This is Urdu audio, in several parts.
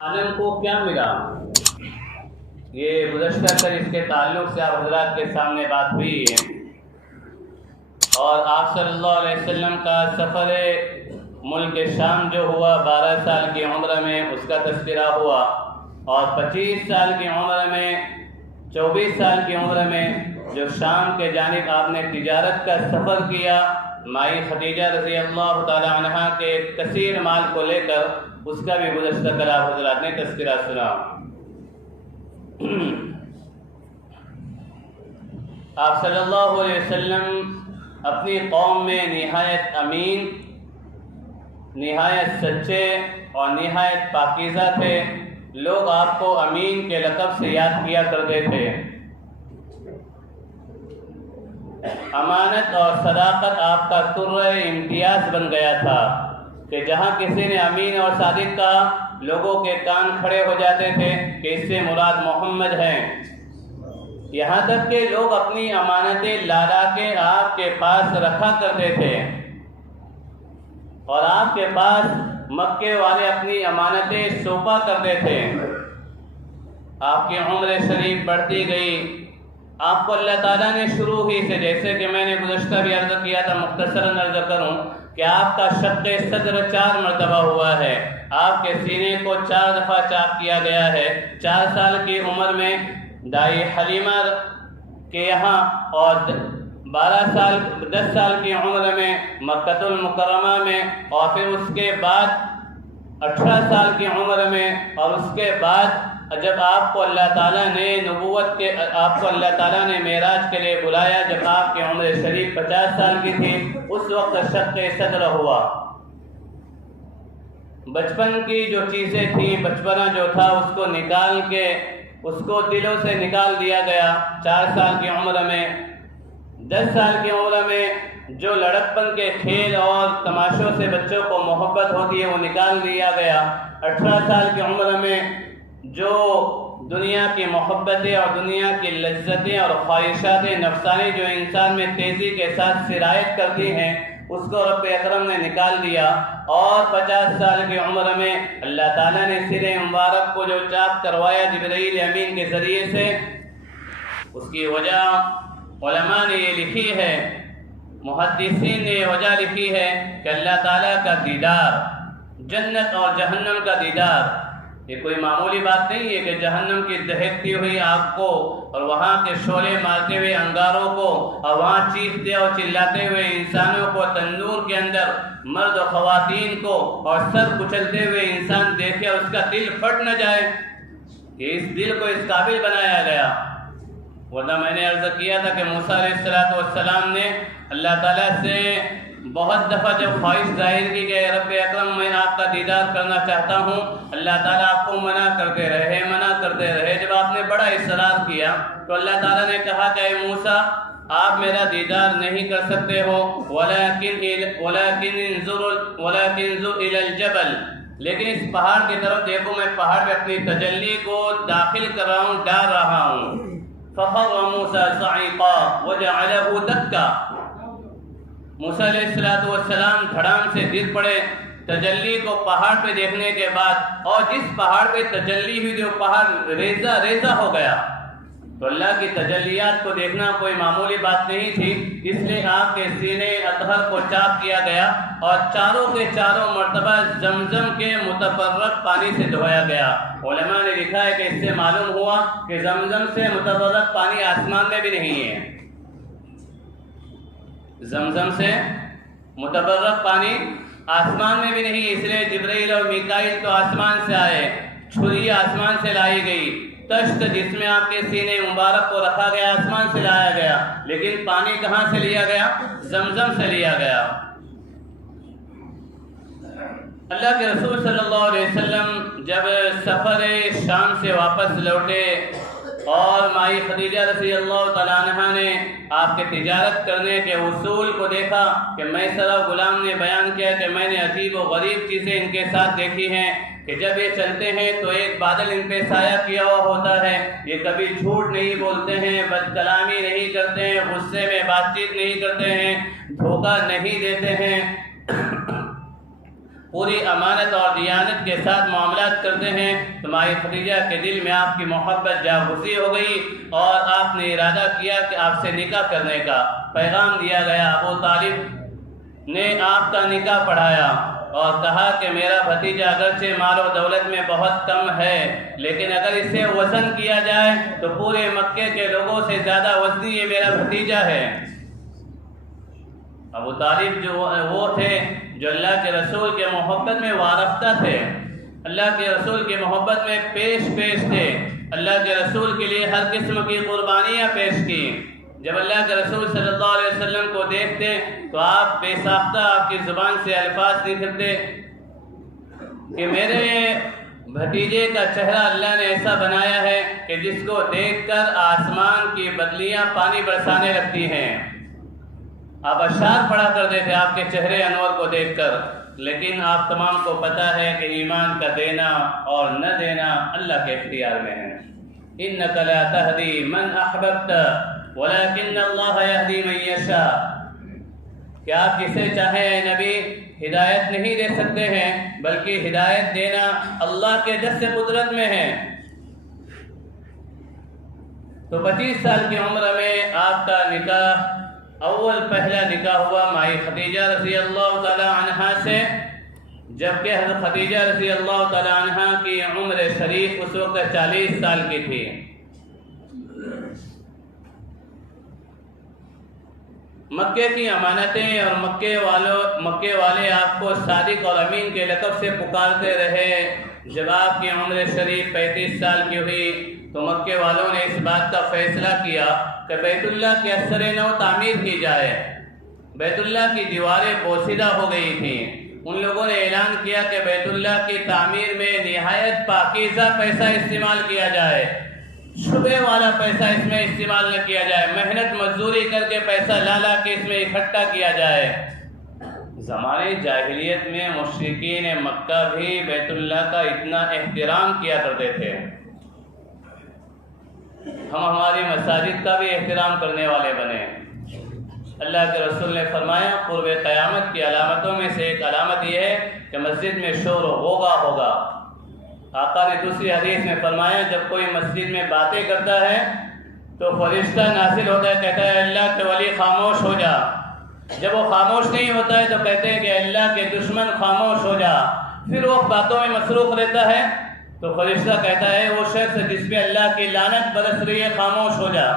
عالم کو کیا ملا؟ یہ گزشتہ کر اس کے تعلق سے آپ حضرات کے سامنے بات ہوئی ہے، اور آپ صلی اللہ علیہ وسلم کا سفر ملک شام جو ہوا 12 سال کی عمر میں اس کا تذکرہ ہوا، اور 25 سال کی عمر میں 24 سال کی عمر میں جو شام کے جانب آپ نے تجارت کا سفر کیا، مائی خدیجہ رضی اللہ تعالی عنہا کے کثیر مال کو لے کر، اس کا بھی گزشتہ کل آپ حضرات نے تذکرہ سنا۔ آپ صلی اللہ علیہ وسلم اپنی قوم میں نہایت امین، نہایت سچے اور نہایت پاکیزہ تھے۔ لوگ آپ کو امین کے لقب سے یاد کیا کرتے تھے۔ امانت اور صداقت آپ کا طرح امتیاز بن گیا تھا کہ جہاں کسی نے امین اور صادق کہا، لوگوں کے کان کھڑے ہو جاتے تھے کہ اس سے مراد محمد ہیں۔ یہاں تک کہ لوگ اپنی امانتیں لا کے آپ کے پاس رکھا کرتے تھے، اور آپ کے پاس مکے والے اپنی امانتیں سونپا کرتے تھے۔ آپ کی عمر شریف بڑھتی گئی۔ آپ کو اللہ تعالیٰ نے شروع ہی سے، جیسے کہ میں نے گزشتہ بھی عرض کیا تھا، مختصراً عرض کروں کہ آپ کا شق صدر 4 مرتبہ ہوا ہے۔ آپ کے سینے کو 4 دفعہ چاک کیا گیا ہے۔ 4 سال کی عمر میں دائی حلیمہ کے یہاں، اور 10 سال کی عمر میں مکہ المکرمہ میں، اور پھر اس کے بعد 18 سال کی عمر میں، اور اس کے بعد جب آپ کو اللہ تعالیٰ نے آپ کو اللہ تعالیٰ نے معراج کے لیے بلایا، جب آپ کی عمر شریف 50 سال کی تھی، اس وقت شق صدر ہوا۔ بچپن کی جو چیزیں تھیں، بچپنا جو تھا، اس کو نکال کے، اس کو دلوں سے نکال دیا گیا۔ 4 سال کی عمر میں، 10 سال کی عمر میں جو لڑکپن کے کھیل اور تماشوں سے بچوں کو محبت ہوتی ہے، وہ نکال دیا گیا۔ 18 سال کی عمر میں جو دنیا کی محبتیں اور دنیا کی لذتیں اور خواہشات نفسانی جو انسان میں تیزی کے ساتھ سرایت کرتی ہیں، اس کو رب اکرم نے نکال دیا۔ اور 50 سال کی عمر میں اللہ تعالیٰ نے سر مبارک کو جو چاک کروایا جبرائیل امین کے ذریعے سے، اس کی وجہ علماء نے یہ لکھی ہے، محدثین نے یہ وجہ لکھی ہے کہ اللہ تعالیٰ کا دیدار، جنت اور جہنم کا دیدار، یہ کوئی معمولی بات نہیں ہے کہ جہنم کی دہکتی ہوئی آگ کو، اور وہاں کے شعلے مارتے ہوئے انگاروں کو، اور وہاں چیختے اور چلاتے ہوئے انسانوں کو، تندور کے اندر مرد و خواتین کو، اور سر کچلتے ہوئے انسان دیکھے اور اس کا دل پھٹ نہ جائے، کہ اس دل کو اس قابل بنایا گیا۔ ورنہ میں نے عرض کیا تھا کہ موسیٰ علیہ السلام نے اللہ تعالیٰ سے بہت دفعہ جب خواہش ظاہر کی کہ رب اکرم میں آپ کا دیدار کرنا چاہتا ہوں، اللہ تعالیٰ آپ کو منع کرتے رہے۔ جب آپ نے بڑا اصرار کیا تو اللہ تعالیٰ نے کہا کہ اے موسیٰ، آپ میرا دیدار نہیں کر سکتے ہو، وَلَكِنْ انظُرْ إِلَى الْجَبَلِ، لیکن اس پہاڑ کی طرف دیکھو، میں پہاڑ پہ اپنی تجلی کو داخل کر رہا ہوں، ڈال رہا ہوں۔ فَخَرَّ مُوسَىٰ صَعِقًا وَجَعَلَهُ دَكًّا، موسیٰ علیہ السلام دھڑام سے گر پڑے تجلی کو پہاڑ پہ دیکھنے کے بعد، اور جس پہاڑ پہ تجلی ہوئی جو پہاڑ ریزہ ہو گیا۔ تو اللہ کی تجلیات کو دیکھنا کوئی معمولی بات نہیں تھی، اس لیے آپ کے سینے اطہر کو چاک کیا گیا، اور چاروں کے چاروں مرتبہ زمزم کے متبرک پانی سے دھویا گیا۔ علماء نے لکھا ہے کہ اس سے معلوم ہوا کہ زمزم سے متبرک پانی آسمان میں بھی نہیں ہے۔ زمزم سے متبرک پانی آسمان میں بھی نہیں، اس لیے جبرائیل اور میکائیل تو آسمان سے آئے، چھری آسمان سے لائی گئی، تشت جس میں آپ کے سینے مبارک کو رکھا گیا آسمان سے لایا گیا، لیکن پانی کہاں سے لیا گیا؟ زمزم سے لیا گیا۔ اللہ کے رسول صلی اللہ علیہ وسلم جب سفر شام سے واپس لوٹے، اور مائی خدیجہ رضی اللہ تعالیٰ عنہا نے آپ کے تجارت کرنے کے اصول کو دیکھا، کہ میسرہ غلام نے بیان کیا کہ میں نے عجیب و غریب چیزیں ان کے ساتھ دیکھی ہیں، کہ جب یہ چلتے ہیں تو ایک بادل ان پہ سایہ کیا ہوا ہوتا ہے، یہ کبھی جھوٹ نہیں بولتے ہیں، بد کلامی نہیں کرتے ہیں، غصے میں بات چیت نہیں کرتے ہیں، دھوکہ نہیں دیتے ہیں، پوری امانت اور دیانت کے ساتھ معاملات کرتے ہیں تو مائی خدیجہ کے دل میں آپ کی محبت جاگزی ہو گئی اور آپ نے ارادہ کیا کہ آپ سے نکاح کرنے کا پیغام دیا گیا۔ ابو طالب نے آپ کا نکاح پڑھایا اور کہا کہ میرا بھتیجا اگرچہ مال و دولت میں بہت کم ہے لیکن اگر اسے وزن کیا جائے تو پورے مکے کے لوگوں سے زیادہ وزنی یہ میرا بھتیجا ہے۔ ابو طالب جو وہ تھے جو اللہ کے رسول کے محبت میں وارفتہ تھے، اللہ کے رسول کی محبت میں پیش تھے، اللہ کے رسول کے لیے ہر قسم کی قربانیاں پیش کی۔ جب اللہ کے رسول صلی اللہ علیہ وسلم کو دیکھتے تو آپ بے ساختہ آپ کی زبان سے الفاظ نکلتے کہ میرے بھتیجے کا چہرہ اللہ نے ایسا بنایا ہے کہ جس کو دیکھ کر آسمان کی بدلیاں پانی برسانے لگتی ہیں۔ آپ اشعار پڑھا کرتے تھے آپ کے چہرے انور کو دیکھ کر، لیکن آپ تمام کو پتہ ہے کہ ایمان کا دینا اور نہ دینا اللہ کے اختیار میں ہے۔ اِنَّكَ لَا تَهْدِي مَنْ أَحْبَبْتَ وَلَكِنَّ اللَّهَ يَهْدِي مَن يَشَاءُ کہ آپ جسے چاہیں اے نبی ہدایت نہیں دے سکتے ہیں بلکہ ہدایت دینا اللہ کے دست قدرت میں ہے۔ تو 25 سال کی عمر میں آپ کا نکاح اول پہلا نکاح ہوا مائی خدیجہ رضی اللہ تعالی عنہا سے، جبکہ حضرت خدیجہ رضی اللہ تعالی عنہا کی عمر شریف اس وقت 40 سال کی تھی۔ مکے کی امانتیں اور مکے والے آپ کو صادق اور امین کے لقب سے پکارتے رہے۔ جب آپ کی عمر شریف 35 سال کی ہوئی تو مکے والوں نے اس بات کا فیصلہ کیا کہ بیت اللہ کی اثر نو تعمیر کی جائے۔ بیت اللہ کی دیواریں بوسیدہ ہو گئی تھیں۔ ان لوگوں نے اعلان کیا کہ بیت اللہ کی تعمیر میں نہایت پاکیزہ پیسہ استعمال کیا جائے، شبے والا پیسہ اس میں استعمال نہ کیا جائے، محنت مزدوری کر کے پیسہ لا کے اس میں اکٹھا کیا جائے۔ زمانے جاہلیت میں مشرکین مکہ بھی بیت اللہ کا اتنا احترام کیا کرتے تھے۔ ہم ہماری مساجد کا بھی احترام کرنے والے بنے۔ اللہ کے رسول نے فرمایا قرب قیامت کی علامتوں میں سے ایک علامت یہ ہے کہ مسجد میں شور ہوگا۔ آقا نے دوسری حدیث میں فرمایا جب کوئی مسجد میں باتیں کرتا ہے تو فرشتہ نازل ہوتا ہے، کہتا ہے اللہ کے ولی خاموش ہو جا۔ جب وہ خاموش نہیں ہوتا ہے تو کہتے ہیں کہ اللہ کے دشمن خاموش ہو جا۔ پھر وہ باتوں میں مصروف رہتا ہے تو فرشتہ کہتا ہے وہ شخص جس پہ اللہ کی لعنت برس رہی ہے خاموش ہو جا۔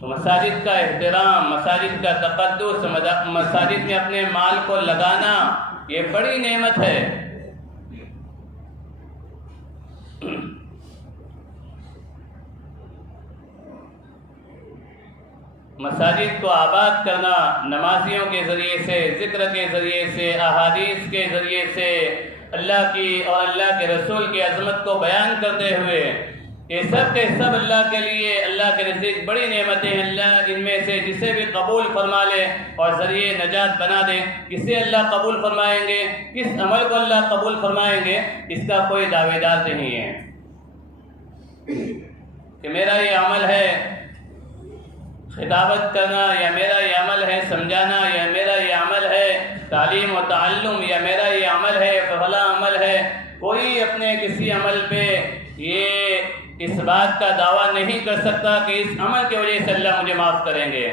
تو مساجد کا احترام، مساجد کا تقدس، مساجد میں اپنے مال کو لگانا یہ بڑی نعمت ہے۔ مساجد کو آباد کرنا نمازیوں کے ذریعے سے، ذکر کے ذریعے سے، احادیث کے ذریعے سے، اللہ کی اور اللہ کے رسول کی عظمت کو بیان کرتے ہوئے، یہ سب کے سب اللہ کے لیے، اللہ کے نزدیک بڑی نعمتیں ہیں۔ اللہ ان میں سے جسے بھی قبول فرما لے اور ذریعے نجات بنا دے، کسے اللہ قبول فرمائیں گے، کس عمل کو اللہ قبول فرمائیں گے، اس کا کوئی دعوے دار نہیں ہے کہ میرا یہ عمل ہے خطابت کرنا، یا میرا یہ عمل ہے سمجھانا، یا میرا یہ عمل ہے تعلیم و تعلم، یا میرا یہ عمل ہے فلاں عمل ہے۔ کوئی اپنے کسی عمل پہ یہ اس بات کا دعویٰ نہیں کر سکتا کہ اس عمل کی وجہ سے اللہ مجھے معاف کریں گے۔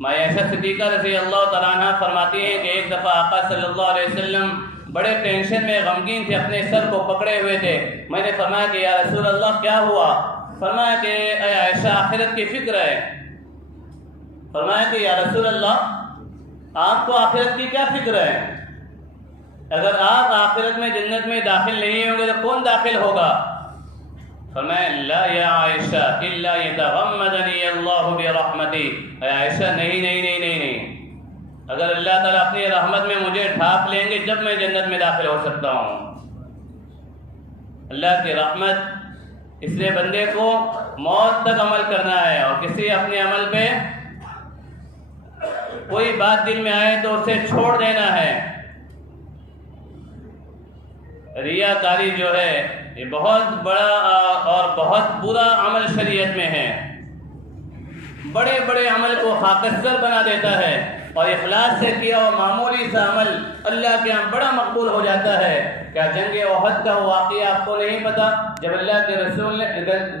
ماں عائشہ صدیقہ رضی اللہ تعالیٰ عنہ فرماتی ہیں کہ ایک دفعہ آقا صلی اللہ علیہ وسلم بڑے ٹینشن میں غمگین تھے، اپنے سر کو پکڑے ہوئے تھے۔ میں نے فرمایا کہ یا رسول اللہ کیا ہوا؟ فرمایا کہ اے عائشہ آخرت کی فکر ہے۔ فرمایا کہ یا رسول اللہ آپ کو آخرت کی کیا فکر ہے؟ اگر آپ آخرت میں جنت میں داخل نہیں ہوں گے تو کون داخل ہوگا؟ فرمایا لا یا عائشہ الا یتغمدنی اللہ برحمتی۔ اے عائشہ نہیں، اگر اللہ تعالیٰ اپنی رحمت میں مجھے ڈھانپ لیں گے جب میں جنت میں داخل ہو سکتا ہوں۔ اللہ کی رحمت اس لیے بندے کو موت تک عمل کرنا ہے، اور کسی اپنے عمل پہ کوئی بات دل میں آئے تو اسے چھوڑ دینا ہے۔ ریاکاری جو ہے یہ بہت بڑا اور بہت برا عمل شریعت میں ہے، بڑے بڑے عمل کو خاکستر بنا دیتا ہے۔ اور اخلاص سے کیا ہوا معمولی سا عمل اللہ کے یہاں بڑا مقبول ہو جاتا ہے۔ کیا جنگ احد کا واقعہ آپ کو نہیں پتا؟ جب اللہ کے رسول نے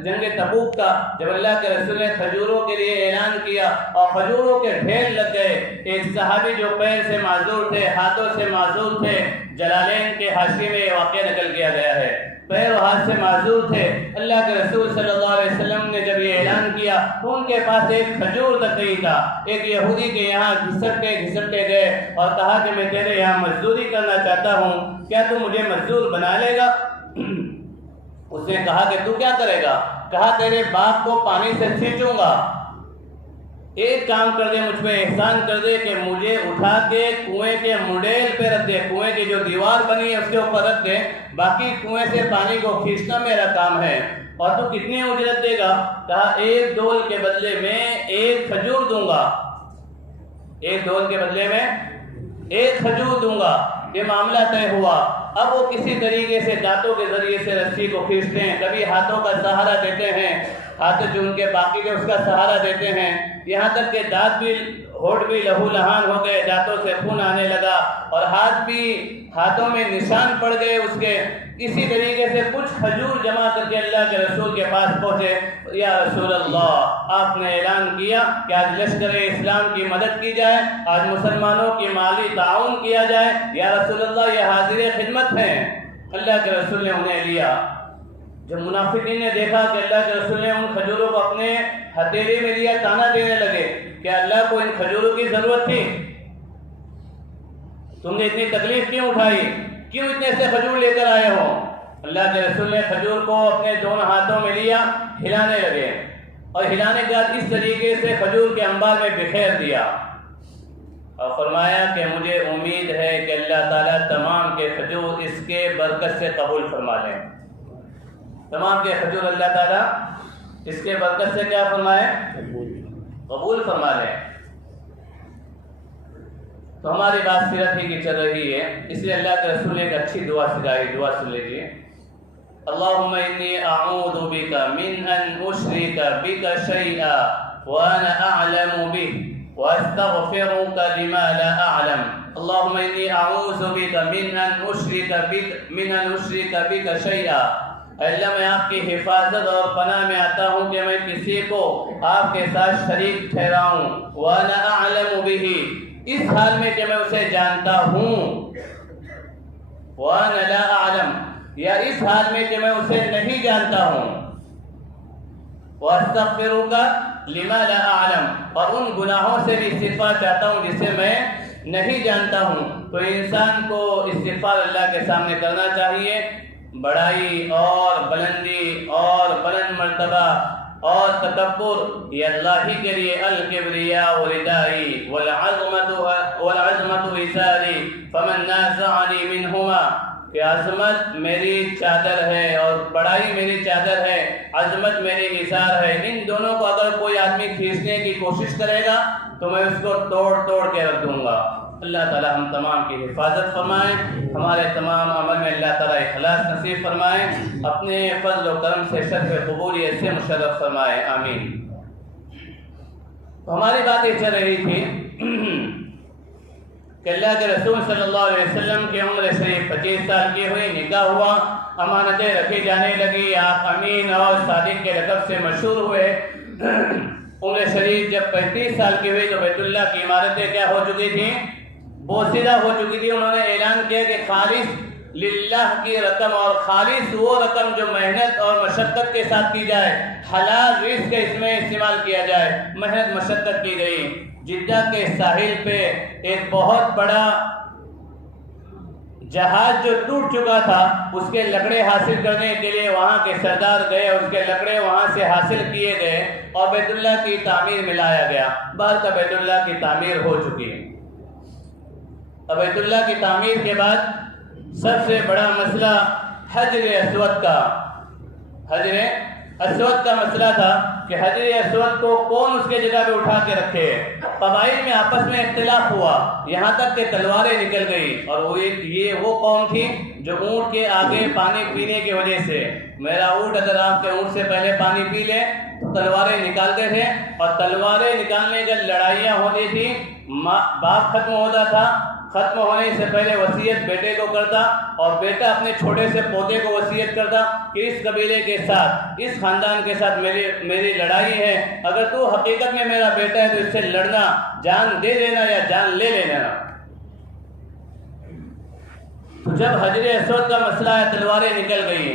جنگ تبوک کا جب اللہ کے رسول نے کھجوروں کے لیے اعلان کیا اور کھجوروں کے ڈھیر لگ گئے، ایک صحابی جو پیر سے معذور تھے، ہاتھوں سے معذور تھے، جلالین کے حاشیے میں یہ واقعہ نقل کیا گیا ہے، پیر و ہاتھ سے معذور تھے، اللہ کے رسول صلی اللہ علیہ وسلم نے جب یہ اعلان کیا تو ان کے پاس ایک کھجور تک نہیں تھا۔ ایک یہودی کے یہاں گھسٹتے گئے اور کہا کہ میں تیرے یہاں مزدوری کرنا چاہتا ہوں، کیا تو مجھے مزدور بنا لے گا؟ اس نے کہا کہ تو کیا کرے گا؟ کہا تیرے باپ کو پانی سے سینچوں گا، ایک کام کر دے، مجھ پہ احسان کر دے کہ مجھے اٹھا کے کنویں کے منڈیل پہ رکھ دے، کنویں کی جو دیوار بنی ہے اس کے اوپر رکھ دے، باقی کنویں سے پانی کو کھینچنا میرا کام ہے۔ اور تو کتنی اجرت دے گا؟ کہا 1 ڈول کے بدلے میں 1 کھجور دوں گا، 1 ڈول کے بدلے میں 1 کھجور دوں گا۔ یہ معاملہ طے ہوا۔ اب وہ کسی طریقے سے دانتوں کے ذریعے سے رسی کو کھینچتے ہیں، کبھی ہاتھوں کا سہارا دیتے ہیں، ہاتھ جو ان کے باقی کے اس کا سہارا دیتے ہیں، یہاں تک کہ دانت بھی ہونٹ بھی لہو لہان ہو گئے، دانتوں سے خون آنے لگا اور ہاتھوں میں نشان پڑ گئے اس کے۔ اسی طریقے سے کچھ کھجور جمع کر کے اللہ کے رسول کے پاس پہنچے، یا رسول اللہ آپ نے اعلان کیا کہ آج لشکر اسلام کی مدد کی جائے، آج مسلمانوں کی مالی تعاون کیا جائے، یا رسول اللہ یہ حاضر خدمت ہیں۔ اللہ کے رسول نے انہیں لیا۔ جب منافقین نے دیکھا کہ اللہ کے رسول نے ان کھجوروں کو اپنے ہتھیلی میں لیا، تانا دینے لگے کہ اللہ کو ان کھجوروں کی ضرورت تھی، تم نے اتنی تکلیف کیوں اٹھائی، کیوں اتنے سے کھجور لے کر آئے ہو؟ اللہ کے رسول نے کھجور کو اپنے دونوں ہاتھوں میں لیا، ہلانے لگے اور ہلانے کے بعد اس طریقے سے کھجور کے انبار میں بکھیر دیا اور فرمایا کہ مجھے امید ہے کہ اللہ تعالیٰ تمام کے کھجور اس کے برکت سے قبول فرما لیں۔ تمام کے کھجور اللہ تعالیٰ اس کے برکت سے کیا فرمائے؟ قبول فرما لیں۔ تو ہماری بات سیرت ہی کی چل رہی ہے، اس لیے اللہ کے رسول نے ایک اچھی دعا سکھائی، دعا سن لیجیے۔ اللہم انی اعوذ بک من ان اشرک بک شیئا وانا اعلم بہ واستغفرک لما لا اعلم۔ اللہم انی اعوذ بک من ان اشرک بک شیئا۔ اللہ میں آپ کی حفاظت اور پناہ میں آتا ہوں کہ میں کسی کو آپ کے ساتھ شریک ٹھہراؤں، وانا اعلم بہ، اس حال میں کہ میں اسے جانتا ہوں، وانا لا اعلم، یا اس حال میں کہ میں اسے نہیں جانتا ہوں، واستغفرک لما لا اعلم، اور ان گناہوں سے بھی استغفار چاہتا ہوں جسے میں نہیں جانتا ہوں۔ تو انسان کو استغفار اللہ کے سامنے کرنا چاہیے۔ بڑائی اور بلندی اور بلند مرتبہ اور تکبر یہ اللہ ہی کے لیے، الکبریاء ردائی والعظمت ازاری فمن نازعنی منہما، کہ عظمت میری چادر ہے اور بڑائی میری چادر ہے، عظمت میری ازار ہے، ان دونوں کو اگر کوئی آدمی کھینچنے کی کوشش کرے گا تو میں اس کو توڑ کے رکھ دوں گا۔ اللہ تعالی ہم تمام کی حفاظت فرمائیں، ہمارے تمام عمل میں اللہ تعالی اخلاص نصیب فرمائیں، اپنے فضل و کرم سے شرف قبولیت سے مشرف فرمائیں، آمین۔ تو ہماری بات یہ چل رہی تھی کہ اللہ کے رسول صلی اللہ علیہ وسلم کی عمر شریف 25 سال کی ہوئی، نکاح ہوا، امانتیں رکھی جانے لگی، آپ امین اور صادق کے لقب سے مشہور ہوئے۔ عمر شریف جب 35 سال کی ہوئی تو بیت اللہ کی عمارتیں کیا ہو چکی تھیں؟ بوسیدہ ہو چکی تھی۔ انہوں نے اعلان کیا کہ خالص للہ کی رقم، اور خالص وہ رقم جو محنت اور مشقت کے ساتھ کی جائے، حلال رزق اس میں استعمال کیا جائے۔ محنت مشقت کی گئی۔ جدہ کے ساحل پہ ایک بہت بڑا جہاز جو ٹوٹ چکا تھا، اس کے لکڑے حاصل کرنے کے لیے وہاں کے سردار گئے، اس کے لکڑے وہاں سے حاصل کیے گئے اور بیت اللہ کی تعمیر میں لایا گیا۔ بعد کا بیت اللہ کی تعمیر ہو چکی ہے۔ اب بیت اللہ کی تعمیر کے بعد سب سے بڑا مسئلہ حجر اسود کا، حجر اسود کا مسئلہ تھا کہ حجر اسود کو کون اس کے جگہ پہ اٹھا کے رکھے. قبائل میں آپس میں اختلاف ہوا, یہاں تک کہ تلواریں نکل گئی. اور یہ وہ قوم تھی جو اونٹ کے آگے پانی پینے کی وجہ سے, میرا اونٹ اگر آپ کے اونٹ سے پہلے پانی پی لے تو تلواریں نکالتے تھے, اور تلواریں نکالنے کے لڑائیاں ہوتی تھی, باپ ختم ہوتا تھا, ختم ہونے سے پہلے وصیت بیٹے کو کرتا, اور بیٹا اپنے چھوٹے سے پوتے کو وصیت کرتا کہ اس قبیلے کے ساتھ, اس خاندان کے ساتھ میری لڑائی ہے, اگر تو حقیقت میں میرا بیٹا ہے تو اس سے لڑنا, جان دے دینا یا جان لے لینا. تو جب حجر اسود کا مسئلہ ہے, تلواریں نکل گئی,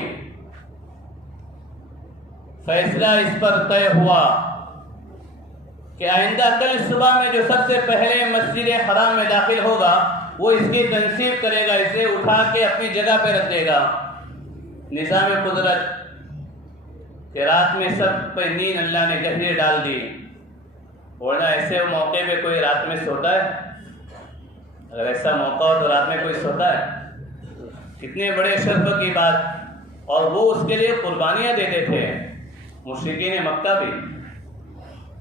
فیصلہ اس پر طے ہوا کہ آئندہ کل صبح میں جو سب سے پہلے مسجد حرام میں داخل ہوگا وہ اس کی تنصیب کرے گا, اسے اٹھا کے اپنی جگہ پہ رکھ دے گا. نظام قدرت کہ رات میں سب پہ نیند اللہ نے گہری ڈال دی, ورنہ ایسے موقع پہ کوئی رات میں سوتا ہے؟ اگر ایسا موقع ہو تو رات میں کوئی سوتا ہے؟ کتنے بڑے شرف کی بات, اور وہ اس کے لیے قربانیاں دیتے تھے. مشرکین مکہ بھی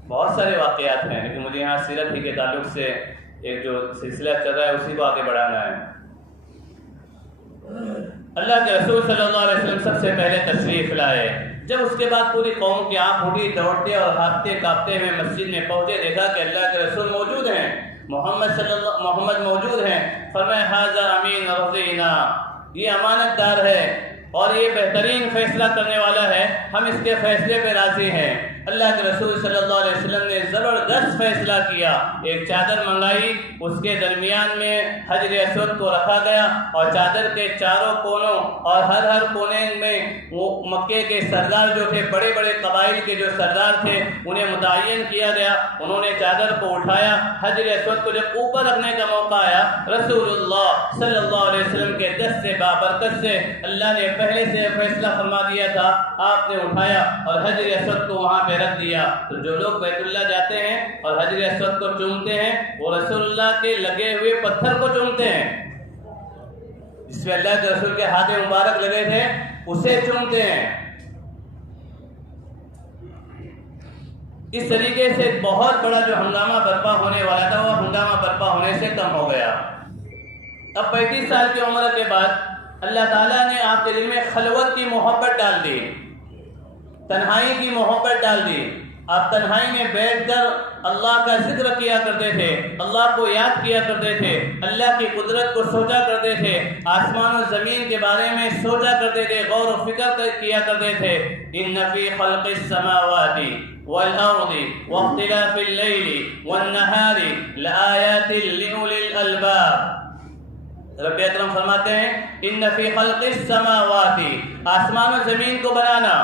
بہت سارے واقعات ہیں, لیکن مجھے یہاں سیرت ہی کے تعلق سے ایک جو سلسلہ چل رہا ہے اسی کو آگے بڑھانا ہے. اللہ کے رسول صلی اللہ علیہ وسلم سب سے پہلے تشریف لائے. جب اس کے بعد پوری قوم کی آنکھ اٹھی, دوڑتے اور ہانپتے کانپتے ہوئے مسجد میں پہنچے, دیکھا کہ اللہ کے رسول موجود ہیں, محمد موجود ہیں. فرمایا ھذا امین رضینا, یہ امانت دار ہے اور یہ بہترین فیصلہ کرنے والا ہے, ہم اس کے فیصلے پہ راضی ہیں. اللہ کے رسول صلی اللہ علیہ وسلم نے زبردست فیصلہ کیا. ایک چادر منگائی, اس کے درمیان میں حجر اسود کو رکھا گیا, اور چادر کے چاروں کونوں اور ہر کونے میں وہ مکے کے سردار جو تھے, بڑے بڑے قبائل کے جو سردار تھے, انہیں متعین کیا گیا. انہوں نے چادر کو اٹھایا. حجر اسود کو جب اوپر رکھنے کا موقع آیا, رسول اللہ صلی اللہ علیہ وسلم کے دست سے بابرکت سے اللہ نے پہلے سے فیصلہ فرما دیا تھا, آپ نے اٹھایا اور حجر اسود کو وہاں پہ رکھ دیا. تو جو لوگ بیت اللہ جاتے ہیں اور حجر اسود کو چومتے ہیں, وہ رسول اللہ کے لگے ہوئے پتھر کو چومتے ہیں, جس میں اللہ کے رسول کے ہاتھ مبارک لگے تھے, اسے چومتے ہیں. اس طریقے سے بہت بڑا جو ہنگامہ برپا ہونے والا تھا, وہ ہنگامہ برپا ہونے سے کم ہو گیا. اب 35 سال کی عمر کے بعد اللہ تعالیٰ نے آپ کے دل میں خلوت کی محبت ڈال دی, تنہائی کی محبت ڈال دی. آپ تنہائی میں بیٹھ کر اللہ کا ذکر کیا کرتے تھے, اللہ کو یاد کیا کرتے تھے, اللہ کی قدرت کو سوچا کرتے تھے, آسمان و زمین کے بارے میں سوچا کرتے تھے, غور و فکر کیا کرتے تھے. ان فی خلق السماوات والارض واختلاف اللیل والنہار لآیات لأولی الالباب. رب اکرم فرماتے ہیں ان فی خلق السماوات, آسمان و زمین کو بنانا,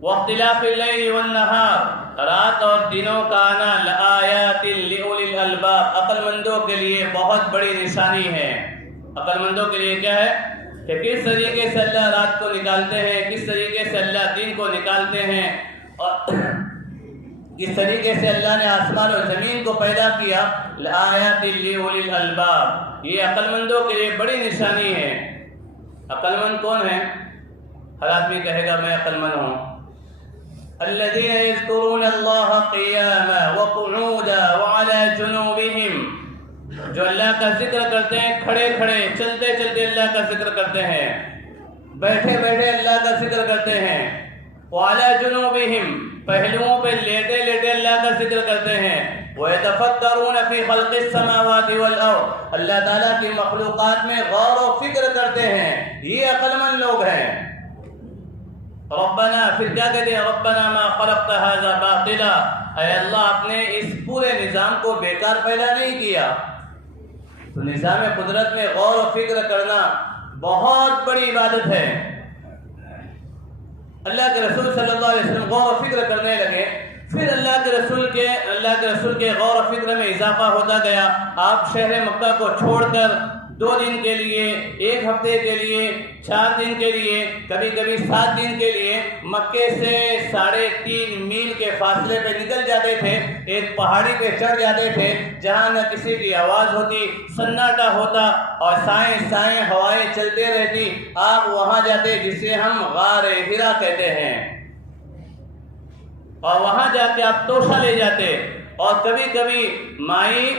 واختلاف اللیل والنہار, رات اور دنوں کا آنا, لآیات لأولی الالباب, عقل مندوں کے لیے بہت بڑی نشانی ہے. عقل مندوں کے لیے کیا ہے کہ کس طریقے سے اللہ رات کو نکالتے ہیں, کس طریقے سے اللہ دن کو نکالتے ہیں, اور کس طریقے سے اللہ نے آسمان و زمین کو پیدا کیا. لآیات لأولی الالباب, یہ عقل مندوں کے لیے بڑی نشانی ہے. عقل مند کون ہے؟ ہر آدمی کہے گا میں عقل مند ہوں. الذين يذكرون الله قياما وقعودا وعلى جنوبهم, جو اللہ کا ذکر کرتے ہیں کھڑے کھڑے, چلتے چلتے اللہ کا ذکر کرتے ہیں, بیٹھے بیٹھے اللہ کا ذکر کرتے ہیں. وعلى جنوبهم, پہلوؤں پہ لیٹے لیٹے اللہ کا ذکر کرتے ہیں. ويتفکرون فی خلق السماوات والارض, اللہ تعالیٰ کی مخلوقات میں غور و فکر کرتے ہیں. یہ عقل مند لوگ ہیں. ربنا, پھر کیا کہتے ہیں, ربنا ما خلقت هذا باطلا, اے اللہ آپ نے اس پورے نظام کو بیکار پیدا نہیں کیا. تو نظام قدرت میں غور و فکر کرنا بہت بڑی عبادت ہے. اللہ کے رسول صلی اللہ علیہ وسلم غور و فکر کرنے لگے. پھر اللہ کے رسول کے غور و فکر میں اضافہ ہوتا گیا. آپ شہر مکہ کو چھوڑ کر 2 دن کے لیے, 1 ہفتے کے لیے, 4 دن کے لیے, کبھی کبھی 7 دن کے لیے مکے سے 3.5 میل کے فاصلے پہ نکل جاتے تھے. ایک پہاڑی پہ چڑھ جاتے تھے جہاں نہ کسی کی آواز ہوتی, سناٹا ہوتا, اور سائیں سائیں ہوائیں چلتے رہتی. آپ وہاں جاتے جسے ہم غار ہرا کہتے ہیں. اور وہاں جا کے آپ توشہ لے جاتے، اور کبھی کبھی مائی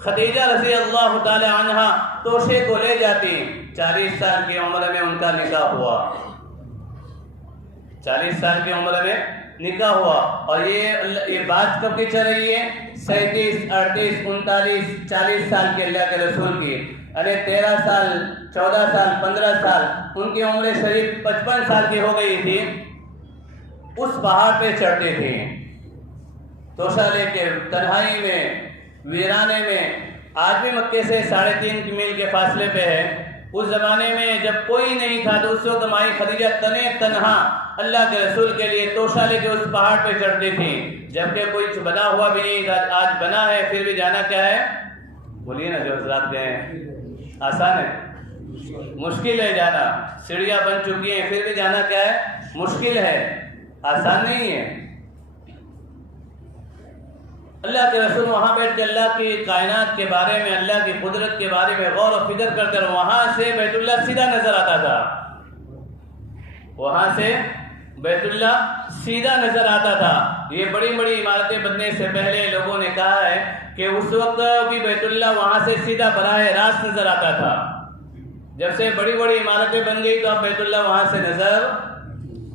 خدیجہ رضی اللہ تعالی عنہ توشے کو لے جاتی۔ 40 سال کی عمر میں ان کا نکاح ہوا، 40 سال کی عمر میں نکاح ہوا، اور یہ بات کب کی چل رہی ہے؟ 37، 38، 39، 40 سال کے اللہ کے رسول کی، ارے 13 سال، 14 سال، 15 سال، ان کی عمر شریف 55 سال کی ہو گئی تھی، اس پہاڑ پہ چڑھتے تھے توشہ لے کے، تنہائی میں، ویرانے میں۔ آج بھی مکے سے 3.5 میل کے فاصلے پہ ہے۔ اس زمانے میں جب کوئی نہیں تھا تو اس وقت مائی خدیجہ تنہا اللہ کے رسول کے لیے توشہ لے کے اس پہاڑ پہ چڑھتی تھی، جبکہ کوئی بنا ہوا بھی نہیں تھا۔ آج بنا ہے، پھر بھی جانا کیا ہے؟ بولیے نا، جو حضرات گئے ہیں، آسان ہے؟ مشکل ہے جانا۔ سیڑھیاں بن چکی ہیں، پھر بھی جانا کیا ہے؟ مشکل ہے، آسان نہیں ہے۔ اللہ کے رسول وہاں بیٹھ کے اللہ کی کائنات کے بارے میں، اللہ کی قدرت کے بارے میں غور و فکر کرتے، اور وہاں سے بیت اللہ سیدھا نظر آتا تھا، وہاں سے بیت اللہ سیدھا نظر آتا تھا۔ یہ بڑی بڑی عمارتیں بننے سے پہلے لوگوں نے کہا ہے کہ اس وقت بھی بیت اللہ وہاں سے سیدھا براہ راست نظر آتا تھا۔ جب سے بڑی بڑی عمارتیں بن گئی تو اب بیت اللہ وہاں سے نظر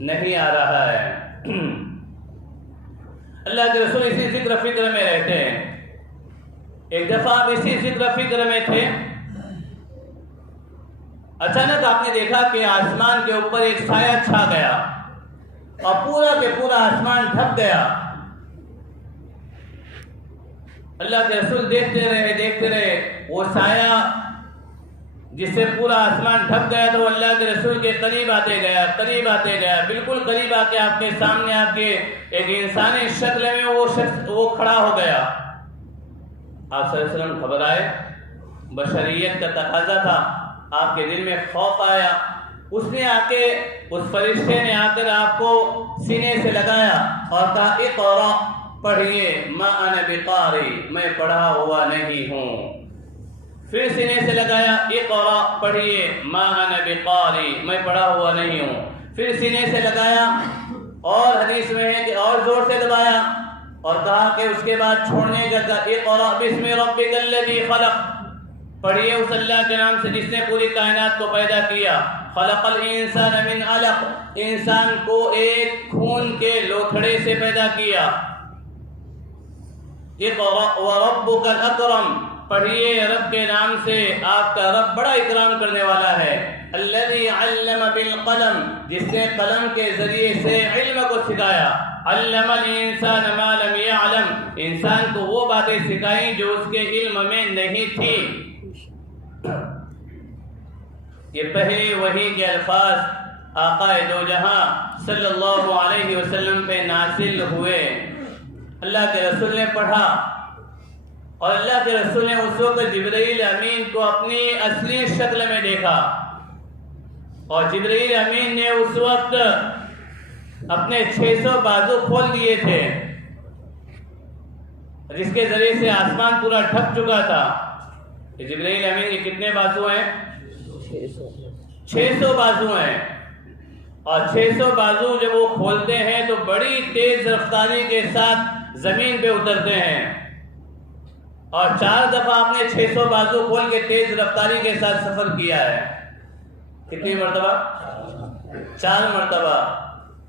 نہیں آ رہا ہے۔ اللہ کے رسول اسی ذکر فکر میں رہتے ہیں۔ ایک دفعہ آپ اسی ذکر فکر میں تھے، اچانک آپ نے دیکھا کہ آسمان کے اوپر ایک سایہ چھا گیا اور پورا کے پورا آسمان ڈھک گیا۔ اللہ کے رسول دیکھتے رہے وہ سایہ جس سے پورا آسمان ڈھک گیا، تو اللہ کے رسول کے قریب آتے گیا، بالکل قریب آ کے آپ کے سامنے آ کے ایک انسانی شکل میں وہ کھڑا ہو گیا۔ آپ صلی اللہ علیہ وسلم گھبرائے، بشریت کا تقاضا تھا، آپ کے دل میں خوف آیا۔ اس نے آ کے، اس فرشتے نے آ کر آپ کو سینے سے لگایا اور کہا اقرأ، پڑھیے، ما انا بقاری، میں پڑھا ہوا نہیں ہوں۔ پھر سینے سے لگایا، اقرأ، پڑھیے، ما انا بقاری، میں پڑھا ہوا نہیں ہوں۔ پھر سینے سے لگایا، اور حدیث میں ہے کہ اور زور سے دبایا، اور کہا کہ اس کے بعد چھوڑنے کا کہا اقرأ بسم ربک الذی خلق، پڑھیے اس اللہ کے نام سے جس نے پوری کائنات کو پیدا کیا۔ خلق الانسان من علق، انسان کو ایک خون کے لوتھڑے سے پیدا کیا۔ اقرأ وربک الاکرم، پڑھیے رب کے نام سے، آپ کا رب بڑا اکرام کرنے والا ہے۔ الذی علم بالقلم، جس نے قلم کے ذریعے سے علم کو سکھایا۔ علم الانسان ما لم يعلم، انسان کو وہ باتیں سکھائیں جو اس کے علم میں نہیں تھی۔ یہ پہلی وحی کے الفاظ آقا دو جہاں صلی اللہ علیہ وسلم پہ نازل ہوئے۔ اللہ کے رسول نے پڑھا، اور اللہ کے رسول نے اس وقت جبرائیل امین کو اپنی اصلی شکل میں دیکھا، اور جبرائیل امین نے اس وقت اپنے 600 بازو کھول دیے تھے، جس کے ذریعے سے آسمان پورا ڈھک چکا تھا۔ جبرائیل امین کے کتنے بازو ہیں؟ 600 بازو ہیں، اور 600 بازو جب وہ کھولتے ہیں تو بڑی تیز رفتاری کے ساتھ زمین پہ اترتے ہیں، اور 4 دفعہ آپ نے 600 بازو کھول کے تیز رفتاری کے ساتھ سفر کیا ہے۔ کتنی مرتبہ؟ 4 مرتبہ۔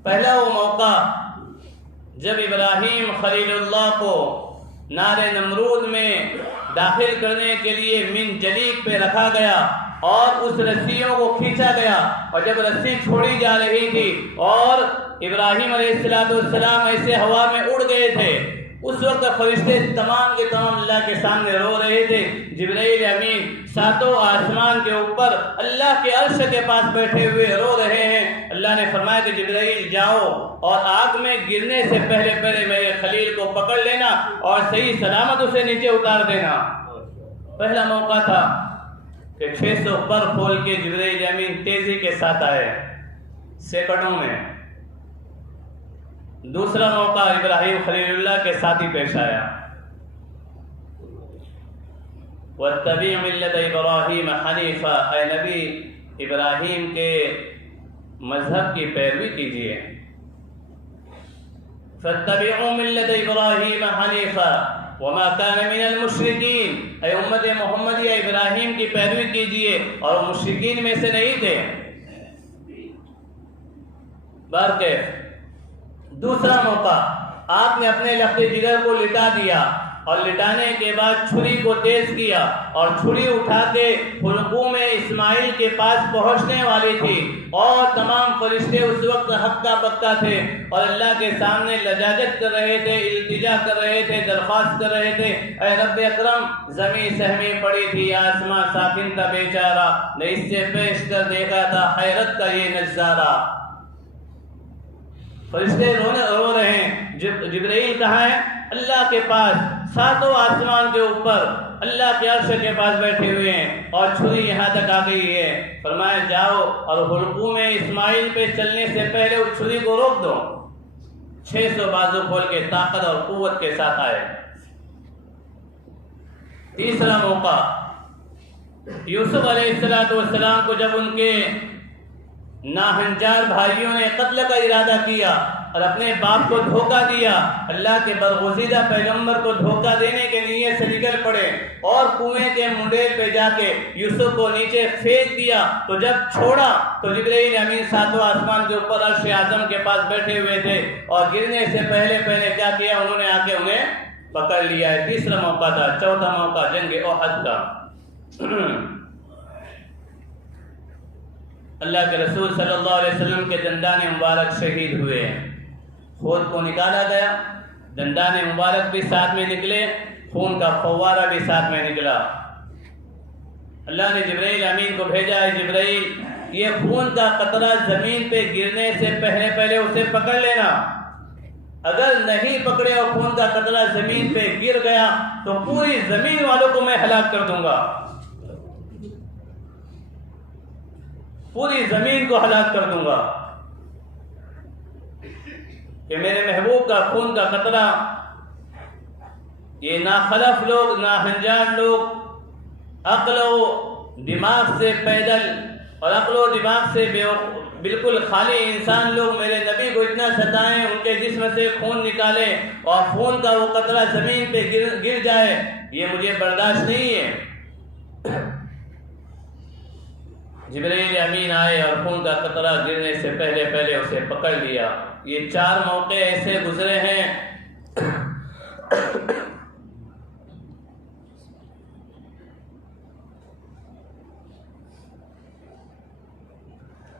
پہلا وہ موقع جب ابراہیم خلیل اللہ کو نار نمرود میں داخل کرنے کے لیے من جلیب پہ رکھا گیا، اور اس رسیوں کو کھینچا گیا، اور جب رسی چھوڑی جا رہی تھی اور ابراہیم علیہ السلام ایسے ہوا میں اڑ گئے تھے، اس وقت فرشتے تمام کے تمام اللہ کے سامنے رو رہے تھے۔ جبرائیل امین 7 آسمان کے اوپر اللہ کے عرش کے پاس بیٹھے ہوئے رو رہے ہیں۔ اللہ نے فرمایا کہ جبرائیل جاؤ اور آگ میں گرنے سے پہلے میرے خلیل کو پکڑ لینا اور صحیح سلامت اسے نیچے اتار دینا۔ پہلا موقع تھا کہ 600 پر کھول کے جبرائیل امین تیزی کے ساتھ آئے، سیکنڈوں میں۔ دوسرا موقع ابراہیم خلیل اللہ کے ساتھ ہی پیش آیا۔ وَاتَّبِعْ مِلَّةَ إِبْرَاهِيمَ حَنِيفًا، اے نبی ابراہیم کے مذہب کی پیروی کیجیے۔ فاتبعوا ملت ابراہیم حنیفا وما کان من المشرکین، اے امت محمدیہ ابراہیم کی پیروی کیجئے اور وہ مشرکین میں سے نہیں تھے۔ برکیف دوسرا موقع، آپ نے اپنے لخت جگر کو لٹا دیا اور لٹانے کے بعد چھری کو تیز کیا اور چھری اٹھا کے حلقوم اسماعیل کے پاس پہنچنے والی تھی اور تمام فرشتے اس وقت ہکا بکا تھے اور اللہ کے سامنے لجاجت کر رہے تھے، التجا کر رہے تھے، درخواست کر رہے تھے، اے رب اکرم زمین سہمی پڑی تھی، آسمان ساکن تھا بیچارہ، نے اس سے پیش کر دیکھا تھا حیرت کا یہ نظارہ۔ فرشتے رو رہے ہیں، جبرائیل کہاں ہے؟ اللہ کے پاس، ساتوں آسمان کے اوپر اللہ کے عرش کے پاس بیٹھے ہوئے ہیں اور چھری یہاں تک آ گئی ہے۔ فرمایا جاؤ اور حلقوم اسماعیل پہ چلنے سے پہلے اس چھری کو روک دو۔ 600 بازو کھول کے طاقت اور قوت کے ساتھ آئے۔ تیسرا موقع، یوسف علیہ السلام کو جب ان کے ناہنجار بھائیوں نے قتل کا ارادہ کیا اور اپنے باپ کو دھوکہ دیا، اللہ کے برگزیدہ پیغمبر کو دھوکہ دینے کے نیت سے نکل پڑے اور کنویں کے منڈیل پہ جا کے یوسف کو نیچے پھینک دیا، تو جب چھوڑا تو جبرائیل امین ساتوں آسمان کے اوپر عرش اعظم کے پاس بیٹھے ہوئے تھے اور گرنے سے پہلے کیا کیا؟ انہوں نے آ کے انہیں پکڑ لیا ہے۔ تیسرا موقع تھا۔ چوتھا موقع جنگ احد کا۔ اللہ کے رسول صلی اللہ علیہ وسلم کے دندان مبارک شہید ہوئے، خون کو نکالا گیا، دندان مبارک بھی ساتھ میں نکلے، خون کا فوارہ بھی ساتھ میں نکلا۔ اللہ نے جبرائیل امین کو بھیجا ہے، جبرائیل یہ خون کا قطرہ زمین پہ گرنے سے پہلے اسے پکڑ لینا، اگر نہیں پکڑے اور خون کا قطرہ زمین پہ گر گیا تو پوری زمین والوں کو میں ہلاک کر دوں گا، پوری زمین کو ہلاک کر دوں گا، کہ میرے محبوب کا خون کا قطرہ یہ ناخلف لوگ، ناہنجار لوگ عقل و دماغ سے پیدل اور عقل و دماغ سے بالکل خالی انسان لوگ میرے نبی کو اتنا ستائیں، ان کے جسم سے خون نکالے اور خون کا وہ قطرہ زمین پہ گر جائے، یہ مجھے برداشت نہیں ہے۔ جبرائیل امین آئے اور خون کا قطرہ گرنے سے پہلے اسے پکڑ لیا۔ یہ 4 موقع ایسے گزرے ہیں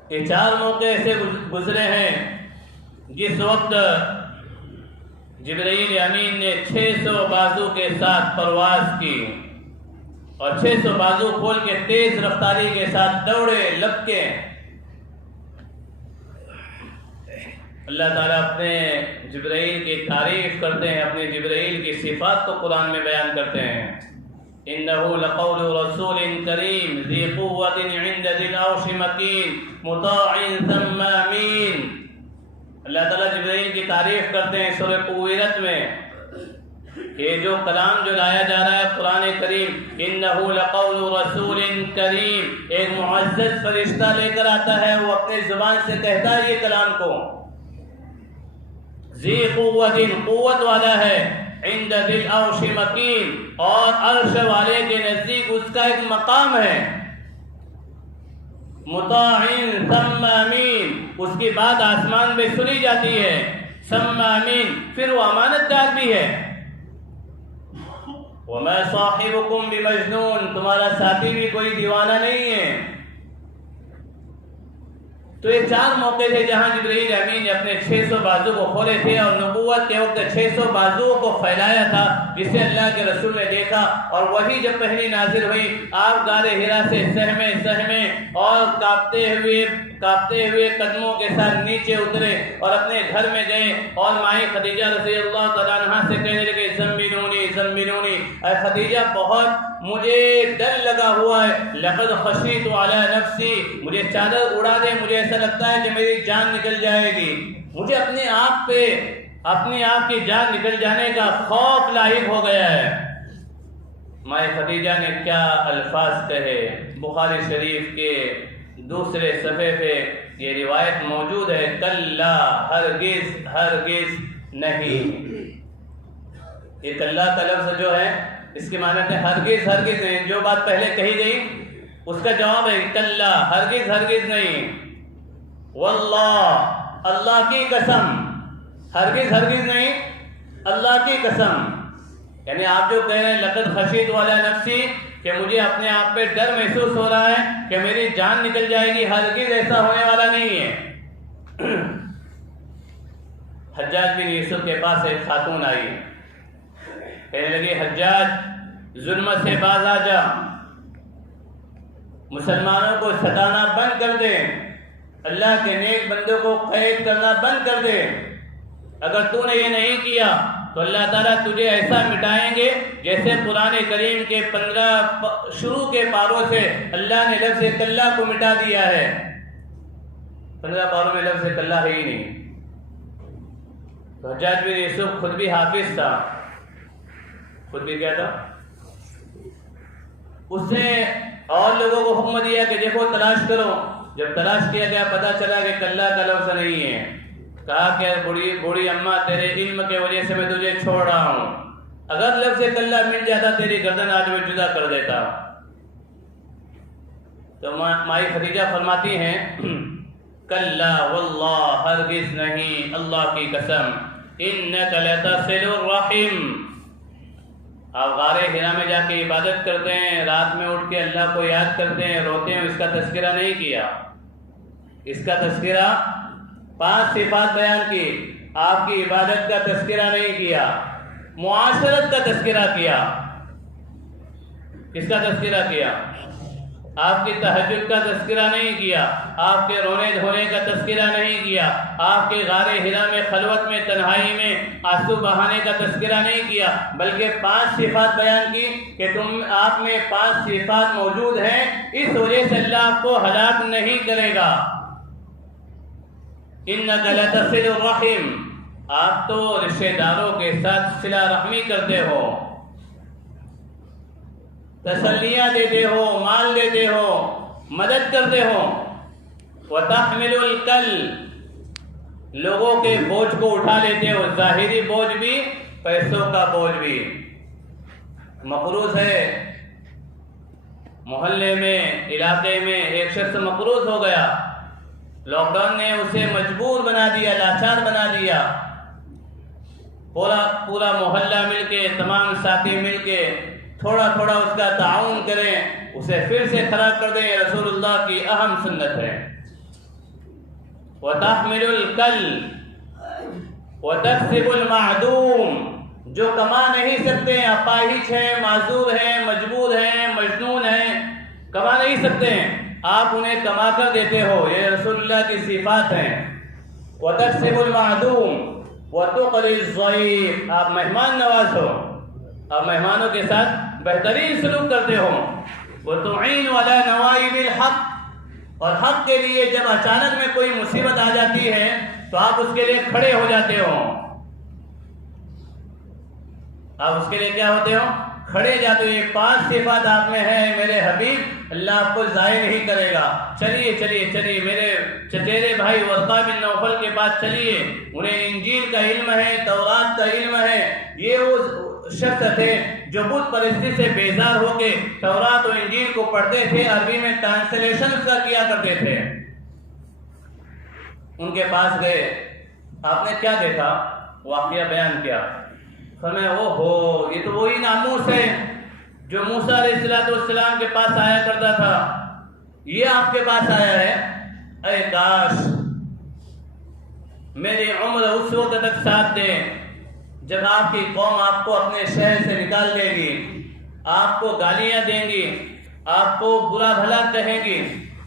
یہ 4 موقع ایسے گزرے ہیں جس وقت جبرائیل امین نے 600 بازو کے ساتھ پرواز کی اور 600 بازو کھول کے تیز رفتاری کے ساتھ دوڑے لپکے۔ اللہ تعالیٰ اپنے جبرائیل کی تعریف کرتے ہیں، اپنے جبرائیل کی صفات کو قرآن میں بیان کرتے ہیں۔ إنه لقول رسول كريم ذي قوة عند ذي العرش مكين مطاع ثم أمين۔ اللہ تعالیٰ جبرائیل کی تعریف کرتے ہیں سورہ قویرت میں کہ جو کلام جو لایا جا رہا ہے قرآن کریم، انہ لقول رسول کریم، ایک معزز فرشتہ لے کر آتا ہے، وہ اپنے زبان سے کہتا ہے یہ کلام کو، ذی قوت، قوت والا ہے، عند ذی العرش مکین، اور عرش والے کے نزدیک اس کا ایک مقام ہے، مطاع ثم امین، اس کی بات آسمان میں سنی جاتی ہے، ثم امین، پھر وہ امانت دار بھی ہے۔ وَمَا صَاحِبُكُمْ بِمَجْنُونَ، تمہارا ساتھی بھی کوئی دیوانہ نہیں ہے۔ تو یہ 4 موقع تھے جہاں جبرائیل امین نے اپنے 600 بازو کو کھولے تھے اور نبوت کے وقت 600 بازوؤں کو پھیلایا تھا، جسے اللہ کے رسول نے دیکھا، اور وہی جب پہلی نازل ہوئی آپ غار حرا سے سہمے اور کانپتے ہوئے قدموں کے ساتھ نیچے اترے اور اپنے گھر میں گئے اور مائی خدیجہ رضی اللہ تعالیٰ عنہا سے کہنے لگے زملونی، اے خدیجہ بہت مجھے ڈر لگا ہوا ہے، لقد خشیت علی نفسی، مجھے چادر اڑا دے، مجھے ایسا لگتا ہے کہ میری جان نکل جائے گی، مجھے اپنے آپ کی جان نکل جانے کا خوف لاحق ہو گیا ہے۔ مائی خدیجہ نے کیا الفاظ کہے، بخاری شریف کے دوسرے صفحے پہ یہ روایت موجود ہے، کلا، ہرگز نہیں. یہ کلا کا لفظ جو ہے اس کے معنی ہے ہرگز ہرگز نہیں. جو بات پہلے کہی گئی اس کا جواب ہے کلا، ہرگز ہرگز نہیں. واللہ، اللہ کی قسم، ہرگز ہرگز نہیں، اللہ کی قسم. یعنی آپ جو کہہ رہے ہیں لقد خشیت والا نفسی، کہ مجھے اپنے آپ پہ ڈر محسوس ہو رہا ہے کہ میری جان نکل جائے گی، ہرگز ایسا ہونے والا نہیں ہے. حجاج بن یوسف کے پاس ایک خاتون آئی، کہنے لگی حجاج ظلم سے باز آ جا، مسلمانوں کو ستانا بند کر دے، اللہ کے نیک بندوں کو قید کرنا بند کر دے. اگر تو نے یہ نہیں کیا تو اللہ تعالیٰ تجھے ایسا مٹائیں گے جیسے قرآن کریم کے 15 شروع کے پاروں سے اللہ نے لفظ کلا کو مٹا دیا ہے. 15 پاروں میں لفظ کلا ہے ہی نہیں. تو حجاج بن یوسف خود بھی حافظ تھا، خود بھی کیا تھا، اس نے اور لوگوں کو حکم دیا کہ دیکھو تلاش کرو. جب تلاش کیا گیا پتا چلا کہ کلا کا لفظ نہیں ہے. کہا کہ بوڑھی اماں تیرے علم کے وجہ سے میں تجھے چھوڑ رہا ہوں، اگر لفظ کلا مل جاتا تیری گردن آج میں جدا کر دیتا. تو مائی خدیجہ فرماتی ہیں کلا واللہ، ہرگز نہیں، اللہ کی قسم، انک لتصل الرحم. آپ غار حرا میں جا کے عبادت کرتے ہیں، رات میں اٹھ کے اللہ کو یاد کرتے ہیں، روتے ہیں، اس کا تذکرہ نہیں کیا. اس کا تذکرہ 5 صفات بیان کی، آپ کی عبادت کا تذکرہ نہیں کیا، معاشرت کا تذکرہ کیا. کس کا تذکرہ کیا؟ آپ کی تہجد کا تذکرہ نہیں کیا، آپ کے رونے دھونے کا تذکرہ نہیں کیا، آپ کے غار حرا میں خلوت میں تنہائی میں آنسو بہانے کا تذکرہ نہیں کیا، بلکہ 5 صفات بیان کی کہ آپ میں 5 صفات موجود ہیں، اس وجہ سے اللہ آپ کو ہلاک نہیں کرے گا. انک لتصل الرحم، آپ تو رشتہ داروں کے ساتھ صلہ رحمی کرتے ہو، تسلیاں دیتے ہو، مال دیتے ہو، مدد کرتے ہو. وتحمل الکل، لوگوں کے بوجھ کو اٹھا لیتے ہو، ظاہری بوجھ بھی، پیسوں کا بوجھ بھی. مقروض ہے، محلے میں، علاقے میں ایک شخص مقروض ہو گیا، لاک ڈاؤن نے اسے مجبور بنا دیا، لاچار بنا دیا. پورا محلہ مل کے، تمام ساتھی مل کے تھوڑا تھوڑا اس کا تعاون کریں، اسے پھر سے کھڑا کر دیں. یہ رسول اللہ کی اہم سنت ہے. وَتَحْمِلُ الْكَلِّ وَتَكْسِبُ الْمَعْدُومِ، جو کما نہیں سکتے ہیں، اپاہج ہیں، معذور ہیں، مجبور ہیں، مجنون ہیں، کما نہیں سکتے ہیں، آپ انہیں کما کر دیتے ہو. یہ رسول اللہ کی صفات ہیں. وَتَكْسِبُ الْمَعْدُومِ وَتُقْرِي الضَّيْفَ، آپ مہمان نواز ہو، آپ مہمانوں کے ساتھ بہترین سلوک کرتے ہو. وَتُعِينُ عَلَى نَوَائِبِ الْحَقِّ، اور حق کے لیے جب اچانک میں کوئی مصیبت آ جاتی ہے تو آپ اس کے لیے کھڑے ہو جاتے ہو. آپ اس کے لیے کیا ہوتے ہو؟ کھڑے جاتے ہو. یہ 5 صفات آپ میں ہے میرے حبیب، اللہ آپ کو ضائع نہیں کرے گا. چلیے چلیے چلیے، میرے چچیرے بھائی ورقہ بن نوفل کے پاس چلیے، انہیں انجیل کا علم ہے، تورات کا علم ہے. یہ وہ شخص تھے جو بت پرستی سے بیزار ہو کے تورات و انجیل کو پڑھتے تھے، عربی میں ٹرانسلیشن اس کا کیا کرتے تھے. ان کے پاس گئے، آپ نے کیا دیکھا؟ واقعہ بیان کیا. فرمایا اوہو، یہ تو وہی ناموس ہے جو موسیٰ علیہ السلام کے پاس آیا کرتا تھا، یہ آپ کے پاس آیا ہے. اے کاش میری عمر اس وقت تک ساتھ دے جب آپ کی قوم آپ کو اپنے شہر سے نکال دے گی، آپ کو گالیاں دیں گی، آپ کو برا بھلا کہیں گی.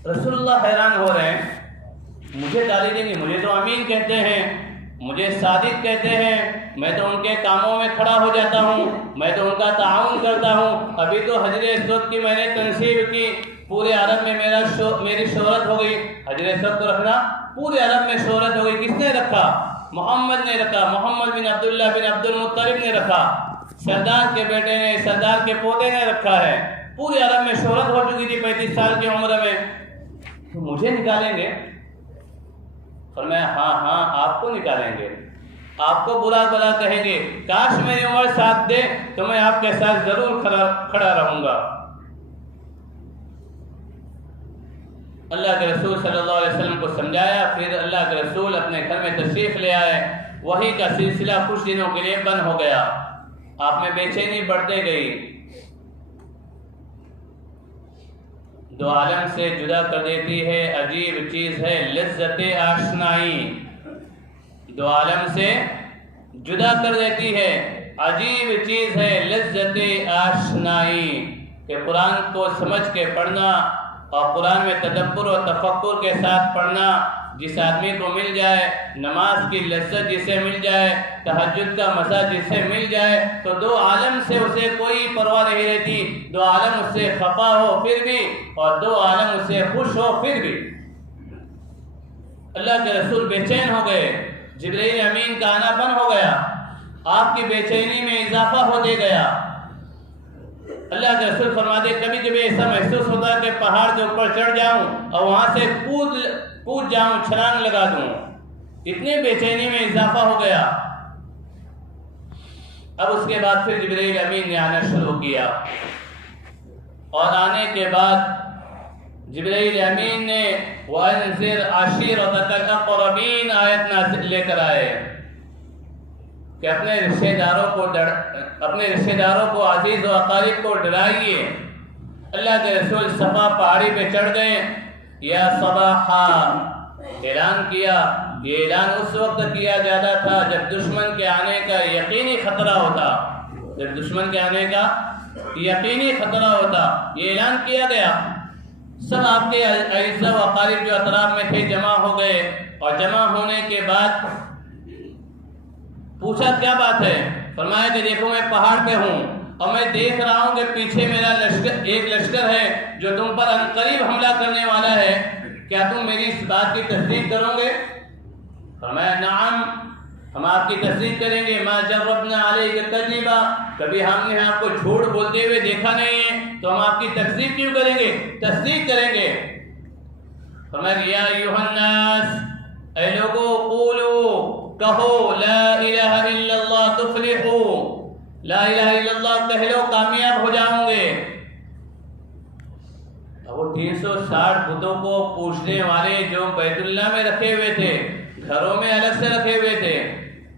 رسول اللہ حیران ہو رہے ہیں، مجھے گالی دیں گی؟ مجھے تو امین کہتے ہیں، مجھے صادق کہتے ہیں، میں تو ان کے کاموں میں کھڑا ہو جاتا ہوں، میں تو ان کا تعاون کرتا ہوں. ابھی تو حجر اسود کی میں نے تنصیب کی، پورے عرب میں میری شہرت ہو گئی. حجر اسود کو رکھنا پورے عرب میں شہرت ہو گئی. کس نے رکھا؟ محمد نے رکھا، محمد بن عبداللہ بن عبد المطلب نے رکھا، سردار کے بیٹے نے، سردار کے پوتے نے رکھا ہے. پورے عرب میں شہرت ہو چکی تھی 35 سال کی عمر میں. تو مجھے نکالیں گے؟ فرمایا ہاں ہاں آپ کو نکالیں گے. آپ کو برا بلا کہیں گے، کاش میری عمر ساتھ دے تو میں آپ کے ساتھ ضرور کھڑا رہوں گا۔ اللہ کے رسول صلی اللہ علیہ وسلم کو سمجھایا، پھر اللہ کے رسول اپنے گھر میں تشریف لے آئے، وحی کا سلسلہ کچھ دنوں کے لیے بند ہو گیا، آپ میں بے چینی بڑھتے گئی، دو عالم سے جدا کر دیتی ہے، عجیب چیز ہے لذت آشنائی، دو عالم سے جدا کر دیتی ہے، عجیب چیز ہے لذت آشنائی، کہ قرآن کو سمجھ کے پڑھنا اور قرآن میں تدبر و تفکر کے ساتھ پڑھنا، جس آدمی کو مل جائے، نماز کی لذت جسے مل جائے، تہجد کا مزہ جسے مل جائے، تو دو عالم سے اسے کوئی پرواہ نہیں رہتی، دو عالم اس سے خفا ہو پھر بھی اور دو عالم اس سے خوش ہو پھر بھی۔ اللہ کے رسول بے چین ہو گئے، جبرائیل امین کا آنا بند ہو گیا، آپ کی بے چینی میں اضافہ ہوتے گیا۔ اللہ کے رسول فرماتے کبھی کبھی ایسا محسوس ہوتا کہ پہاڑ کے اوپر چڑھ جاؤں اور وہاں سے کود جاؤں، چھلانگ لگا دوں، اتنی بے چینی میں اضافہ ہو گیا۔ اب اس کے بعد پھر جبرائیل امین نے آنا شروع کیا، اور آنے کے بعد جبرائیل امین نے وَأَنذِرْ عَشِيرَتَكَ الْأَقْرَبِينَ آیت لے کر آئے کہ اپنے رشتہ داروں کو عزیز و اقارب کو ڈرائیے۔ اللہ کے رسول صفا پہاڑی پہ چڑھ گئے، یا صباحا اعلان کیا۔ یہ اعلان اس وقت کیا جاتا تھا جب دشمن کے آنے کا یقینی خطرہ ہوتا، جب دشمن کے آنے کا یقینی خطرہ ہوتا، یہ اعلان کیا گیا۔ سب آپ کے اعزاء و اقارب جو اطراف میں تھے جمع ہو گئے، اور جمع ہونے کے بعد پوچھا کیا بات ہے؟ فرمایا کہ دیکھو میں پہاڑ پہ ہوں اور میں دیکھ رہا ہوں کہ پیچھے میرا ایک لشکر ہے جو تم پر عنقریب حملہ کرنے والا ہے، کیا تم میری اس بات کی تصدیق کرو گے؟ فرمایا نعم، ہم آپ کی تصدیق کریں گے، ما جربنا علیک کذبا، کبھی ہم نے آپ کو جھوٹ بولتے ہوئے دیکھا نہیں ہے، تو ہم آپ کی تصدیق کیوں کریں گے؟ تصدیق کریں گے۔ فرمایا کہ یا ایھا الناس، اے لوگو، قولوا، کہو، لا الہ الا اللہ تفلحو، لا الہ الا اللہ کہہ لو کامیاب ہو جاؤں گے۔ اب وہ 360 بتوں کو پوجنے والے جو بیت اللہ میں رکھے ہوئے تھے، گھروں میں الگ سے رکھے ہوئے تھے،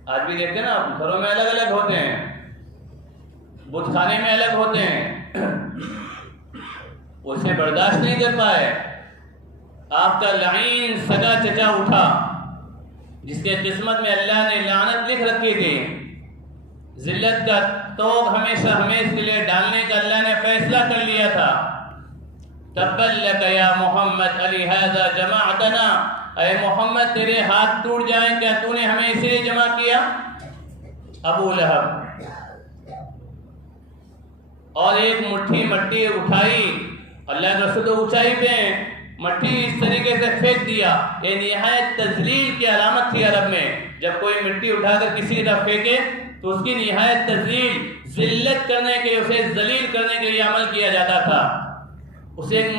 آج بھی دیکھتے ہیں نا، گھروں میں الگ الگ ہوتے ہیں، بت خانے میں الگ ہوتے ہیں، اسے برداشت نہیں کر پائے۔ آپ کا لعین سگا چچا اٹھا جس کے قسمت میں اللہ نے لعنت لکھ رکھی تھی، ذلت کا توغ ہمیشہ ہمیشہ کے لیے ڈالنے کا اللہ نے فیصلہ کر لیا تھا۔ تبت لک یا محمد لہذا جمعتنا، اے محمد تیرے ہاتھ ٹوٹ جائیں، کیا تو نے ہمیں اسی لیے جمع کیا؟ ابو لہب، اور ایک مٹھی مٹی اٹھائی، اللہ کے رسول اونچائی پہ مٹی اس طریقے سے پھینک دیا، یہ نہایت تذلیل کی علامت تھی عرب میں، جب کوئی مٹی اٹھا کر کسی طرف پھینکے تو اس کی نہایت تذلیل، ذلت کرنے کے لیے، اسے ذلیل کرنے کے لیے عمل کیا جاتا تھا۔ اسے ایک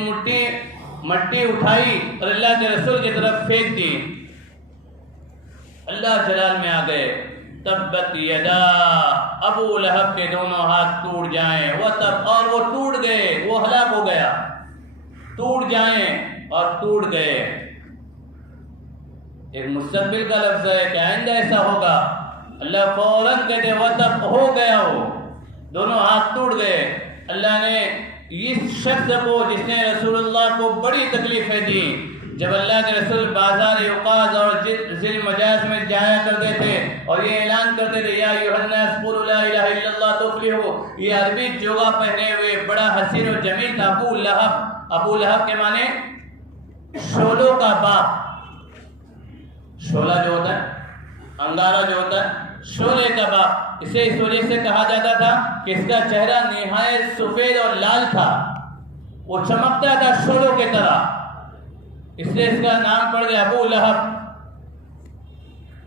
مٹی اٹھائی اور اللہ کے رسول کی طرف پھینک دی، اللہ جلال میں آ گئے، تبت یدا، ابو لہب کے دونوں ہاتھ ٹوٹ جائیں، اور وہ ٹوٹ گئے، وہ ہلاک ہو گیا، ٹوٹ جائیں اور ٹوٹ گئے۔ ایک مستقبل کا لفظ ہے کہ آئندہ ایسا ہوگا، اللہ فوراً کہتے وَتَب، ہو گیا، ہو دونوں ہاتھ ٹوٹ گئے۔ اللہ نے اس شخص کو جس نے رسول اللہ کو بڑی تکلیفیں دی، جب اللہ کے رسول بازار عکاظ اور ذی المجاز میں جایا کرتے تھے اور یہ اعلان کرتے تھے، یا ایھا الناس قولوا لا الہ الا اللہ تفلحوا، یہ عربی جوگا پہنے ہوئے بڑا حسین و جمیل تھا، ابو لہب۔ ابو لہب کے معنی شولوں کا باپ، شولہ جو ہوتا ہے، انگارہ جو ہوتا ہے، شولے کا باپ، اسے اس وجہ سے کہا جاتا تھا کہ اس کا چہرہ نہایت سفید اور لال تھا، وہ چمکتا تھا شولوں کی طرح، اس لیے اس کا نام پڑ گیا ابو لہب۔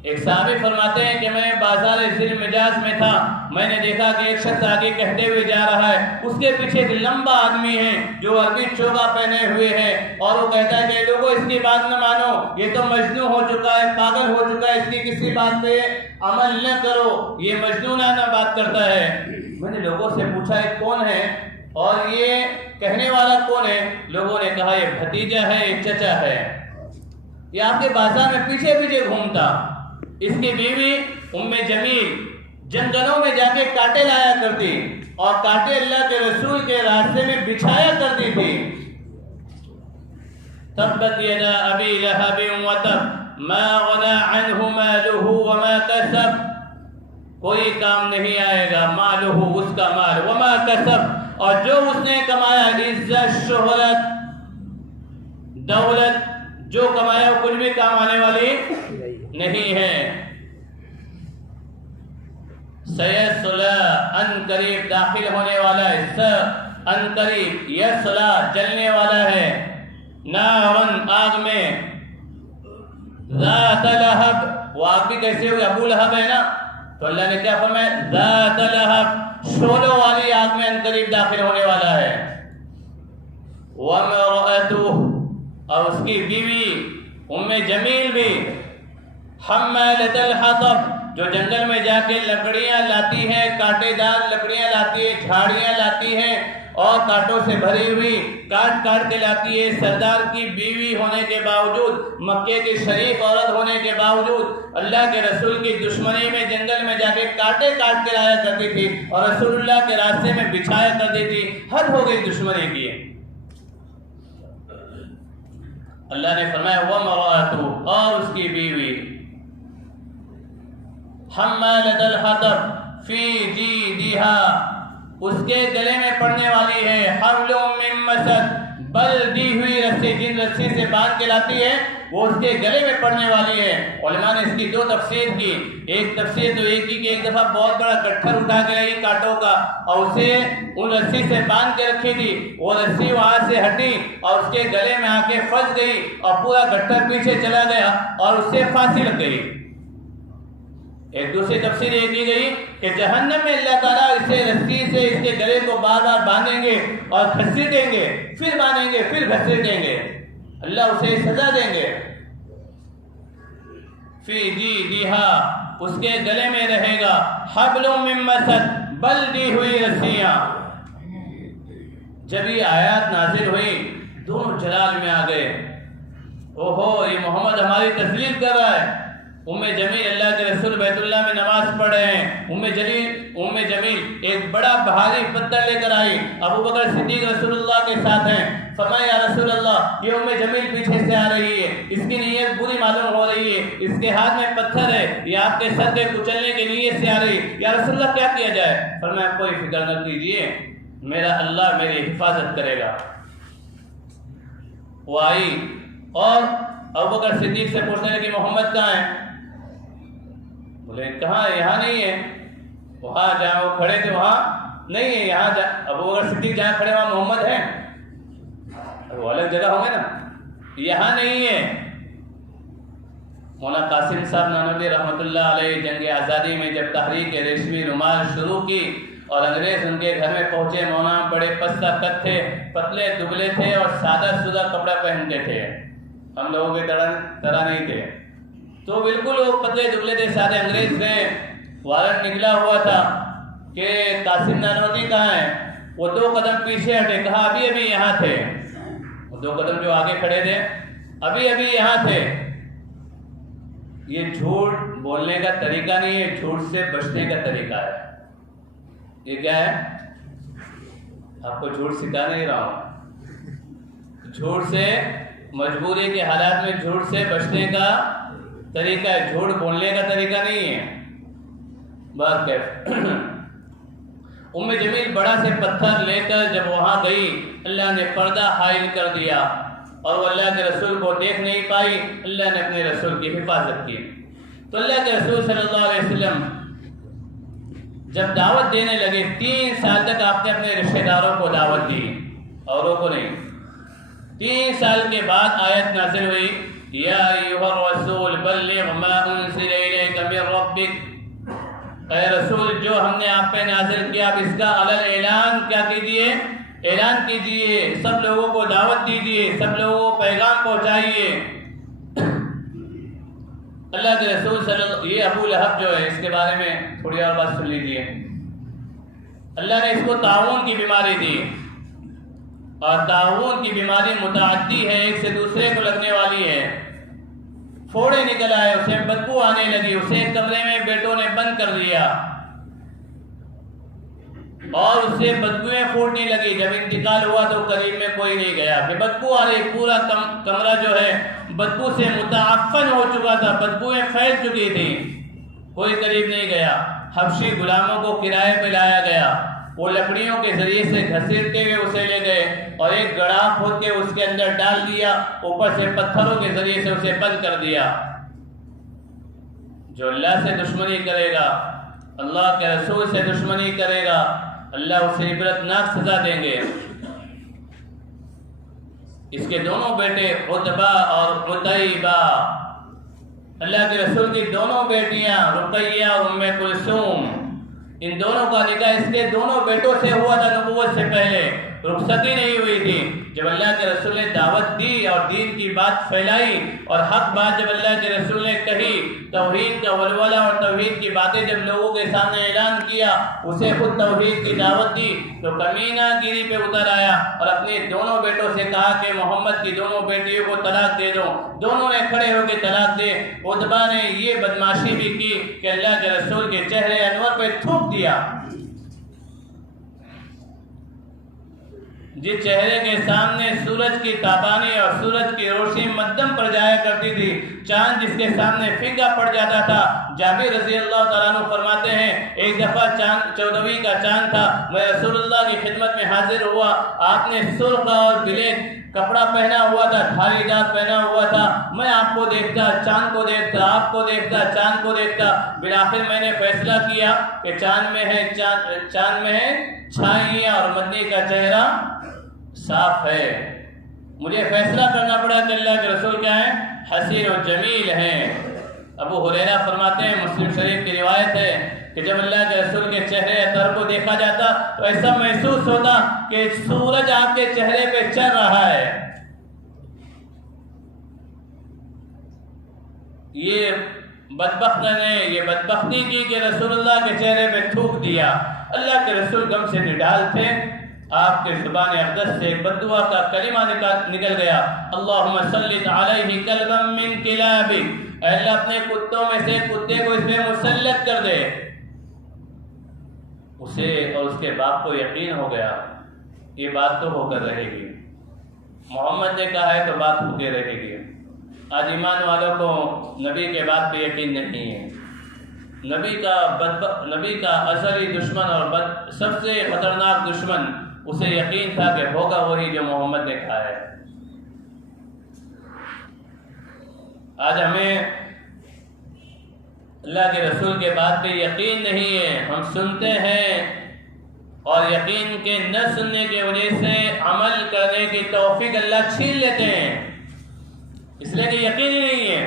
ایک صحابی فرماتے ہیں کہ میں بازار ذی المجاز میں تھا، میں نے دیکھا کہ ایک شخص آگے کہتے ہوئے جا رہا ہے، اس کے پیچھے ایک لمبا آدمی ہے جو عربی چوگا پہنے ہوئے ہے، اور وہ کہتا ہے کہ لوگوں اس کی بات نہ مانو، یہ تو مجنون ہو چکا ہے، پاگل ہو چکا ہے، اس کی کسی بات پہ عمل نہ کرو، یہ مجنونانہ بات کرتا ہے۔ میں نے لوگوں سے پوچھا یہ کون ہے اور یہ کہنے والا کون ہے؟ لوگوں نے کہا یہ بھتیجا ہے، یہ چچا ہے، یہ آپ کے بازار میں پیچھے پیچھے گھومتا۔ اس کی بیوی ام جمیل جنگلوں میں جا کے کانٹے لایا کرتی اور کانٹے اللہ کے رسول کے راستے میں بچھایا کرتی تھی۔ تبت یدا ابی لہب وتب ما غنی عنہ مالہ وما کسب، کوئی کام نہیں آئے گا، مالہ اس کا مال، وما کسب اور جو اس نے کمایا، عزت، شہرت، دولت، جو کمایا وہ کچھ بھی کام آنے والی نہیں ہے۔ سیصلی، ان قریب داخل ہونے والا ہے، ان قریب، یصلی جلنے والا ہے، نارن آگ میں، ذات لہب، وہ آگ بھی کیسے ہوئی؟ ابو لہب ہے نا، تو اللہ نے کیا فرمایا؟ ذات لہب، شعلوں والی آگ میں ان قریب داخل ہونے والا ہے۔ وامرأتہ، اور اس کی بیوی ام جمیل بھی، حمالۃ الحطب، جو جنگل میں جا کے لکڑیاں لاتی ہے، کانٹے دار لکڑیاں لاتی ہے، جھاڑیاں لاتی ہے اور کانٹوں سے بھری ہوئی کاٹ کاٹ کے لاتی ہے۔ سردار کی بیوی ہونے کے باوجود، مکے کی شریف عورت ہونے کے باوجود، اللہ کے رسول کی دشمنی میں جنگل میں جا کے کانٹے کاٹ کے لایا کرتی تھی اور رسول اللہ کے راستے میں بچھایا کرتی تھی۔ حد ہو گئی دشمنی کی۔ اللہ نے فرمایا وَامْرَأَتُهُ، اور اس کی بیوی، حمالۃ الحطب فی جیدہا، اس کے گلے میں پڑنے والی ہے، حبل من مسد، بلدی ہوئی رسی، جن رسی سے باندھ کے لاتی ہے وہ اس کے گلے میں پڑنے والی ہے۔ علماء نے اس کی دو تفسیر کی، ایک تفسیر تو ایک ہی کہ ایک دفعہ بہت بڑا گٹھر اٹھا کے لائی کانٹوں کا اور اسے ان رسی سے باندھ کے رکھی تھی، وہ رسی وہاں سے ہٹی اور اس کے گلے میں آ کے پھنس گئی اور پورا گٹھر پیچھے چلا گیا اور اس سے پھانسی لگ گئی۔ ایک دوسری تفسیر یہ کی گئی کہ جہنم میں اللہ تعالیٰ اسے رسی سے اس کے گلے کو بار بار باندھیں گے اور گھسیٹیں گے، پھر باندھیں گے، پھر گھسیٹیں گے، اللہ اسے سزا دیں گے۔ فی جیدہا، اس کے گلے میں رہے گا، حبل من مسد، بلدی ہوئی رسیاں۔ جب یہ آیات نازل ہوئی دونوں جلال میں آ گئے، اوہو یہ محمد ہماری تذلیل کر رہا ہے۔ ام جمیل، اللہ کے رسول بیت اللہ میں نماز پڑھ رہے ہیں، ام جمیل ایک بڑا بھاری پتھر لے کر آئی، ابو بکر صدیق رسول اللہ کے ساتھ ہیں، فرمایا یا رسول اللہ یہ ام جمیل پیچھے سے آ رہی ہے، اس کی نیت بری معلوم ہو رہی ہے، اس کے ہاتھ میں پتھر ہے، یہ آپ کے سر کے کچلنے کی نیت سے آ رہی ہے، یا رسول اللہ کیا کیا جائے؟ فرمایا کوئی فکر نہ کیجیے، میرا اللہ میری حفاظت کرے گا۔ وہ آئی اور ابو بکر صدیق سے پوچھنے لگی محمد کہاں ہے؟ بولے کہاں ہے؟ یہاں نہیں ہے۔ وہاں جہاں وہ کھڑے تھے وہاں نہیں ہے، یہاں ابو بکر صدیق جہاں کھڑے وہاں محمد ہے، وہ الگ جگہ ہوں گے نا، یہاں نہیں ہے۔ مولانا قاسم صاحب نانوتوی رحمۃ اللہ علیہ جنگ آزادی میں جب تحریک ریشمی رومال شروع کی اور انگریز ان کے گھر میں پہنچے، مولانا بڑے پستہ قد تھے، پتلے دبلے تھے اور سادہ سودہ کپڑا پہنتے تھے، ہم لوگوں کی طرح نہیں تھے، تو بالکل وہ پتلے دبلے تھے، سارے انگریز تھے۔ وارنٹ نکلا ہوا تھا کہ قاسم نانوتوی کہاں ہے؟ وہ 2 قدم پیچھے ہٹے، کہا ابھی ابھی یہاں تھے، وہ 2 قدم جو آگے کھڑے تھے ابھی ابھی یہاں تھے۔ یہ جھوٹ بولنے کا طریقہ نہیں ہے، جھوٹ سے بچنے کا طریقہ ہے۔ یہ کیا ہے؟ آپ کو جھوٹ سکھا نہیں رہا ہوں، جھوٹ سے مجبوری کے حالات میں جھوٹ سے بچنے کا طریقہ ہے، جھوٹ بولنے کا طریقہ نہیں ہے۔ بات کیف ام جمیل بڑا سے پتھر لے کر جب وہاں گئی، اللہ نے پردہ حائل کر دیا اور وہ اللہ کے رسول کو دیکھ نہیں پائی، اللہ نے اپنے رسول کی حفاظت کی۔ تو اللہ کے رسول صلی اللہ علیہ وسلم جب دعوت دینے لگے، 3 سال تک آپ نے اپنے رشتہ داروں کو دعوت دی، اوروں کو نہیں۔ 3 سال کے بعد آیت نازل ہوئی، یا ایھا الرسول بلغ ما انزل الیک من ربک، اے رسول جو ہم نے آپ پہ نازل کیا آپ اس کا علل اعلان کیا کیجیے، اعلان کیجیے، سب لوگوں کو دعوت دیجیے، سب لوگوں کو پیغام پہنچائیے۔ اللہ کے رسول صلی اللہ یہ ابو لہب جو ہے اس کے بارے میں تھوڑی اور بات سن لیجیے. اللہ نے اس کو طاعون کی بیماری دی اور طاعون کی بیماری متعدی ہے، ایک سے دوسرے کو لگنے والی ہے. پھوڑے نکل آئے، اسے بدبو آنے لگی، اسے ایک کمرے میں بیٹوں نے بند کر دیا اور اس سے بدبوئیں پھوٹنے لگی. جب انتقال ہوا تو قریب میں کوئی نہیں گیا کہ بدبو آ رہی. پورا کمرہ جو ہے بدبو سے متعفن ہو چکا تھا، بدبوئیں پھیل چکی تھی، کوئی قریب نہیں گیا. حبشی غلاموں کو کرائے پہ لایا گیا، وہ لکڑیوں کے ذریعے سے گھسیٹتے ہوئے اسے لے گئے اور ایک گڑھا کھود کے اس کے اندر ڈال دیا، اوپر سے پتھروں کے ذریعے سے اسے بند کر دیا. جو اللہ سے دشمنی کرے گا، اللہ کے رسول سے دشمنی کرے گا، اللہ اسے عبرتناک سزا دیں گے. اس کے دونوں بیٹے عتبہ اور عتیبہ، اللہ کے رسول کی دونوں بیٹیاں رقیہ اور ام کلثوم، ان دونوں کا نکاح اس کے دونوں بیٹوں سے ہوا تھا نبوت سے پہلے، رخصتی نہیں ہوئی تھی. جب اللہ کے رسول نے دعوت دی اور دین کی بات پھیلائی اور حق بات جب اللہ کے رسول نے کہی، توحید کا ولولہ اور توحید کی باتیں جب لوگوں کے سامنے اعلان کیا، اسے خود توحید کی دعوت دی تو کمینہ گیری پہ اتر آیا اور اپنے دونوں بیٹوں سے کہا کہ محمد کی دونوں بیٹیوں کو طلاق دے دو. دونوں نے کھڑے ہو کے طلاق دے. عتبہ نے یہ بدماشی بھی کی کہ اللہ کے رسول کے چہرے انور پہ تھوک دیا. جس چہرے کے سامنے سورج کی تابانی اور سورج کی روشنی مدھم پر جایا کرتی تھی، چاند جس کے سامنے پھیکا پڑ جاتا تھا. جابر رضی اللہ تعالیٰ عنہ فرماتے ہیں ایک دفعہ چاند 14ویں کا چاند تھا، میں رسول اللہ کی خدمت میں حاضر ہوا. آپ نے سرخ اور بلیک کپڑا پہنا ہوا تھا، تھالی دار پہنا ہوا تھا. میں آپ کو دیکھتا، چاند کو دیکھتا، آپ کو دیکھتا، چاند کو دیکھتا. بالآخر میں نے فیصلہ کیا کہ چاند میں ہے چھائیاں اور مدنی کا چہرہ صاف ہے. مجھے فیصلہ کرنا پڑا کہ اللہ کے رسول کیا ہیں؟ حسین و جمیل ہیں. ابو ہریرہ فرماتے ہیں، مسلم شریف کی روایت ہے کہ جب اللہ کے رسول کے چہرے اطہر کو دیکھا جاتا تو ایسا محسوس ہوتا کہ سورج آپ کے چہرے پہ چل رہا ہے. یہ بدبخت نے یہ بدبختی کی کہ رسول اللہ کے چہرے پہ تھوک دیا. اللہ کے رسول غم سے نڈال تھے. آپ کے زبان اقدس سے ایک بددعا کا کلمہ نکل گیا، اللہم سلط علیہ کلبا من کلابک، اے اللہ اپنے کتوں میں سے کتے کو اس پہ مسلط کر دے. اسے اور اس کے باپ کو یقین ہو گیا یہ بات تو ہو کر رہے گی، محمد نے کہا ہے تو بات ہو کے رہے گی. آج ایمان والوں کو نبی کے بات پہ یقین نہیں ہے. نبی کا ازلی دشمن اور سب سے خطرناک دشمن، اسے یقین تھا کہ ہوگا وہی جو محمد نے کہا ہے. آج ہمیں اللہ کے رسول کے بات پہ یقین نہیں ہے. ہم سنتے ہیں اور یقین کے نہ سننے کی وجہ سے عمل کرنے کی توفیق اللہ چھین لیتے ہیں، اس لیے کہ یقین ہی نہیں ہے.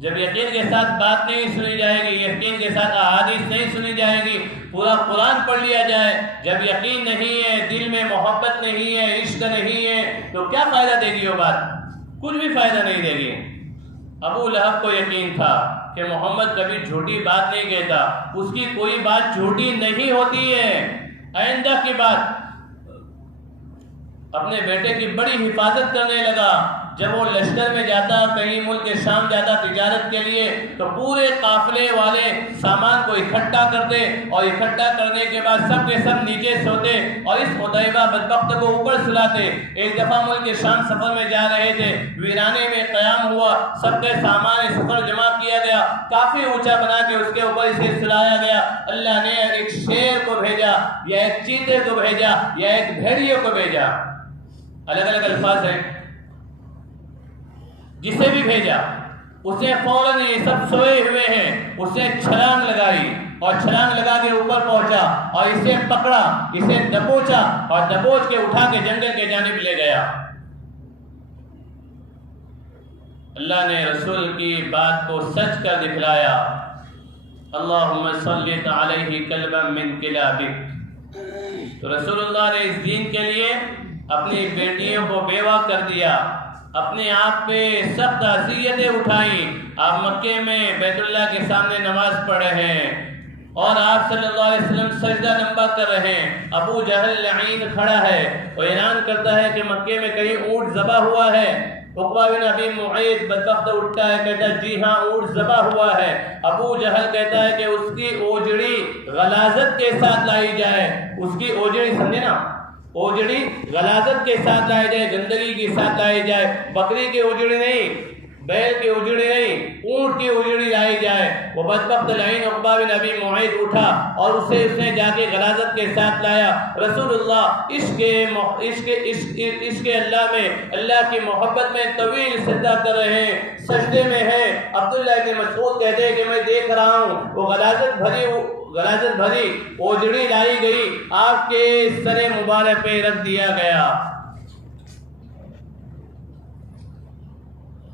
جب یقین کے ساتھ بات نہیں سنی جائے گی، یقین کے ساتھ احادیث نہیں سنی جائے گی، پورا قرآن پڑھ لیا جائے، جب یقین نہیں ہے، دل میں محبت نہیں ہے، عشق نہیں ہے، تو کیا فائدہ دے گی وہ بات؟ کچھ بھی فائدہ نہیں دے گی. ابو لہب کو یقین تھا کہ محمد کبھی جھوٹی بات نہیں کہتا، اس کی کوئی بات جھوٹی نہیں ہوتی ہے. آئندہ کی بات اپنے بیٹے کی بڑی حفاظت کرنے لگا. جب وہ لشکر میں جاتا، کہیں ملک کے شام جاتا تجارت کے لیے، تو پورے قافلے والے سامان کو اکٹھا کرتے اور اکٹھا کرنے کے بعد سب کے سب نیچے سوتے اور اس عتیبہ بدبخت کو اوپر سلاتے. ایک دفعہ ملک کے شام سفر میں جا رہے تھے، ویرانے میں قیام ہوا، سب کے سامان سفر جمع کیا گیا، کافی اونچا بنا کے اس کے اوپر اسے سلایا گیا. اللہ نے ایک شیر کو بھیجا یا ایک چیتے کو بھیجا یا ایک بھیڑیے کو بھیجا، الگ الگ الفاظ ہیں. جسے بھی بھیجا اسے فوراً یہ سب سوئے ہوئے ہیں، اسے چھلانگ لگائی اور چھلانگ لگا کے اوپر پہنچا اور اسے پکڑا، اسے دبوچا اور دبوچ کے اٹھا کے جنگل کے جانب لے گیا. اللہ نے رسول کی بات کو سچ کر دکھلایا. اللہم سلط علیہ کلبا من کلابک. تو رسول اللہ نے اس دین کے لیے اپنی بیٹیوں کو بیوہ کر دیا. اپنے آپ پہ سخت اذیتیں اٹھائیں. آپ مکے میں بیت اللہ کے سامنے نماز پڑھ رہے ہیں اور آپ صلی اللہ علیہ وسلم سجدہ نمبا کر رہے ہیں. ابو جہل لعین کھڑا ہے اور اعلان کرتا ہے کہ مکے میں کہیں اونٹ ذبح ہوا ہے. عقبہ بن ابی معیط بدبخت اٹھتا ہے، کہتا ہے جی ہاں اونٹ ذبح ہوا ہے. ابو جہل کہتا ہے کہ اس کی اوجڑی غلاظت کے ساتھ لائی جائے. اس کی اوجڑی سمجھے نا، اوجڑی غلاظت کے ساتھ لائی جائے، گندگی کے ساتھ لائی جائے. بکری کی اوجڑی نہیں، بیل کی اجڑی نہیں، اونٹ کی اجڑی لائی جائے. وہ بدبخت لعین عقبہ بن ابی معیط اٹھا اور اس نے جا کے غلاظت کے ساتھ لایا. رسول اللہ عشق اللہ میں، اللہ کی محبت میں طویل سجدہ کر رہے ہیں، سجدے میں ہیں. عبداللہ بن مسعود کہتے ہیں کہ میں دیکھ رہا ہوں وہ غلاظت بھری اوجڑی لائی گئی، آپ کے سر مبارک پہ رکھ دیا گیا.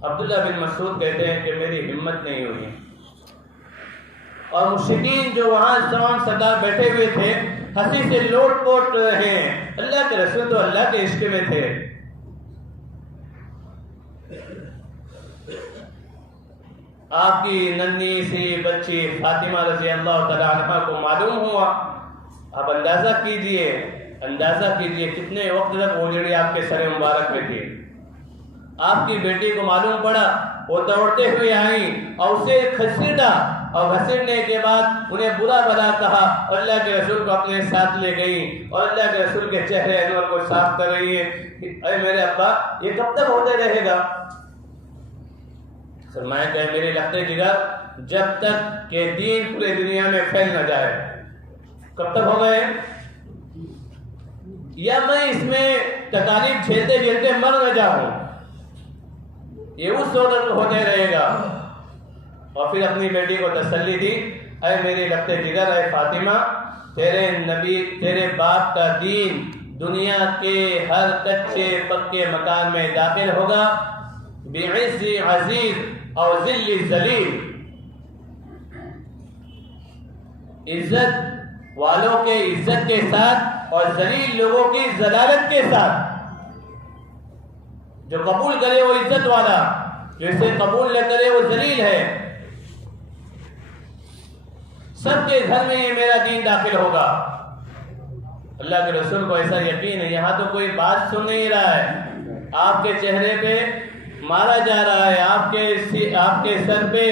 عبداللہ بن مسعود کہتے ہیں کہ میری ہمت نہیں ہوئی اور مشرکین جو وہاں تمام سردار بیٹھے ہوئے تھے ہنسی سے لوٹ پوٹ رہے ہیں. اللہ کے رسول تو اللہ کے عشق میں تھے. آپ کی ننھی سی بچی فاطمہ رضی اللہ تعالیٰ عنہ کو معلوم ہوا. آپ اندازہ کیجئے کتنے وقت تک اوجڑی آپ کے سر مبارک میں تھی. آپ کی بیٹی کو معلوم پڑا، وہ دوڑتے ہوئے آئیں اور اسے گھسیٹا اور گھسیٹنے کے بعد انہیں برا بھلا کہا اور اللہ کے رسول کو اپنے ساتھ لے گئیں اور اللہ کے رسول کے چہرے انور کو صاف کر رہی ہیں. اے میرے ابا یہ کب تک ہوتے رہے گا؟ فرمایا کہ میرے لختے جگر جب تک کہ دین پورے دنیا میں پھیل نہ جائے. کب تک ہو گئے؟ یا میں اس میں تکالیف جھیلتے مر نہ جاؤں، یہ اس وقت ہوتے رہے گا. اور پھر اپنی بیٹی کو تسلی دی، اے میری لختے جگر، اے فاطمہ، تیرے باپ کا دین دنیا کے ہر کچے پکے مکان میں داخل ہوگا، بعز عزیز اور ذل ذلیل. عزت والوں کے عزت کے ساتھ اور ذلیل لوگوں کی ذلالت کے ساتھ. جو قبول کرے وہ عزت والا، جو اسے قبول نہ کرے وہ ذلیل ہے. سب کے گھر میں یہ میرا دین داخل ہوگا. اللہ کے رسول کو ایسا یقین ہے. یہاں تو کوئی بات سن نہیں رہا ہے، آپ کے چہرے پہ مارا جا رہا ہے، آپ کے سر پہ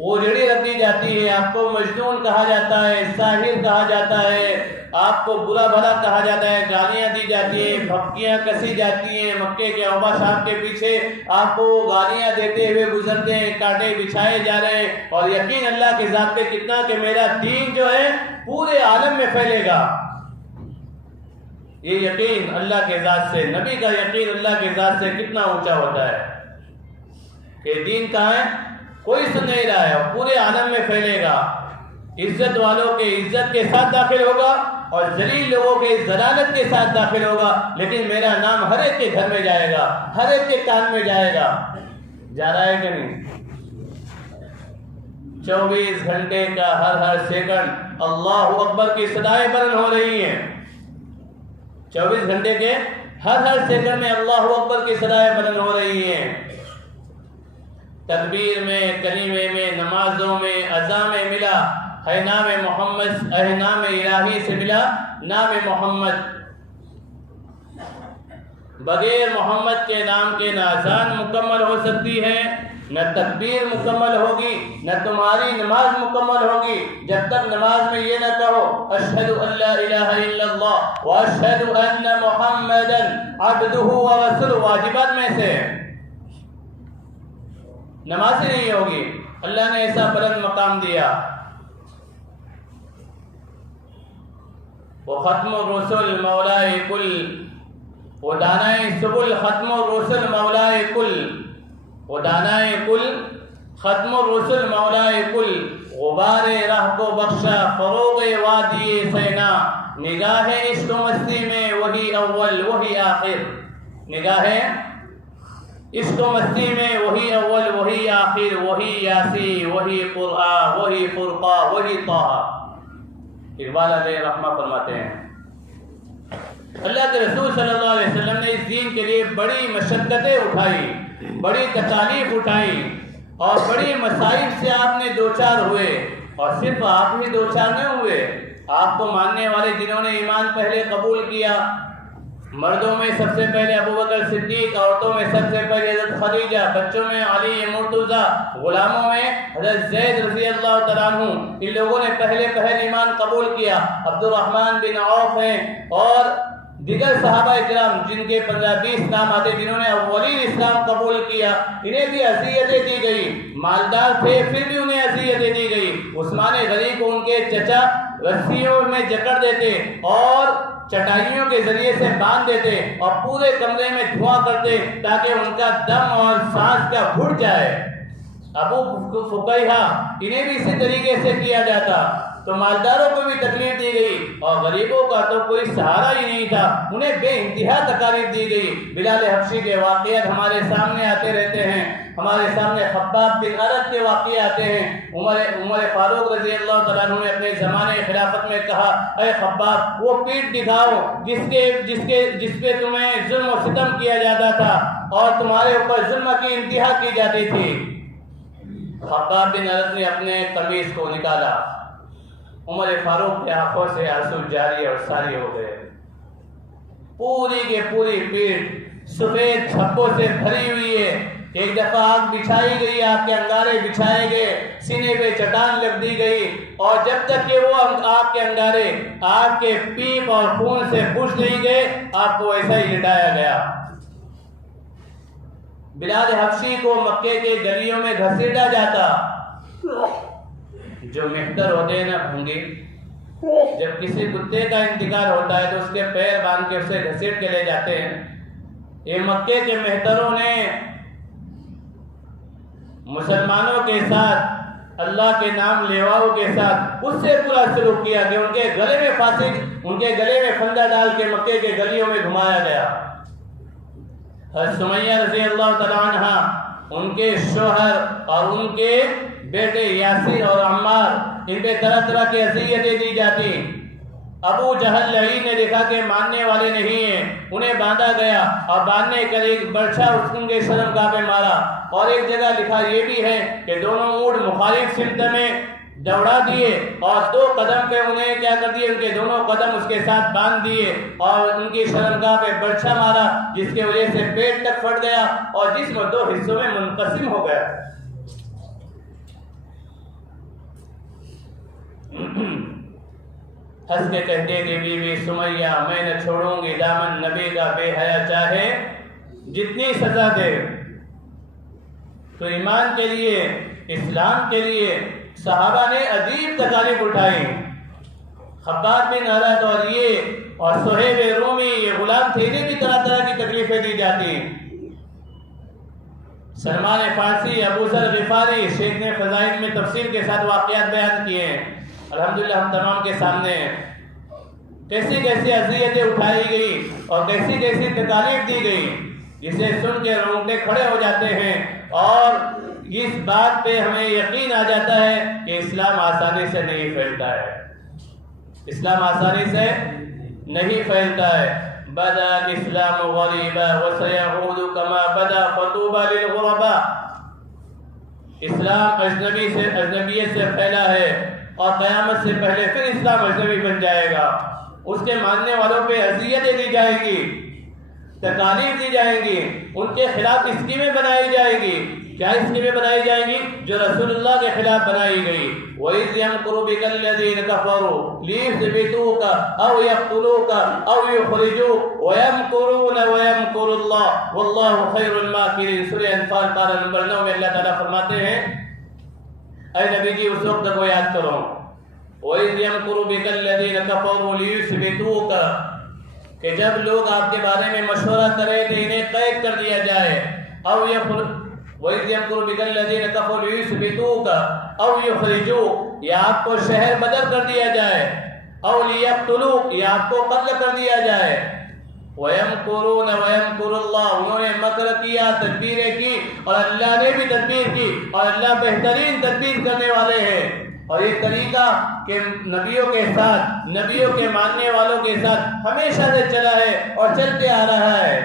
اوجڑی رکھ دی جاتی ہے، آپ کو مجنون کہا جاتا ہے، ساحر کہا جاتا ہے، آپ کو برا بھلا کہا جاتا ہے، گالیاں دی جاتی ہیں، پھپکیاں کسی جاتی ہیں. مکے کے عقبہ صاحب کے پیچھے آپ کو گالیاں دیتے ہوئے گزرتے ہیں، کانٹے بچھائے جا رہے ہیں. اور یقین اللہ کے ذات پہ کتنا کہ میرا دین جو ہے پورے عالم میں پھیلے گا. یہ یقین اللہ کے ذات سے، نبی کا یقین اللہ کے ذات سے کتنا اونچا ہوتا ہے کہ دین کہاں ہے، کوئی سن نہیں رہا ہے، پورے عالم میں پھیلے گا. عزت والوں کے عزت کے ساتھ داخل ہوگا اور ذلیل لوگوں کے ذلالت کے ساتھ داخل ہوگا. لیکن میرا نام ہر ایک کے گھر میں جائے گا، ہر ایک کے کان میں جائے گا. جا رہا ہے کہ نہیں؟ 24 گھنٹے کا ہر سیکنڈ اللہ اکبر کی صدائیں بلند ہو رہی ہیں. 24 گھنٹے کے ہر سیکنڈ میں اللہ اکبر کی صدائیں بلند ہو رہی ہیں. تکبیر میں، کلمے میں، نمازوں میں، اذان میں ملا ہے نام محمد، نام الہی سے ملا نام محمد. بغیر محمد کے نام کے نہ اذان مکمل ہو سکتی ہے، نہ تکبیر مکمل ہوگی، نہ تمہاری نماز مکمل ہوگی جب تک نماز میں یہ نہ کہو اشہد ان لا الہ الا اللہ واشہد ان محمدا عبدہ ورسولہ. واجبات میں سے نماز ہی نہیں ہوگی. اللہ نے ایسا بلند مقام دیا. وہ ختم الرسل مولائے کل، وہ دانائے سبل ختم الرسل مولائے کل، وہ دانائے کل ختم الرسل مولائے کل. غبار راہ کو بخشا فروغ وادی سینا، نگاہ عشق و مستی میں وہی اول وہی آخر. نگاہ عشق و مستی میں وہی اول وہی آخر، وہی یاسی وہی قرآن وہی فرقہ وہی طہ. اقبال علیہ رحمہ فرماتے ہیں اللہ کے رسول صلی اللہ علیہ وسلم نے اس دین کے لیے بڑی مشقتیں اٹھائی، بڑی تکالیف اٹھائی اور بڑی مصائب سے آپ نے دوچار ہوئے، اور صرف آپ ہی دوچار نہیں ہوئے، آپ کو ماننے والے جنہوں نے ایمان پہلے قبول کیا، مردوں میں سب سے پہلے ابو بکر صدیق، عورتوں میں سب سے پہلے حضرت خدیجہ، بچوں میں علی مرتضی، غلاموں میں حضرت زید رضی اللہ تعالیٰ عنہ، ان لوگوں نے پہلے ایمان قبول کیا۔ عبد الرحمن بن عوف ہیں اور دیگر صحابہ اکرام جن کے 15-20 نام آتے، جنہوں نے اولین اسلام قبول کیا، انہیں بھی اذیتیں دی گئی، مالدار تھے پھر بھی انہیں اذیتیں دی گئی۔ عثمان غنی کو ان کے چچا رسیوں میں جکڑ دیتے اور چٹائیوں کے ذریعے سے باندھ دیتے اور پورے کمرے میں دھواں کرتے تاکہ ان کا دم اور سانس کا گھٹ جائے۔ ابو فقیہہ انہیں بھی اسی طریقے سے کیا جاتا، تو مالداروں کو بھی تکلیف دی گئی اور غریبوں کا تو کوئی سہارا ہی نہیں تھا، انہیں بے انتہا تکالیف دی گئی۔ بلال حبشی کے واقعات ہمارے سامنے آتے رہتے ہیں، ہمارے سامنے خباب بن ارد کے واقعے آتے ہیں۔ عمر فاروق رضی اللہ تعالیٰ عنہ نے اپنے زمانے خلافت میں کہا، اے خباب وہ پیٹھ دکھاؤ جس پہ تمہیں ظلم و ستم کیا جاتا تھا اور تمہارے اوپر ظلم کی انتہا کی جاتی تھی۔ خباب بن ارد نے اپنے قمیص کو نکالا، عمر فاروق کے آنکھوں سے آنسو جاری اور ساری ہو گئے، پوری کے پوری پیٹھ سفید دھبوں سے بھری ہوئی ہے۔ ایک دفعہ آگ بچھائی گئی، آگ کے انگارے بچھائے گئے، سینے پہ چٹان لگ دی گئی، اور جب تک کہ وہ آگ کے انگارے آگ کے پیپ اور خون سے بجھ نہیں گئے، آپ کو ایسا ہی لٹایا گیا۔ بلال حبشی کو مکے کے گلیوں میں گھسیٹا جاتا۔ جو مہتر ہوتے ہیں نا بھنگی، جب کسی کتے کا انتقال ہوتا ہے تو اس کے پیر باندھ کے اسے گھسیٹ کے لے جاتے ہیں۔ یہ مکے کے مہتروں نے مسلمانوں کے ساتھ، اللہ کے نام لیواؤں کے ساتھ اس سے برا سلوک کیا کہ ان کے گلے میں فاسق، ان کے گلے میں پھندا ڈال کے مکے کے گلیوں میں گھمایا گیا۔ حضرت سمیہ رضی اللہ تعالیٰ عنہ، ان کے شوہر اور ان کے بیٹے یاسر اور عمار، ان پہ طرح طرح کی اذیتیں دی جاتی۔ ابو جہل لعین نے دیکھا کہ ماننے والے نہیں ہیں، انہیں باندھا گیا اور باندھنے کا ایک برچھا ان کے شرمگاہ پہ مارا، اور ایک جگہ لکھا یہ بھی ہے کہ دونوں اونٹ مخالف سمت میں دوڑا دیے اور 2 قدم پہ انہیں کیا کر دیے، ان کے دونوں قدم اس کے ساتھ باندھ دیے اور ان کی شرمگاہ پہ برچھا مارا، جس کی وجہ سے پیٹ تک پھٹ گیا اور جسم 2 حصوں میں منقسم ہو گیا۔ ہنس کے کہتے کہ بیوی سمیہ میں نہ چھوڑوں گی دامن نبی کا، بے حیا چاہے جتنی سزا دے۔ تو ایمان کے لیے، اسلام کے لیے صحابہ نے عجیب تکالیف اٹھائی۔ خباب بن ارد اور صہیب رومی، یہ غلام تھے، انہیں بھی طرح طرح کی تکلیفیں دی جاتی۔ سلمان فارسی، ابو ذر غفاری، شیخ نے فضائل میں تفصیل کے ساتھ واقعات بیان کیے ہیں، الحمدللہ ہم تمام کے سامنے ہیں۔ کیسی کیسی اذیتیں اٹھائی گئی اور کیسی کیسی تکالیف دی گئی، جسے سن کے رونگٹے کھڑے ہو جاتے ہیں، اور اس بات پہ ہمیں یقین آ جاتا ہے کہ اسلام آسانی سے نہیں پھیلتا ہے، اسلام آسانی سے نہیں پھیلتا ہے۔ بدا الاسلام غریبا وسيعود كما بدا فطوبى للغرباء، اسلام اجنبیت سے پھیلا ہے اور قیامت سے پہلے پھر اسلام اجنبی بن جائے گا۔ اس کے ماننے والوں پہ اذیتیں دی جائیں گی، تکالیف دی جائیں گی، ان کے خلاف اسکیمیں بنائی جائیں گی۔ کیا اسکیمیں بنائی جائیں گی؟ جو رسول اللہ کے خلاف بنائی گئی۔ وَإِذْ يَمْكُرُ بِكَ الَّذِينَ كَفَرُوا لِيُثْبِتُوكَ أَوْ يَقْتُلُوكَ أَوْ يُخْرِجُوكَ وَيَمْكُرُونَ وَيَمْكُرُ اللَّهُ وَاللَّهُ خَيْرُ الْمَاكِرِينَ۔ سورہ انفال پارہ نمبر 9 میں اللہ تعالیٰ فرماتے ہیں، اے نبی جی اس وقت کو یاد کرو، وَإِذْ يَمْكُرُ بِكَ الَّذِينَ كَفَرُوا لِيُثْبِتُوكَ، کہ جب لوگ آپ کے بارے میں مشورہ کرے کہ انہیں قید کر دیا جائے، وَإِذْ يَمْكُرُ بِكَ الَّذِينَ كَفَرُوا لِيُثْبِتُوكَ أَوْ يُخْرِجُوكَ، یا آپ کو شہر بدر کر دیا جائے، أَوْ لِيَقْتُلُوكَ، یا آپ کو قتل کر دیا جائے۔ وَيَمْكُرُونَ وَيَمْكُرُ اللَّهُ، انہوں نے مکر کیا، تدبیریں کی، اور اللہ نے بھی تدبیر کی، اور اللہ بہترین تدبیر کرنے والے ہیں۔ اور یہ طریقہ کہ نبیوں کے ساتھ، نبیوں کے ماننے والوں کے ساتھ ہمیشہ سے چلا ہے اور چلتے آ رہا ہے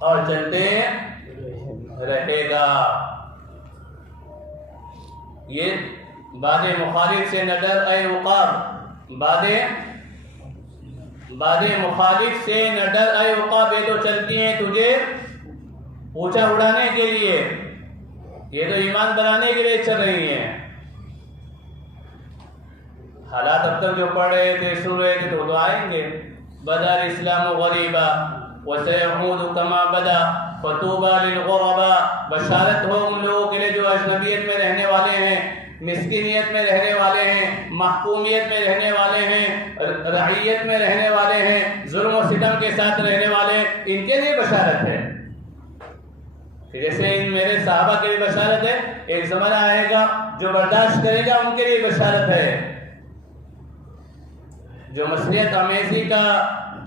اور چلتے رہے گا۔ یہ باد مخالف سے نہ ڈر اے عقاب، باد مخالف سے نہ ڈر اے عقاب، یہ تو چلتی ہیں تجھے اونچا اڑانے کے لیے، یہ تو ایمان بنانے کے لیے چل رہی ہیں۔ حالات اب تک جو پڑھ رہے تھے سن رہے تھے تو آئیں گے۔ بدا الاسلام غریبا وسيعود كما بدا فطوبى للغرباء، بشارت ہو ان لوگوں کے لیے جو اجنبیت میں رہنے والے ہیں، مسکینیت میں رہنے والے ہیں، محکومیت میں رہنے والے ہیں، رعیت میں رہنے والے ہیں، ظلم و ستم کے ساتھ رہنے والے، ان کے لیے بشارت ہے۔ جیسے ان میرے صحابہ کے لیے بشارت ہے، ایک زمانہ آئے گا جو برداشت کرے گا ان کے لیے بشارت ہے۔ جو مصریت آمیزی کا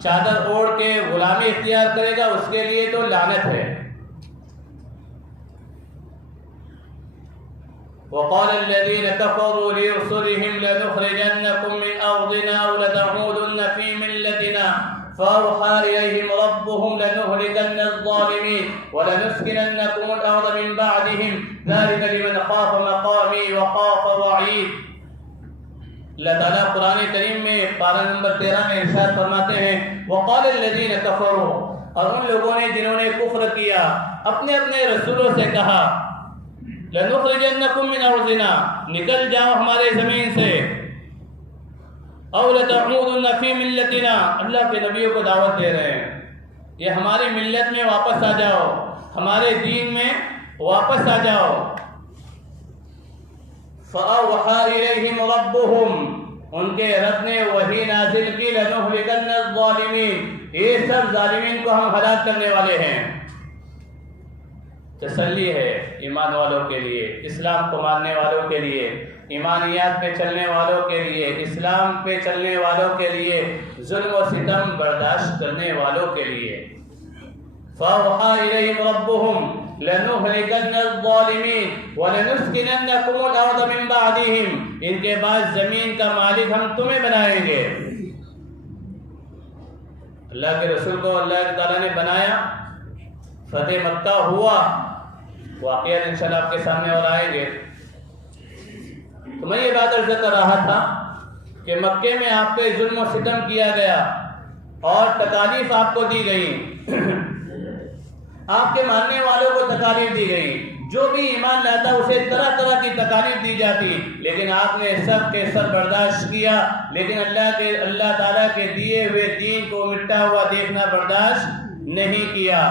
چادر اوڑھ کے غلامی اختیار کرے گا اس کے لیے تو لعنت ہے۔ وقال الذين كفروا لرسلهم لنخرجنكم من أرضنا أو لتعودن في ملتنا فأوحى إليهم ربهم لنهلكن الظالمين ولنسكننكم الأرض من بعدهم ذلك لمن خاف مقامي وخاف وعيد۔ اللہ تعالیٰ قرآن کریم میں پارہ نمبر 13 میں ارشاد فرماتے ہیں وقال الذين كفروا، اور ان لوگوں نے جنہوں نے کفر کیا اپنے اپنے رسولوں سے کہا لنخرجنکم من ارضنا، نکل جاؤ ہمارے زمین سے، او لتعودن فی ملتنا، اللہ کے نبیوں کو دعوت دے رہے ہیں یہ ہماری ملت میں واپس آ جاؤ، ہمارے دین میں واپس آ جاؤ۔ فَأَوْحَى إِلَيْهِمْ رَبُّهُمْ، ان کے رب نے وحی نازل کی لَنُهْلِكَنَّ الظَّالِمِينَ، یہ سب ظالمین کو ہم ہلاک کرنے والے ہیں۔ تسلی ہے ایمان والوں کے لیے، اسلام کو ماننے والوں کے لیے، ایمانیات پہ چلنے والوں کے لیے، اسلام پہ چلنے والوں کے لیے، ظلم و ستم برداشت کرنے والوں کے لیے۔ فَأَوْحَى إِلَيْهِمْ رَبُّهُمْ لَنُهْلِكَنَّ الظَّالِمِينَ وَلَنُسْكِنَنَّكُمُ الْأَرْضَ مِن بَعْدِهِمْ، ان کے بعد زمین کا مالک ہم تمہیں بنائیں گے۔ اللہ کے رسول کو اللہ تعالیٰ نے بنایا، فتح مکہ ہوا، واقعہ انشاءاللہ آپ کے سامنے اور آئیں گے۔ تو میں یہ بات عرض کر رہا تھا کہ مکے میں آپ پہ ظلم و ستم کیا گیا اور تکالیف آپ کو دی گئی، آپ کے ماننے والوں کو تکالیف دی گئی، جو بھی ایمان لاتا اسے طرح طرح کی تکالیف دی جاتی، لیکن آپ نے سب کے سب برداشت کیا، لیکن اللہ تعالیٰ کے دیے ہوئے دین کو مٹا ہوا دیکھنا برداشت نہیں کیا۔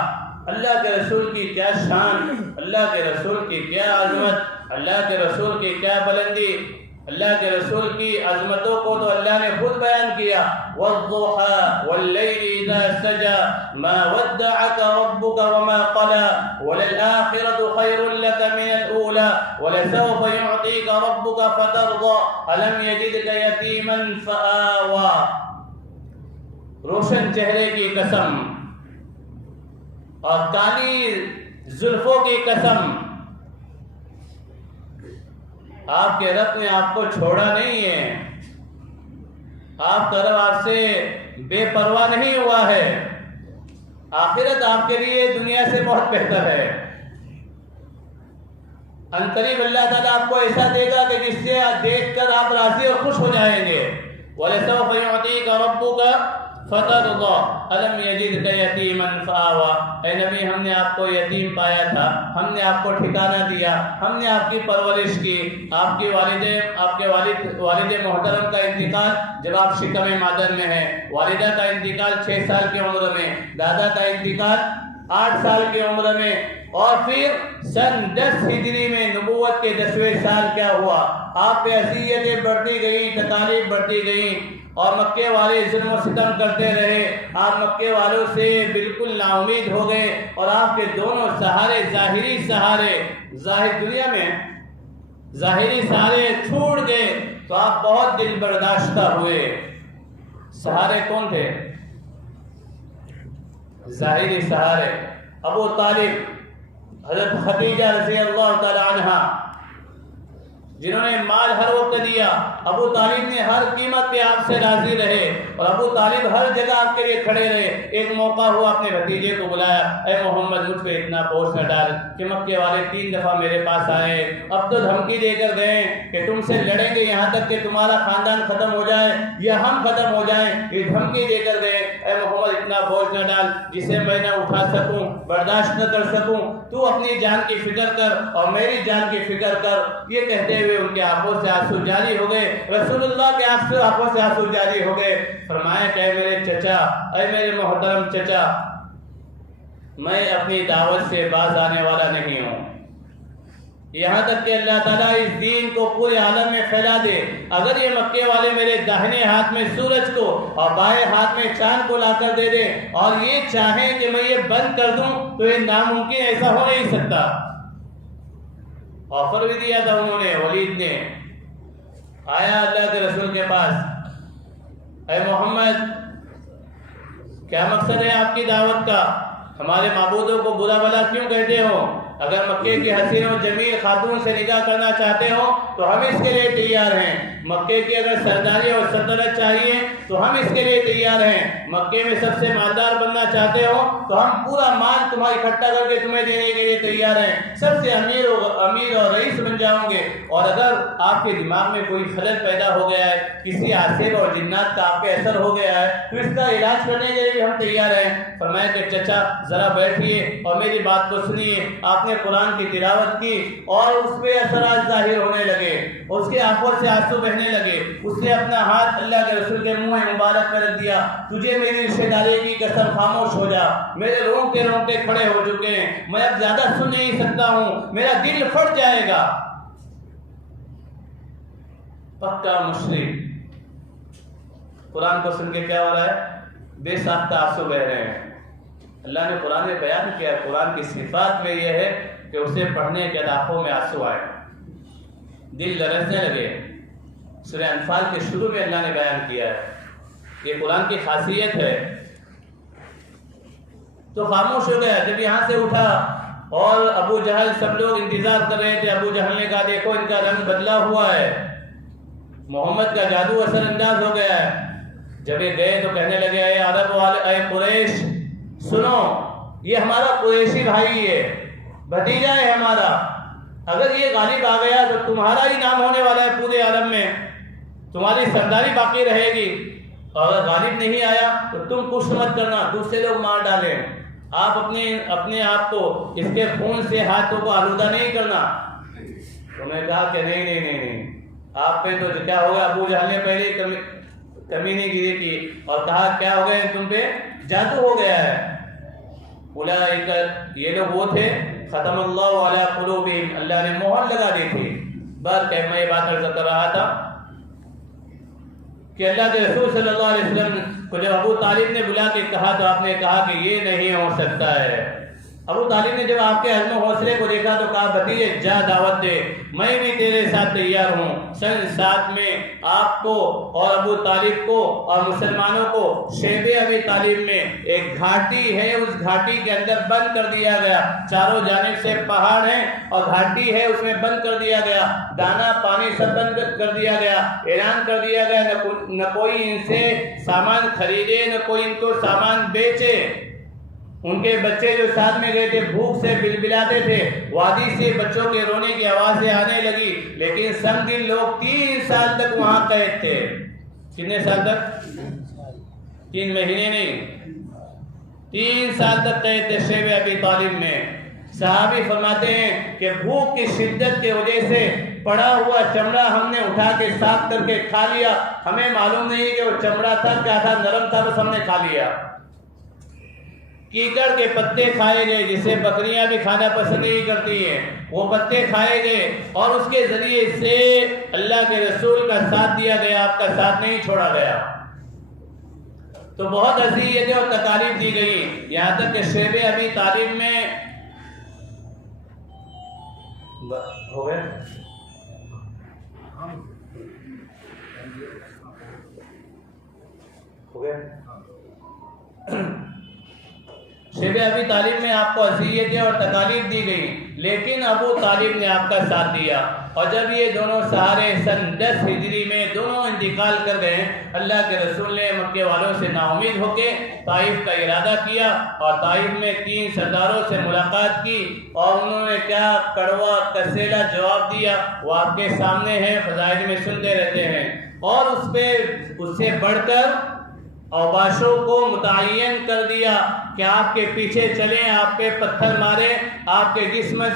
اللہ کے رسول کی کیا شان، اللہ کے رسول کی کیا عظمت، اللہ کے رسول کی کیا بلندی، اللہ کے رسول کی عظمتوں کو تو اللہ نے خود بیان کیا۔ وَالضُّحَى وَاللَّيْلِ إِذَا سَجَى مَا وَدَّعَكَ رَبُّكَ وَمَا قَلَى وَلَلْآخِرَةُ خَيْرٌ لَكَ مِنَ الْأُولَى وَلَسَوْفَ يُعْطِيكَ رَبُّكَ فَتَرْضَى أَلَمْ يَجِدْكَ يَتِيمًا فَآوَى۔ روشن چہرے کی قسم اور کالی زلفوں کی قسم، آپ کے رب نے آپ کو چھوڑا نہیں ہے، آپ کا رب آپ سے بے پرواہ نہیں ہوا ہے، آخرت آپ کے لیے دنیا سے بہت بہتر ہے۔ عنقریب اللہ تعالیٰ آپ کو ایسا دے گا کہ جس سے دیکھ کر آپ راضی اور خوش ہو جائیں گے۔ وَلَسَوْفَ يُعْطِيكَ رَبُّكَ فَتَرْضَى أَلَمْ يَجِدْكَ يَتِيمًا فَآوَى، اے نبی ہم نے آپ کو یتیم پایا تھا، ہم نے آپ کو ٹھکانہ دیا، ہم نے آپ کی پرورش کی، آپ کے والد محترم کا انتقال جب آپ شکم مادر میں ہیں، والدہ کا انتقال 6 سال کی عمر میں، دادا کا انتقال 8 سال کی عمر میں، اور پھر سن 10 ہجری میں نبوت کے 10ویں سال کیا ہوا، آپ پہ اذیتیں بڑھتی گئیں، تکالیف بڑھتی گئیں، اور مکے والے ظلم و ستم کرتے رہے، آپ مکے والوں سے بالکل نا امید ہو گئے، اور آپ کے دونوں سہارے، ظاہری سہارے، ظاہر دنیا میں ظاہری سہارے چھوٹ گئے، تو آپ بہت دل برداشتہ ہوئے۔ سہارے کون تھے؟ ظاہری سہارے ابو طالب، حضرت خدیجہ رضی اللہ تعالی عنہا، جنہوں نے مال ہر وقت دیا، ابو طالب نے ہر قیمت پہ آپ سے راضی رہے اور ابو طالب ہر جگہ آپ کے لیے کھڑے رہے۔ ایک موقع ہوا اپنے بھتیجے کو بلایا، اے محمد مجھ پہ اتنا بوجھ نہ ڈال کہ مکے والے 3 دفعہ میرے پاس آئے، اب تو دھمکی دے کر گئے کہ تم سے لڑیں گے یہاں تک کہ تمہارا خاندان ختم ہو جائے یا ہم ختم ہو جائیں، یہ دھمکی دے کر گئے۔ اے محمد اتنا بوجھ نہ ڈال جسے میں نہ اٹھا سکوں، برداشت نہ کر سکوں، تو اپنی جان کی فکر کر اور میری جان کی فکر کر۔ یہ کہتے ہوئے ان کے آنکھوں سے آنسو جاری ہو گئے، رسول اللہ کے آنکھوں سے آنسو جاری ہو گئے۔ فرمایا کہ اے میرے چچا، اے میرے محترم چچا، میں اپنی دعوت سے باز آنے والا نہیں ہوں، یہاں تک کہ اللہ تعالیٰ اس دین کو پورے عالم میں پھیلا دے۔ اگر یہ مکے والے میرے داہنے ہاتھ میں سورج کو اور بائیں ہاتھ میں چاند کو لا کر دے دیں اور یہ چاہیں کہ میں یہ بند کر دوں تو یہ ناممکن، ایسا ہو نہیں سکتا۔ آفر بھی دیا تھا انہوں نے، ولید نے آیا اللہ کے رسول کے پاس، اے محمد کیا مقصد ہے آپ کی دعوت کا؟ ہمارے معبودوں کو برا بھلا کیوں کہتے ہو؟ اگر مکے کی حسین و جمیل خاتون سے نکاح کرنا چاہتے ہو تو ہم اس کے لیے تیار ہیں، مکے کی اگر سرداری اور سلطنت چاہیے تو ہم اس کے لیے تیار ہیں، مکے میں سب سے مالدار بننا چاہتے ہو تو ہم پورا مال تمہاری اکٹھا کر کے تمہیں دینے کے لیے تیار ہیں، سب سے امیر اور رئیس بن جاؤں گے۔ اور اگر آپ کے دماغ میں کوئی خلل پیدا ہو گیا ہے، کسی عاصب اور جنات کا آپ پہ اثر ہو گیا ہے تو اس کا علاج کرنے کے لیے ہم تیار ہیں۔ فرمایا کہ چچا ذرا بیٹھیے اور میری بات کو سنیے۔ آپ نے قرآن کی تلاوت کی اور اس پہ اثرات ظاہر ہونے لگے، اس کے آنکھوں سے آنسو بہنے لگے، اس نے اپنا ہاتھ اللہ کے رسول کے منہ مبارک میں رکھ دیا، تجھے میری رشتہ داری کی قسم خاموش ہو جا، میرے رونگٹے کھڑے ہو چکے ہیں، میں اب زیادہ سن نہیں سکتا ہوں، میرا دل پھٹ جائے گا۔ پکا مشرک قرآن کو سن کے کیا ہو رہا ہے؟ بے ساختہ آنسو بہ رہے ہیں۔ اللہ نے قرآن میں بیان کیا، قرآن کی صفات میں یہ ہے کہ اسے پڑھنے کے آنکھوں میں آنسو آئے، دل لرزنے لگے۔ سورہ انفال کے شروع میں اللہ نے بیان کیا ہے، یہ قرآن کی خاصیت ہے۔ تو خاموش ہو گیا۔ جب یہاں سے اٹھا اور ابو جہل سب لوگ انتظار کر رہے تھے، ابو جہل نے کہا دیکھو ان کا رنگ بدلا ہوا ہے، محمد کا جادو اثر انداز ہو گیا ہے۔ جب یہ گئے تو کہنے لگے اے عرب والے، اے قریش سنو، یہ ہمارا قریشی بھائی ہے، بھتیجا ہے ہمارا، اگر یہ غالب آ گیا تو تمہارا ہی نام ہونے والا ہے پورے عالم میں، تمہاری سرداری باقی رہے گی، اور اگر غالب نہیں آیا تو تم کچھ مت کرنا، دوسرے لوگ مار ڈالیں، آپ اپنے آپ کو اس کے خون سے ہاتھوں کو آلودہ نہیں کرنا۔ تو میں کہا کہ نہیں، آپ پہ تو کیا ہوگا؟ ابو جہل نے پہلے کمینی گیری کی اور کہا کیا ہو گیا تم پہ؟ جادو ہو گیا ہے۔ اولئک، یہ لوگ وہ تھے ختم اللہ علی قلوبہم، اللہ نے مہر لگا دی تھی۔ بات کہ میں یہ بات عرض کر رہا تھا کہ اللہ کے رسول صلی اللہ علیہ وسلم کو جب ابو طالب نے بلا کے کہا تو آپ نے کہا کہ یہ نہیں ہو سکتا ہے۔ ابو طالب نے جب آپ کے عزم و حوصلے کو دیکھا تو کہا بھتیجے جا دعوت دے، میں بھی تیرے ساتھ تیار ہوں۔ سن 7 میں آپ کو اور ابو طالب کو اور مسلمانوں کو شیب ابی طالب میں ایک گھاٹی ہے، اس گھاٹی کے اندر بند کر دیا گیا، چاروں جانب سے پہاڑ ہیں اور گھاٹی ہے، اس میں بند کر دیا گیا، دانا پانی سب بند کر دیا گیا، اعلان کر دیا گیا نہ کوئی ان سے سامان خریدے نہ کوئی ان کو سامان بیچے۔ ان کے بچے جو ساتھ میں گئے تھے بھوک سے بلبلاتے تھے، وادی سے بچوں کے رونے کی آوازیں آنے لگی، لیکن سنگ دل لوگ 3 سال تک وہاں قید تھے۔ کتنے سال تک؟ 3 مہینے نہیں، 3 سال تک قید تھے شیب ابی طالب میں۔ صحابی فرماتے ہیں کہ بھوک کی شدت کی وجہ سے پڑا ہوا چمڑا ہم نے اٹھا کے صاف کر کے کھا لیا، ہمیں معلوم نہیں کہ وہ چمڑا تھا کیا تھا، نرم تھا، بس ہم نے کھا لیا۔ کیکڑ کے پتے کھائے گئے، جسے بکریاں بھی کھانا پسند نہیں کرتی ہیں، وہ پتے کھائے گئے اور اس کے ذریعے سے اللہ کے رسول کا ساتھ دیا گیا، آپ کا ساتھ نہیں چھوڑا گیا۔ تو بہت اذیتیں اور تکالیف دی گئی، یہاں تک کہ شیب ابی طالب میں ہو گئے شبہ ابی طالب میں آپ کو اذیتیں اور تکالیف دی گئی، لیکن ابو طالب نے آپ کا ساتھ دیا، اور جب یہ دونوں سہارے سن 10 ہجری میں دونوں انتقال کر گئے، اللہ کے رسول نے مکے والوں سے نا امید ہو کے طائف کا ارادہ کیا، اور طائف میں 3 سرداروں سے ملاقات کی، اور انہوں نے کیا کڑوا کسیلا جواب دیا وہ آپ کے سامنے ہے، فضائل میں سنتے رہتے ہیں، اور اس سے بڑھ کر اوباشوں کو متعین کر دیا کہ آپ کے پیچھے چلیں، آپ پہ پتھر مارے، آپ کے جسم میں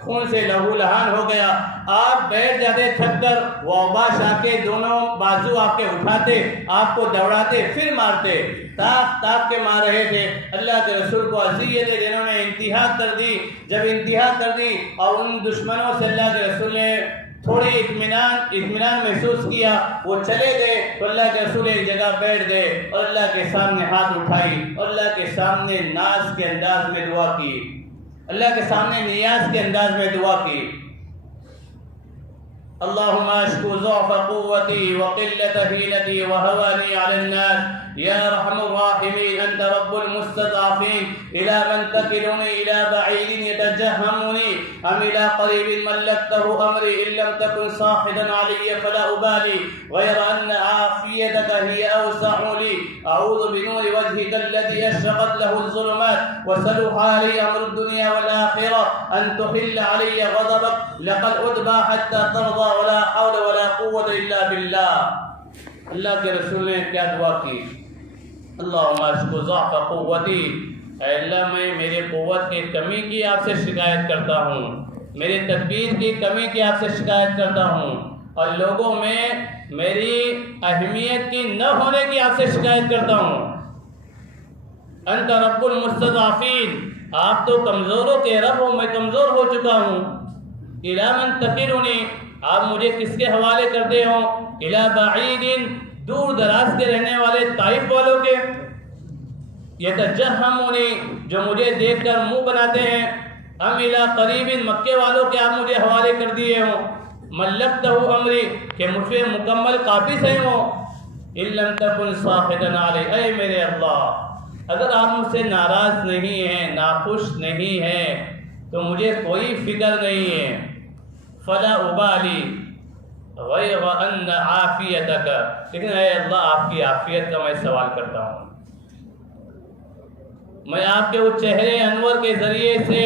خون سے لہو لہان ہو گیا، آپ بیٹھ جاتے تھک کر، وہ اوباش آ کے دونوں بازو آپ کے اٹھاتے، آپ کو دوڑاتے پھر مارتے، تاپ کے مار رہے تھے۔ اللہ کے رسول کو اذیتیں جنہوں نے انتہا کر دی، جب انتہا کر دی اور ان دشمنوں سے اللہ کے رسول نے تھوڑی اطمینان محسوس کیا، وہ چلے گئے، تو اللہ کے رسول ایک جگہ بیٹھ گئے اور اللہ کے سامنے ہاتھ اٹھائی اور اللہ کے سامنے ناز کے انداز میں دعا کی، اللہ کے سامنے نیاز کے انداز میں دعا کی۔ اللہم اشکو ضعف قوتی وقلت حیلتی وہوانی علی الناس یا رحم الراحمین انت رب المستضعفین الى من تکلنی الى بعید یتجہمنی ام الى قریب ملکتہ امری ان لم تکن صاحدا علی فلا ابالی غیر ان عافیتک ہی اوسع لی اعوذ بنور وجہک الذی اشرقت له الظلمات وصلح علی امر الدنیا والآخرہ ان تحل علی غضبک لقد ادبا حتی ترضى ولا حول ولا قوة الا باللہ۔ اللہ کے رسول نے کیا دعا کی؟ اللہم اشکو ضعف قوتی، اے اللہ میں میری قوت کی کمی کی آپ سے شکایت کرتا ہوں، میری تدبیر کی کمی کی آپ سے شکایت کرتا ہوں، اور لوگوں میں میری اہمیت کی نہ ہونے کی آپ سے شکایت کرتا ہوں۔ انت رب المستضعفین، آپ تو کمزوروں کے رب ہو، میں کمزور ہو چکا ہوں۔ الی من تکلنی، آپ مجھے کس کے حوالے کرتے ہو؟ الی بعید، دور دراز کے رہنے والے طائف والوں کے، یتجہمونی، جو مجھے دیکھ کر منہ بناتے ہیں، ام الی قریب، مکے والوں کے آپ مجھے حوالے کر دیے ہو، ملکتہ امری، کہ مجھ پہ مکمل قابض ہیں وہ، ان لم تکن صاحدا علی، اے میرے اللہ اگر آپ مجھ سے ناراض نہیں ہیں، ناخوش نہیں ہیں، تو مجھے کوئی فکر نہیں ہے، فلا ابالی غیر ان عافیتک، لیکن اے اللہ آپ کی عافیت کا میں سوال کرتا ہوں، میں آپ کے وہ چہرے انور کے ذریعے سے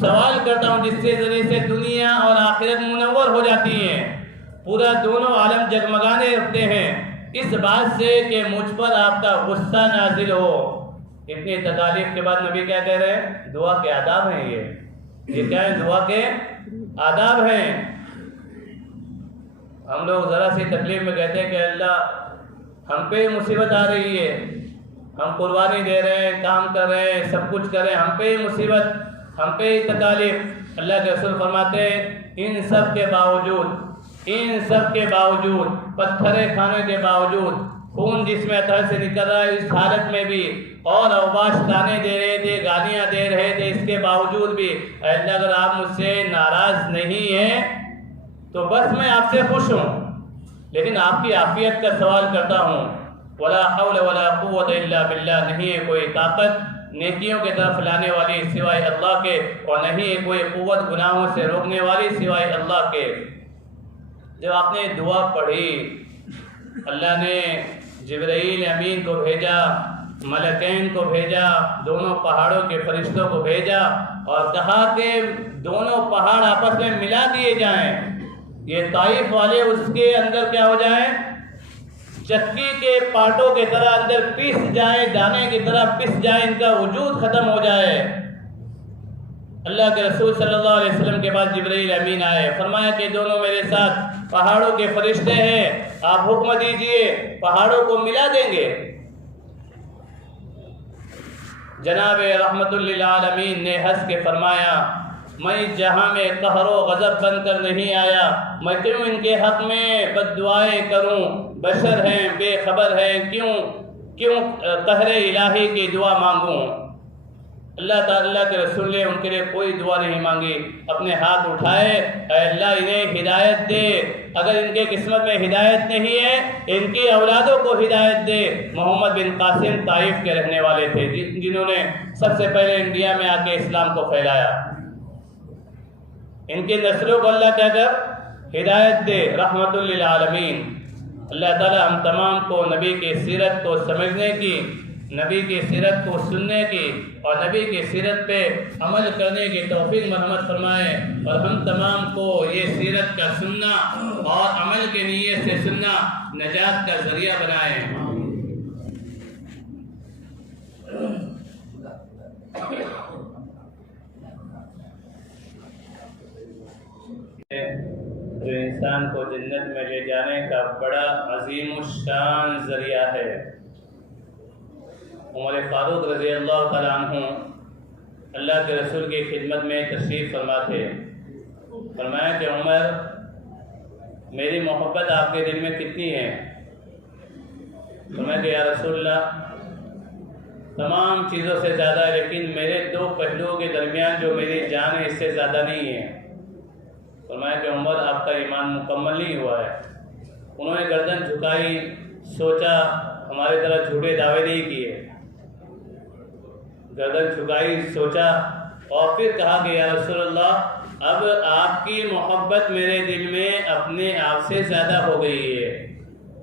سوال کرتا ہوں جس کے ذریعے سے دنیا اور آخرت منور ہو جاتی ہیں، پورا دونوں عالم جگمگانے رکھتے ہیں، اس بات سے کہ مجھ پر آپ کا غصہ نازل ہو۔ اتنی تکالیف کے بعد نبی کیا کہہ رہے ہیں؟ دعا کے آداب ہیں یہ کیا ہے؟ دعا کے آداب ہیں۔ ہم لوگ ذرا سی تکلیف میں کہتے ہیں کہ اللہ ہم پہ مصیبت آ رہی ہے، ہم قربانی دے رہے ہیں، کام کر رہے ہیں، سب کچھ کر رہے ہیں، ہم پہ مصیبت، ہم پہ تکالیف۔ اللہ کے رسول فرماتے ہیں ان سب کے باوجود، پتھرے کھانے کے باوجود، خون جس میں اثر سے نکل رہا ہے اس حالت میں بھی، اور اوباش تانے دے رہے تھے، گالیاں دے رہے تھے، اس کے باوجود بھی اے اللہ اگر آپ مجھ سے ناراض نہیں ہیں تو بس میں آپ سے خوش ہوں، لیکن آپ کی عافیت کا سوال کرتا ہوں۔ ولا حول ولا قوت الا باللہ، نہیں ہے کوئی طاقت نیکیوں کے طرف لانے والی سوائے اللہ کے، اور نہیں ہے کوئی قوت گناہوں سے روکنے والی سوائے اللہ کے۔ جب آپ نے دعا پڑھی، اللہ نے جبرائیل امین کو بھیجا، ملکین کو بھیجا، دونوں پہاڑوں کے فرشتوں کو بھیجا، اور کہا کہ دونوں پہاڑ آپس میں ملا دیے جائیں، یہ طائف والے اس کے اندر کیا ہو جائیں؟ چکی کے پاٹوں کی طرح اندر پس جائیں، دانے کی طرح پس جائیں، ان کا وجود ختم ہو جائے۔ اللہ کے رسول صلی اللہ علیہ وسلم کے بعد جبرائیل امین آئے، فرمایا کہ دونوں میرے ساتھ پہاڑوں کے فرشتے ہیں، آپ حکم دیجئے پہاڑوں کو ملا دیں گے۔ جناب رحمت للعالمین نے ہنس کے فرمایا میں جہاں میں قہر و غضب بن کر نہیں آیا، میں کیوں ان کے حق میں بد دعائیں کروں، بشر ہیں، بے خبر ہیں، کیوں قہر الہی کی دعا مانگوں۔ اللہ تعالیٰ کے رسول نے ان کے لیے کوئی دعا نہیں مانگی، اپنے ہاتھ اٹھائے، اے اللہ انہیں ہدایت دے، اگر ان کے قسمت میں ہدایت نہیں ہے ان کی اولادوں کو ہدایت دے۔ محمد بن قاسم طائف کے رہنے والے تھے جنہوں نے سب سے پہلے انڈیا میں آ کے اسلام کو پھیلایا، ان کی نسلوں کو اللہ کہہ کر ہدایت دے، رحمت للعالمین۔ اللہ تعالیٰ ہم تمام کو نبی کی سیرت کو سمجھنے کی، نبی کی سیرت کو سننے کی اور نبی کی سیرت پہ عمل کرنے کی توفیق مرحمت فرمائے، اور ہم تمام کو یہ سیرت کا سننا اور عمل کے نیت سے سننا نجات کا ذریعہ بنائے۔ جو انسان کو جنت میں لے جانے کا بڑا عظیم الشان ذریعہ ہے۔ عمر فاروق رضی اللہ تعالیٰ عنہ اللہ کے رسول کی خدمت میں تشریف فرما تھے، فرمایا کہ عمر میری محبت آپ کے دل میں کتنی ہے؟ فرمایا کہ یا رسول اللہ تمام چیزوں سے زیادہ ہے، لیکن میرے دو پہلوؤں کے درمیان جو میری جان ہے اس سے زیادہ نہیں ہے۔ فرمایا کہ عمر آپ کا ایمان مکمل نہیں ہوا ہے۔ انہوں نے گردن جھکائی، سوچا ہماری طرح جھوٹے دعوے نہیں کیے، گردن جھکائی، سوچا اور پھر کہا کہ یا رسول اللہ اب آپ کی محبت میرے دل میں اپنے آپ سے زیادہ ہو گئی ہے۔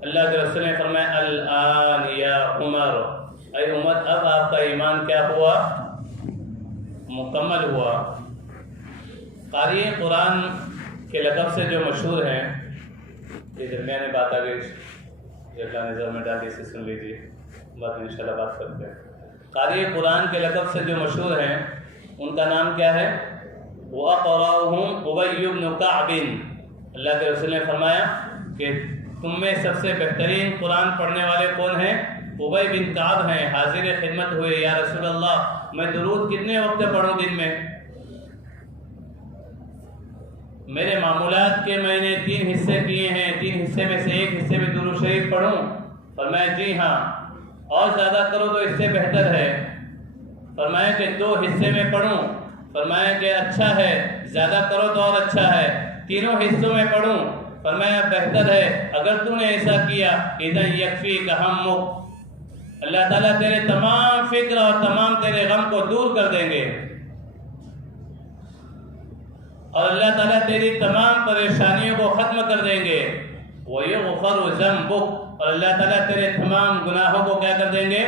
اللہ کے رسول نے فرمایا الآن یا عمر، اے عمر اب آپ کا ایمان کیا ہوا؟ مکمل ہوا۔ قاری قرآن کے لقب سے جو مشہور ہیں، یہ درمیانی بات آ گئی، اللہ نظر میں ڈال کے اسے سن لیجیے، بعد میں انشاءاللہ بات کرتے ہیں۔ قاری قرآن کے لقب سے جو مشہور ہیں ان کا نام کیا ہے؟ وَأَقْرَأُهُمْ أُبَيُّ بْنُ كَعْبٍ۔ اللہ کے رسول نے فرمایا کہ تم میں سب سے بہترین قرآن پڑھنے والے کون ہیں؟ ابی بن کعب ہیں۔ حاضر خدمت ہوئے، یا رسول اللہ میں درود کتنے وقت پڑھوں دن میں؟ میرے معمولات کے میں نے 3 حصے کیے ہیں، 3 حصے میں سے ایک حصے میں درود شریف پڑھوں؟ فرمایا جی ہاں، اور زیادہ کرو تو اس سے بہتر ہے۔ فرمایا کہ 2 حصے میں پڑھوں؟ فرمایا کہ اچھا ہے، زیادہ کرو تو اور اچھا ہے۔ 3 حصوں میں پڑھوں؟ فرمایا بہتر ہے، اگر تو نے ایسا کیا اذن یکفیک ہمک، اللہ تعالیٰ تیرے تمام فکر اور تمام تیرے غم کو دور کر دیں گے، اور اللہ تعالیٰ تیری تمام پریشانیوں کو ختم کر دیں گے۔ وَيُغْفَرُ ذَنْبُكَ، اور اللہ تعالیٰ تیرے تمام گناہوں کو کیا کر دیں گے؟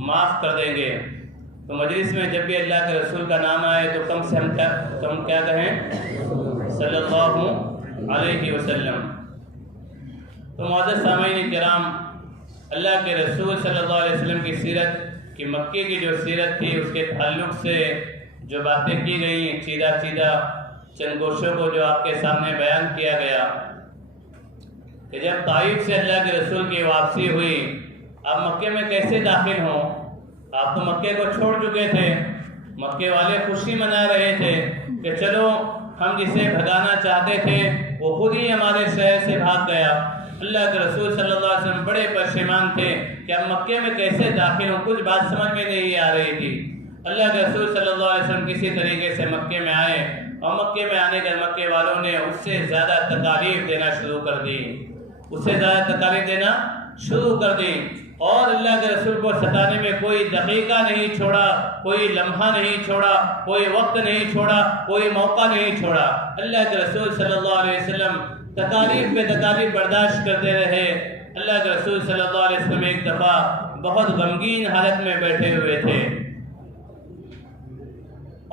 معاف کر دیں گے۔ تو مجلس میں جب بھی اللہ کے رسول کا نام آئے تو کم سے کم کیا کہیں؟ صلی اللہ علیہ وسلم۔ تو معزز سامعین کرام، اللہ کے رسول صلی اللہ علیہ وسلم کی سیرت کی، مکے کی جو سیرت تھی اس کے تعلق سے جو باتیں کی گئیں، سیدھا سیدھا چند گوشوں کو جو آپ کے سامنے بیان کیا گیا کہ جب طائف سے اللہ کے رسول کی واپسی ہوئی، آپ مکے میں کیسے داخل ہوں؟ آپ تو مکے کو چھوڑ چکے تھے، مکے والے خوشی منا رہے تھے کہ چلو ہم جسے بھگانا چاہتے تھے وہ خود ہی ہمارے شہر سے بھاگ گیا۔ اللہ کے رسول صلی اللہ علیہ وسلم بڑے پشیمان تھے کہ اب مکے میں کیسے داخل ہوں، کچھ بات سمجھ میں نہیں آ رہی تھی۔ اللہ کے رسول صلی اللہ علیہ وسلم کسی طریقے سے مکے میں آئے، اور مکے میں آنے کے مکے والوں نے اس سے زیادہ تکالیف دینا شروع کر دی، اس سے زیادہ تکالیف دینا شروع کر دی، اور اللہ کے رسول کو ستانے میں کوئی دقیقہ نہیں چھوڑا، کوئی لمحہ نہیں چھوڑا، کوئی وقت نہیں چھوڑا، کوئی موقع نہیں چھوڑا۔ اللہ کے رسول صلی اللہ علیہ وسلم تکالیف پہ تکالیف برداشت کرتے رہے۔ اللہ کے رسول صلی اللہ علیہ وسلم ایک دفعہ بہت غمگین حالت میں بیٹھے ہوئے تھے،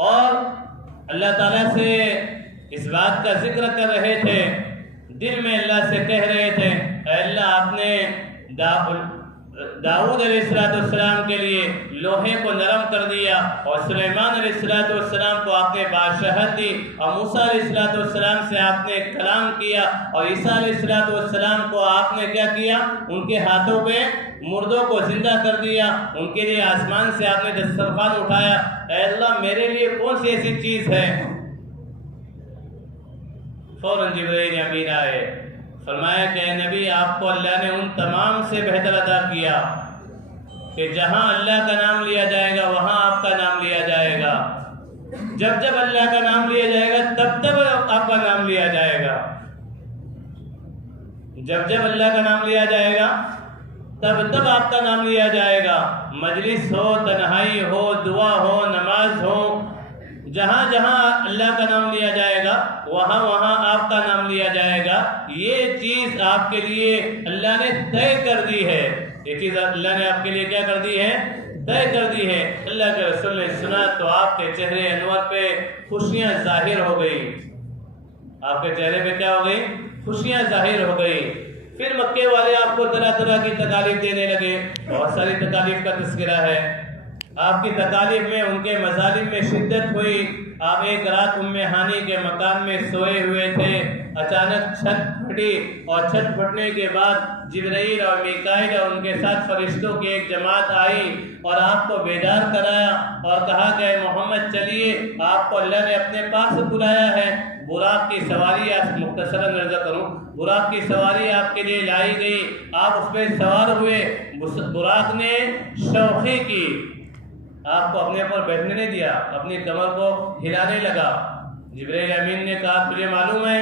اور اللہ تعالیٰ سے اس بات کا ذکر کر رہے تھے، دل میں اللہ سے کہہ رہے تھے اے اللہ آپ نے داؤد علیہ السلام کے لیے لوہے کو نرم کر دیا، اور سلیمان علیہ السلام کو آپ نے بادشاہت دی، اور موسیٰ علیہ السلام سے آپ نے کلام کیا، اور عیسیٰ علیہ السلام کو آپ نے کیا کیا؟ ان کے ہاتھوں پہ مردوں کو زندہ کر دیا، ان کے لیے آسمان سے آپ نے دسترخوان اٹھایا۔ اے اللہ میرے لیے کون سی ایسی چیز ہے؟ فوراً جبرائیل امین آئے، فرمایا کہ اے نبی آپ کو اللہ نے ان تمام سے بہتر عطا کیا، کہ جہاں اللہ کا نام لیا جائے گا وہاں آپ کا نام لیا جائے گا، جب جب اللہ کا نام لیا جائے گا تب تب آپ کا نام لیا جائے گا، جب جب اللہ کا نام لیا جائے گا تب تب آپ کا نام لیا جائے گا۔ مجلس ہو، تنہائی ہو، دعا ہو، نماز ہو، جہاں جہاں اللہ کا نام لیا جائے گا وہاں وہاں آپ کا نام لیا جائے گا۔ یہ چیز آپ کے لیے اللہ نے طے کر دی ہے، یہ چیز اللہ نے آپ کے لیے کیا کر دی ہے؟ طے کر دی ہے۔ اللہ کے رسول نے سنا تو آپ کے چہرے انور پہ خوشیاں ظاہر ہو گئی، آپ کے چہرے پہ کیا ہو گئی؟ خوشیاں ظاہر ہو گئی۔ پھر مکے والے آپ کو طرح طرح کی تکالیف دینے لگے، بہت ساری تکالیف کا تذکرہ ہے۔ آپ کی تکالیف میں، ان کے مظالم میں شدت ہوئی۔ آپ ایک رات ام ہانی کے مکان میں سوئے ہوئے تھے، اچانک چھت پھٹی، اور چھت پھٹنے کے بعد جبرائیل اور میکائیل اور ان کے ساتھ فرشتوں کی ایک جماعت آئی اور آپ کو بیدار کرایا اور کہا کہ اے محمد چلیے، آپ کو اللہ نے اپنے پاس بلایا ہے۔ براق کی سواری، آپ مختصراً عرض کروں، براق کی سواری آپ کے لیے لائی گئی، آپ اس پہ سوار ہوئے۔ براق نے شوخی کی، آپ کو اپنے اوپر بیٹھنے نہیں دیا، اپنی کمر کو ہلانے لگا۔ جبرائیل امین نے کہا تجھے معلوم ہے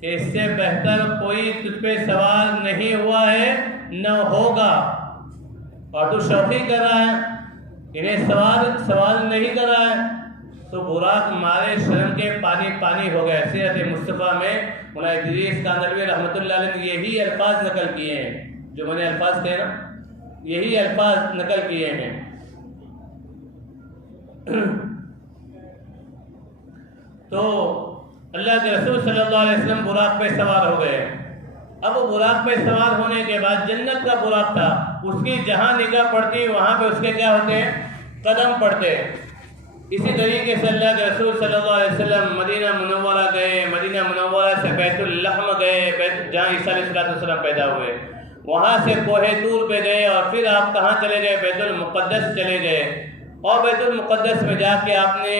کہ اس سے بہتر کوئی تجھ پہ سوار نہیں ہوا ہے نہ ہوگا، اور تو شوخی کر رہا ہے، انہیں سوال نہیں کر رہا ہے۔ تو براق مارے شرم کے پانی پانی ہو گئے۔ سیرت مصطفیٰ میں مولانا ادریس کاندھلوی رحمۃ اللہ علیہ نے یہی الفاظ نقل کیے ہیں، جو میں نے الفاظ کہے نا، یہی الفاظ نقل کیے ہیں۔ تو اللہ کے رسول صلی اللہ علیہ وسلم براق پہ سوار ہو گئے۔ اب وہ براق پہ سوار ہونے کے بعد، جنت کا براق تھا، اس کی جہاں نگاہ پڑتی وہاں پہ اس کے کیا ہوتے ہیں؟ قدم پڑتے۔ اسی طریقے سے اللہ کے رسول صلی اللہ علیہ وسلم مدینہ منورہ گئے، مدینہ منورہ سے بیت اللحم گئے، جہاں عیسیٰ علیہ السلام پیدا ہوئے، وہاں سے کوہ طور پہ گئے، اور پھر آپ کہاں چلے گئے؟ بیت المقدس چلے گئے، اور بیت المقدس میں جا کے آپ نے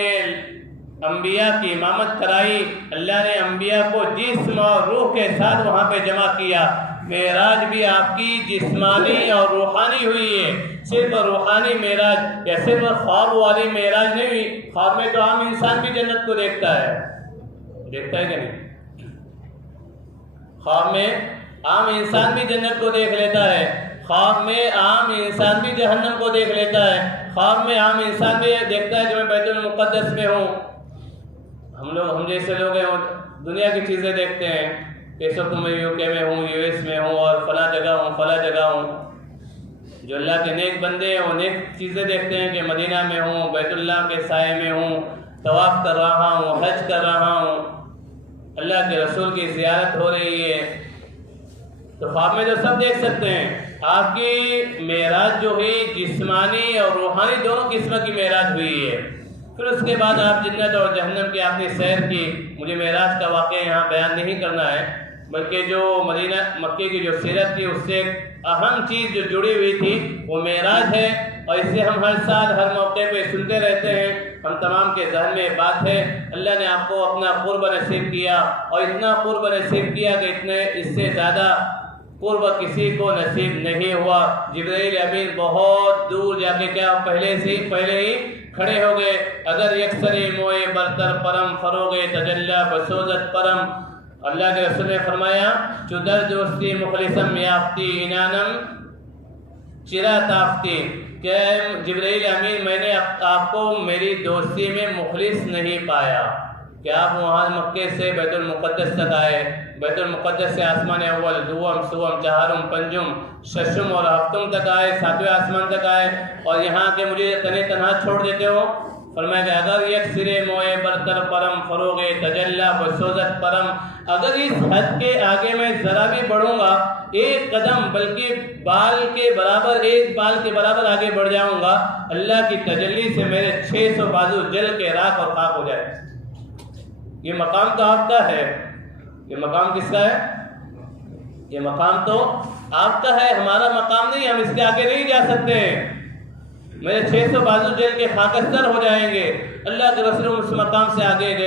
انبیاء کی امامت کرائی۔ اللہ نے انبیاء کو جسم اور روح کے ساتھ وہاں پہ جمع کیا۔ معراج بھی آپ کی جسمانی اور روحانی ہوئی ہے، صرف روحانی معراج یا صرف خواب والی معراج نہیں ہوئی۔ خواب میں تو عام انسان بھی جنت کو دیکھتا ہے کہ نہیں؟ خواب میں عام انسان بھی جنت کو دیکھ لیتا ہے، خواب میں عام انسان بھی جہنم کو دیکھ لیتا ہے، خواب میں عام انسان بھی دیکھتا ہے کہ میں بیت المقدس میں ہوں۔ ہم جیسے لوگ ہیں دنیا کی چیزیں دیکھتے ہیں، اس وقت میں یو کے میں ہوں، یو ایس میں ہوں، اور فلاں جگہ ہوں، فلاں جگہ ہوں۔ جو اللہ کے نیک بندے ہیں وہ نیک چیزیں دیکھتے ہیں کہ مدینہ میں ہوں، بیت اللہ کے سائے میں ہوں، طواف کر رہا ہوں، حج کر رہا ہوں، اللہ کے رسول کی زیارت ہو رہی ہے۔ تو خواب میں جو سب دیکھ سکتے ہیں۔ آپ کی معراج جو ہوئی جسمانی اور روحانی دونوں قسم کی معراج ہوئی ہے۔ پھر اس کے بعد آپ جنت اور جہنم کی آپ نے سیر کی۔ مجھے معراج کا واقعہ یہاں بیان نہیں کرنا ہے، بلکہ جو مدینہ مکے کی جو سیرت تھی اس سے اہم چیز جو جڑی ہوئی تھی وہ معراج ہے، اور اسے ہم ہر سال ہر موقع پہ سنتے رہتے ہیں۔ ہم تمام کے ذہن میں بات ہے، اللہ نے آپ کو اپنا قرب نصیب کیا، اور اتنا قرب نصیب کیا کہ اس سے زیادہ قرب کسی کو نصیب نہیں ہوا۔ جبرائیل امین بہت دور جا کے کیا پہلے ہی کھڑے ہو گئے۔ اگر یکسری موئے برتر پرم فروغے تجلا بسوزت پرم، اللہ کے رسول نے فرمایا چدر دوستی مخلصم یافتی انانم چرا تافتی، کہ جبرائیل امین میں نے آپ کو میری دوستی میں مخلص نہیں پایا کہ آپ وہاں مکے سے بیت المقدس تک آئے، بیت المقدس سے آسمان اول، دوم، سوم، چہارم، پنجم، ششم اور ہفتم تک آئے، ساتویں آسمان تک آئے، اور یہاں کے مجھے تنہا چھوڑ دیتے ہو۔ فرمایا کہ اگر یک سرے موئے برتر پرم فروغ تجلا بسوزت پرم، اگر اس حد کے آگے میں ذرا بھی بڑھوں گا، ایک قدم بلکہ ایک بال کے برابر آگے بڑھ جاؤں گا، اللہ کی تجلی سے میرے 600 بازو جل کے راکھ اور خاک ہو جائے۔ یہ مقام تو آپ کا ہے، یہ مقام کس کا ہے؟ یہ مقام تو آپ کا ہے، ہمارا مقام نہیں، ہم اس کے آگے نہیں جا سکتے۔ میرے 600 بازو جیل کے خاکستر ہو جائیں گے۔ اللہ کے رسول اس مقام سے آگے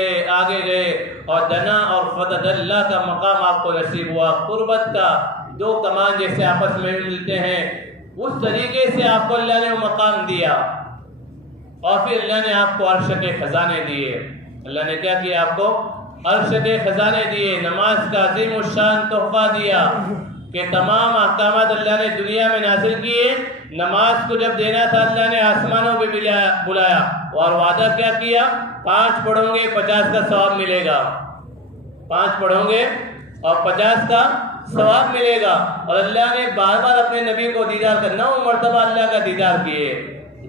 گئے اور دنا اور فضل اللہ کا مقام آپ کو نصیب ہوا۔ قربت کا دو کمان جیسے آپس میں ملتے ہیں، اس طریقے سے آپ کو اللہ نے وہ مقام دیا، اور پھر اللہ نے آپ کو عرش کے خزانے دیے۔ اللہ نے کیا کیا؟ آپ کو عرش کے خزانے دیے، نماز کا عظیم الشان تحفہ دیا کہ تمام احکامات اللہ نے دنیا میں نازل کیے، نماز کو جب دینا تھا اللہ نے آسمانوں پہ بلایا اور وعدہ کیا کیا؟ 5 پڑھو گے 50 کا ثواب ملے گا، 5 پڑھو گے اور 50 کا ثواب ملے گا۔ اور اللہ نے بار بار اپنے نبی کو دیدار کرنا، 9 مرتبہ اللہ کا دیدار کیے،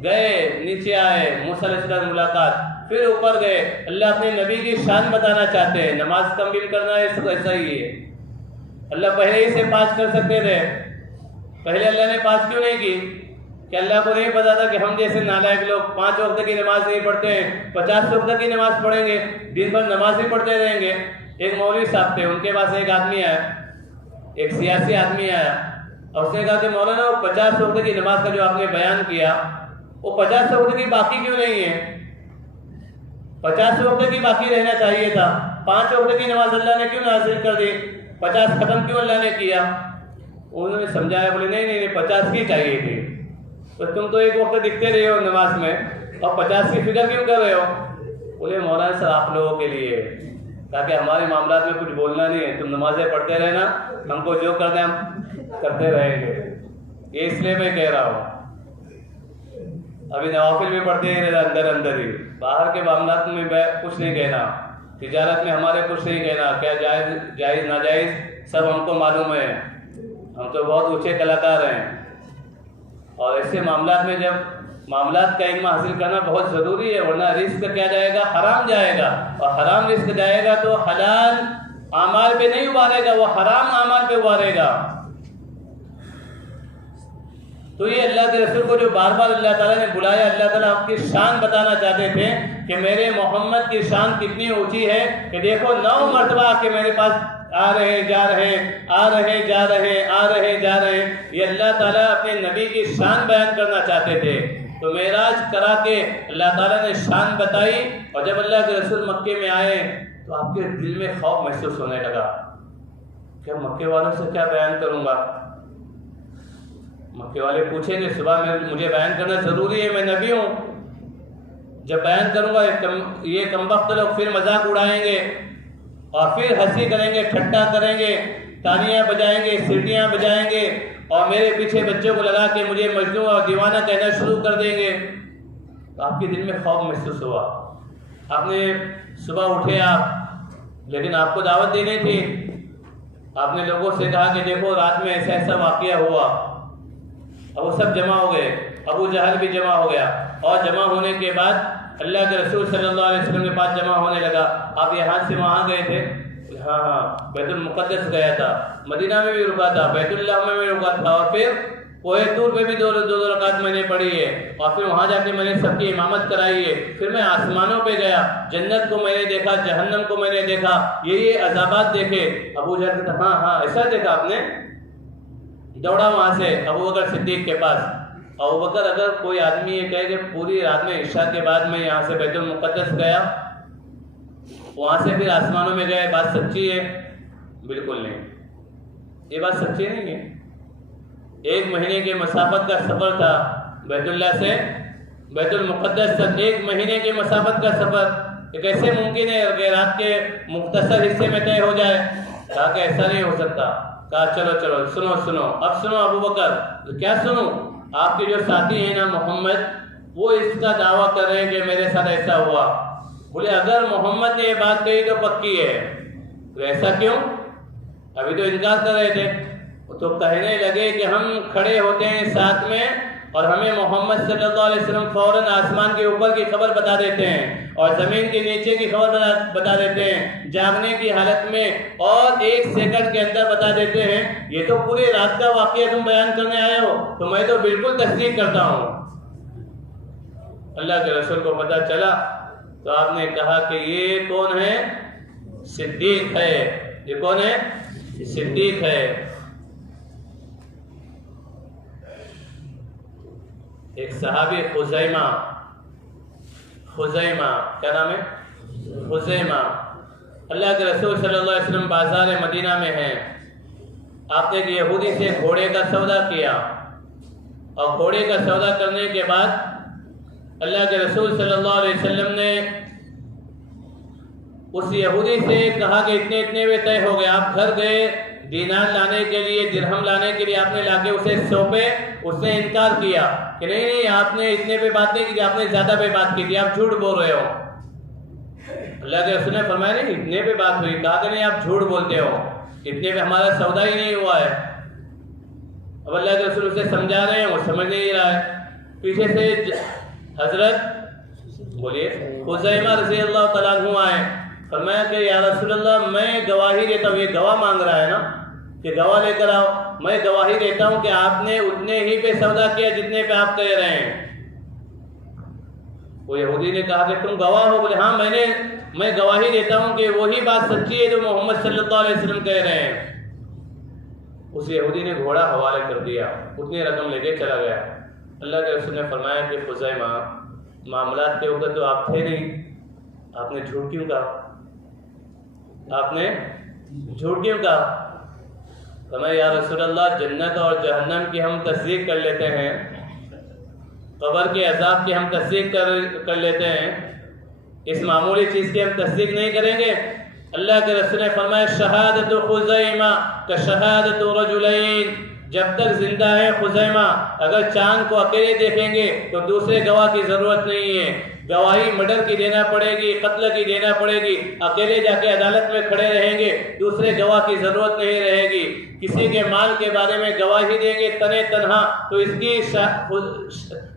گئے نیچے آئے، موسیٰ علیہ السلام ملاقات، پھر اوپر گئے۔ اللہ اپنے نبی کی شان بتانا چاہتے ہیں، نماز کمپلیٹ کرنا ایسا ہی ہے۔ اللہ پہلے ہی سے 5 کر سکتے تھے، پہلے اللہ نے 5 کیوں نہیں کی؟ کہ اللہ کو نہیں پتا تھا کہ ہم جیسے نالائق لوگ 5 وقت کی نماز نہیں پڑھتے ہیں، 50 وقت کی نماز پڑھیں گے، دن بھر نماز بھی پڑھتے رہیں گے۔ ایک مولوی صاحب تھے، ان کے پاس ایک آدمی آیا، ایک سیاسی آدمی آیا، اور اس نے کہا کہ مولانا وہ 50 وقت کی نماز کا جو آپ نے بیان کیا، وہ 50 وقت کی باقی کیوں نہیں ہے؟ 50 وقت کی باقی رہنا چاہیے تھا، 5 وقت کی نماز اللہ نے کیوں نازل کر دی؟ 50 ختم کیوں اللہ نے کیا؟ انہوں نے سمجھایا، بولے نہیں 50 کی چاہیے تھی، تو تم تو ایک وقت دکھتے رہے ہو نماز میں اور 50 کی فکر کیوں کر رہے ہو؟ بولے مولانا صاحب آپ لوگوں کے لیے، تاکہ ہمارے معاملات میں کچھ بولنا نہیں ہے، تم نمازیں پڑھتے رہنا، ہم کو جو کرنا ہے ہم کرتے رہیں گے، یہ اس لیے میں کہہ رہا ہوں۔ ابھی نوافل بھی پڑھتے ہیں اندر ہی، باہر کے معاملات میں کچھ نہیں کہنا، تجارت میں ہمارے کچھ نہیں کہنا، کیا جائز ناجائز سب ہم کو معلوم ہے، ہم تو بہت اونچے کلاکار ہیں۔ اور ایسے معاملات میں جب معاملات کا علم حاصل کرنا بہت ضروری ہے، ورنہ رزق کیا جائے گا؟ حرام جائے گا، اور حرام رزق جائے گا تو حلال اعمال پہ نہیں ابھارے گا، وہ حرام اعمال پہ ابھارے گا۔ تو یہ اللہ کے رسول کو جو بار بار اللہ تعالیٰ نے بلایا، اللہ تعالیٰ آپ کی شان بتانا چاہتے تھے کہ میرے محمد کی شان کتنی اونچی ہے کہ دیکھو 9 مرتبہ آ کے میرے پاس آ رہے جا رہے، آ رہے جا رہے، آ رہے جا رہے۔ یہ اللہ تعالیٰ اپنے نبی کی شان بیان کرنا چاہتے تھے، تو معراج کرا کے اللہ تعالیٰ نے شان بتائی، اور جب اللہ کے رسول مکے میں آئے تو آپ کے دل میں خوف محسوس ہونے لگا کہ مکے والوں سے کیا بیان کروں گا؟ مکے والے پوچھیں گے صبح میں مجھے بیان کرنا ضروری ہے، میں نبی ہوں، جب بیان کروں گا یہ کمبخت لوگ پھر مذاق اڑائیں گے اور پھر ہنسی کریں گے، ٹھٹا کریں گے، تالیاں بجائیں گے، سیٹیاں بجائیں گے، اور میرے پیچھے بچوں کو لگا کے مجھے مجنون اور دیوانہ کہنا شروع کر دیں گے۔ تو آپ کے دل میں خوف محسوس ہوا، آپ نے صبح اٹھے آپ، لیکن آپ کو دعوت دینی تھی، آپ نے لوگوں سے کہا کہ دیکھو رات میں ایسا ایسا واقعہ ہوا، اب وہ سب جمع ہو گئے، ابو جہل بھی جمع ہو گیا، اور جمع ہونے کے بعد اللہ کے رسول صلی اللہ علیہ وسلم کے پاس جمع ہونے لگا۔ آپ یہاں سے وہاں گئے تھے؟ ہاں بیت المقدس گیا تھا، مدینہ میں بھی رکا تھا، بیت اللہ میں بھی رکا تھا، اور پھر کوہ طور پہ بھی دو رکعت میں نے پڑھی ہے، اور پھر وہاں جا کے میں نے سب کی امامت کرائی ہے، پھر میں آسمانوں پہ گیا، جنت کو میں نے دیکھا، جہنم کو میں نے دیکھا، یہ عذابات دیکھے۔ ابو جہل کہتا ہاں ایسا دیکھا آپ نے؟ دوڑا وہاں سے ابو بکر صدیق کے پاس۔ ابو بکر اگر کوئی آدمی یہ کہے کہ پوری رات میں عشاء کے بعد میں یہاں سے بیت المقدس گیا، وہاں سے پھر آسمانوں میں گئے، بات سچی ہے؟ بالکل نہیں، یہ بات سچی نہیں ہے۔ 1 مہینے کے مسافت کا سفر تھا، بیت اللہ سے بیت المقدس تک 1 مہینے کے مسافت کا سفر، یہ کیسے ممکن ہے کہ رات کے مختصر حصے میں طے ہو جائے؟ کہا کہ ایسا نہیں ہو سکتا۔ کہا چلو سنو، اب سنو ابو بکر، کیا سنوں؟ آپ کے جو ساتھی ہیں نا محمد، وہ اس کا دعویٰ کر رہے ہیں کہ میرے ساتھ ایسا ہوا۔ بولے اگر محمد نے یہ بات کہی تو پکی ہے، تو ایسا کیوں؟ ابھی تو انکار کر رہے تھے، تو کہنے لگے کہ ہم کھڑے ہوتے ہیں ساتھ میں اور ہمیں محمد صلی اللہ علیہ وسلم فوراً آسمان کے اوپر کی خبر بتا دیتے ہیں اور زمین کے نیچے کی خبر بتا دیتے ہیں، جاگنے کی حالت میں، اور 1 سیکنڈ کے اندر بتا دیتے ہیں۔ یہ تو پورے رات کا واقعہ تم بیان کرنے آئے ہو، تو میں تو بالکل تصدیق کرتا ہوں۔ اللہ کے رسول کو پتہ چلا تو آپ نے کہا کہ یہ کون ہے؟ صدیق ہے۔ یہ کون ہے؟ صدیق ہے۔ ایک صحابی خزیمہ، کیا نام ہے؟ خزیمہ۔ اللہ کے رسول صلی اللہ علیہ وسلم بازار مدینہ میں ہیں، آپ نے ایک یہودی سے گھوڑے کا سودا کیا، اور گھوڑے کا سودا کرنے کے بعد اللہ کے رسول صلی اللہ علیہ وسلم نے اس یہودی سے کہا کہ اتنے اتنے میں طے ہو گئے. آپ گھر گئے دینار لانے کے لیے، درہم لانے کے لیے، آپ نے لا کے اسے سونپے. اس نے انکار کیا کہ نہیں آپ نے اتنے پہ بات نہیں کی، آپ نے زیادہ پہ بات کی تھی، آپ جھوٹ بول رہے ہو. اللہ کے رسول نے فرمایا نہیں اتنے پہ بات ہوئی. کہا کہ نہیں آپ جھوٹ بولتے ہو، اتنے پہ ہمارا سودا ہی نہیں ہوا ہے. اب اللہ کے رسول اسے سمجھا رہے ہیں، وہ سمجھ نہیں رہا ہے. پیچھے سے حضرت بولیے خزیمہ رضی اللہ تعالیٰ عنہ آئے. فرمایا کہ یا رسول اللہ میں گواہی دیتا ہوں، یہ گواہ مانگ رہا ہے نا کہ گواہ لے کر آؤ. میں گواہی دیتا ہوں کہ آپ نے اتنے ہی پہ سودا کیا جتنے پہ آپ کہہ رہے ہیں. وہ یہودی نے کہا کہ تم گواہ ہو؟ بولے ہاں میں گواہی دیتا ہوں کہ وہی بات سچی ہے جو محمد صلی اللہ علیہ وسلم کہہ رہے ہیں. اس یہودی نے گھوڑا حوالے کر دیا، اتنی رقم لے کے چلا گیا. اللہ کے رسول نے فرمایا کہ خزیمہ معاملات کے اوپر تو آپ تھے نہیں، آپ نے جھوٹ کیوں کہا؟ آپ نے جھوٹ کیوں کہا؟ فرمایا یا رسول اللہ جنت اور جہنم کی ہم تصدیق کر لیتے ہیں، قبر کے عذاب کی ہم تصدیق کر لیتے ہیں، اس معمولی چیز کی ہم تصدیق نہیں کریں گے. اللہ کے رسول نے فرمایا شہادت خزیمہ کا شہادت رجلین، جب تک زندہ ہے خزیمہ اگر چاند کو اکیلے دیکھیں گے تو دوسرے گواہ کی ضرورت نہیں ہے. گواہی مرڈر کی دینا پڑے گی، قتل کی دینا پڑے گی. اکیلے جا کے عدالت میں کھڑے رہیں گے، دوسرے گواہ کی ضرورت نہیں رہے گی. کسی کے مال کے بارے میں گواہی دیں گے تنے تنہا تو اس کی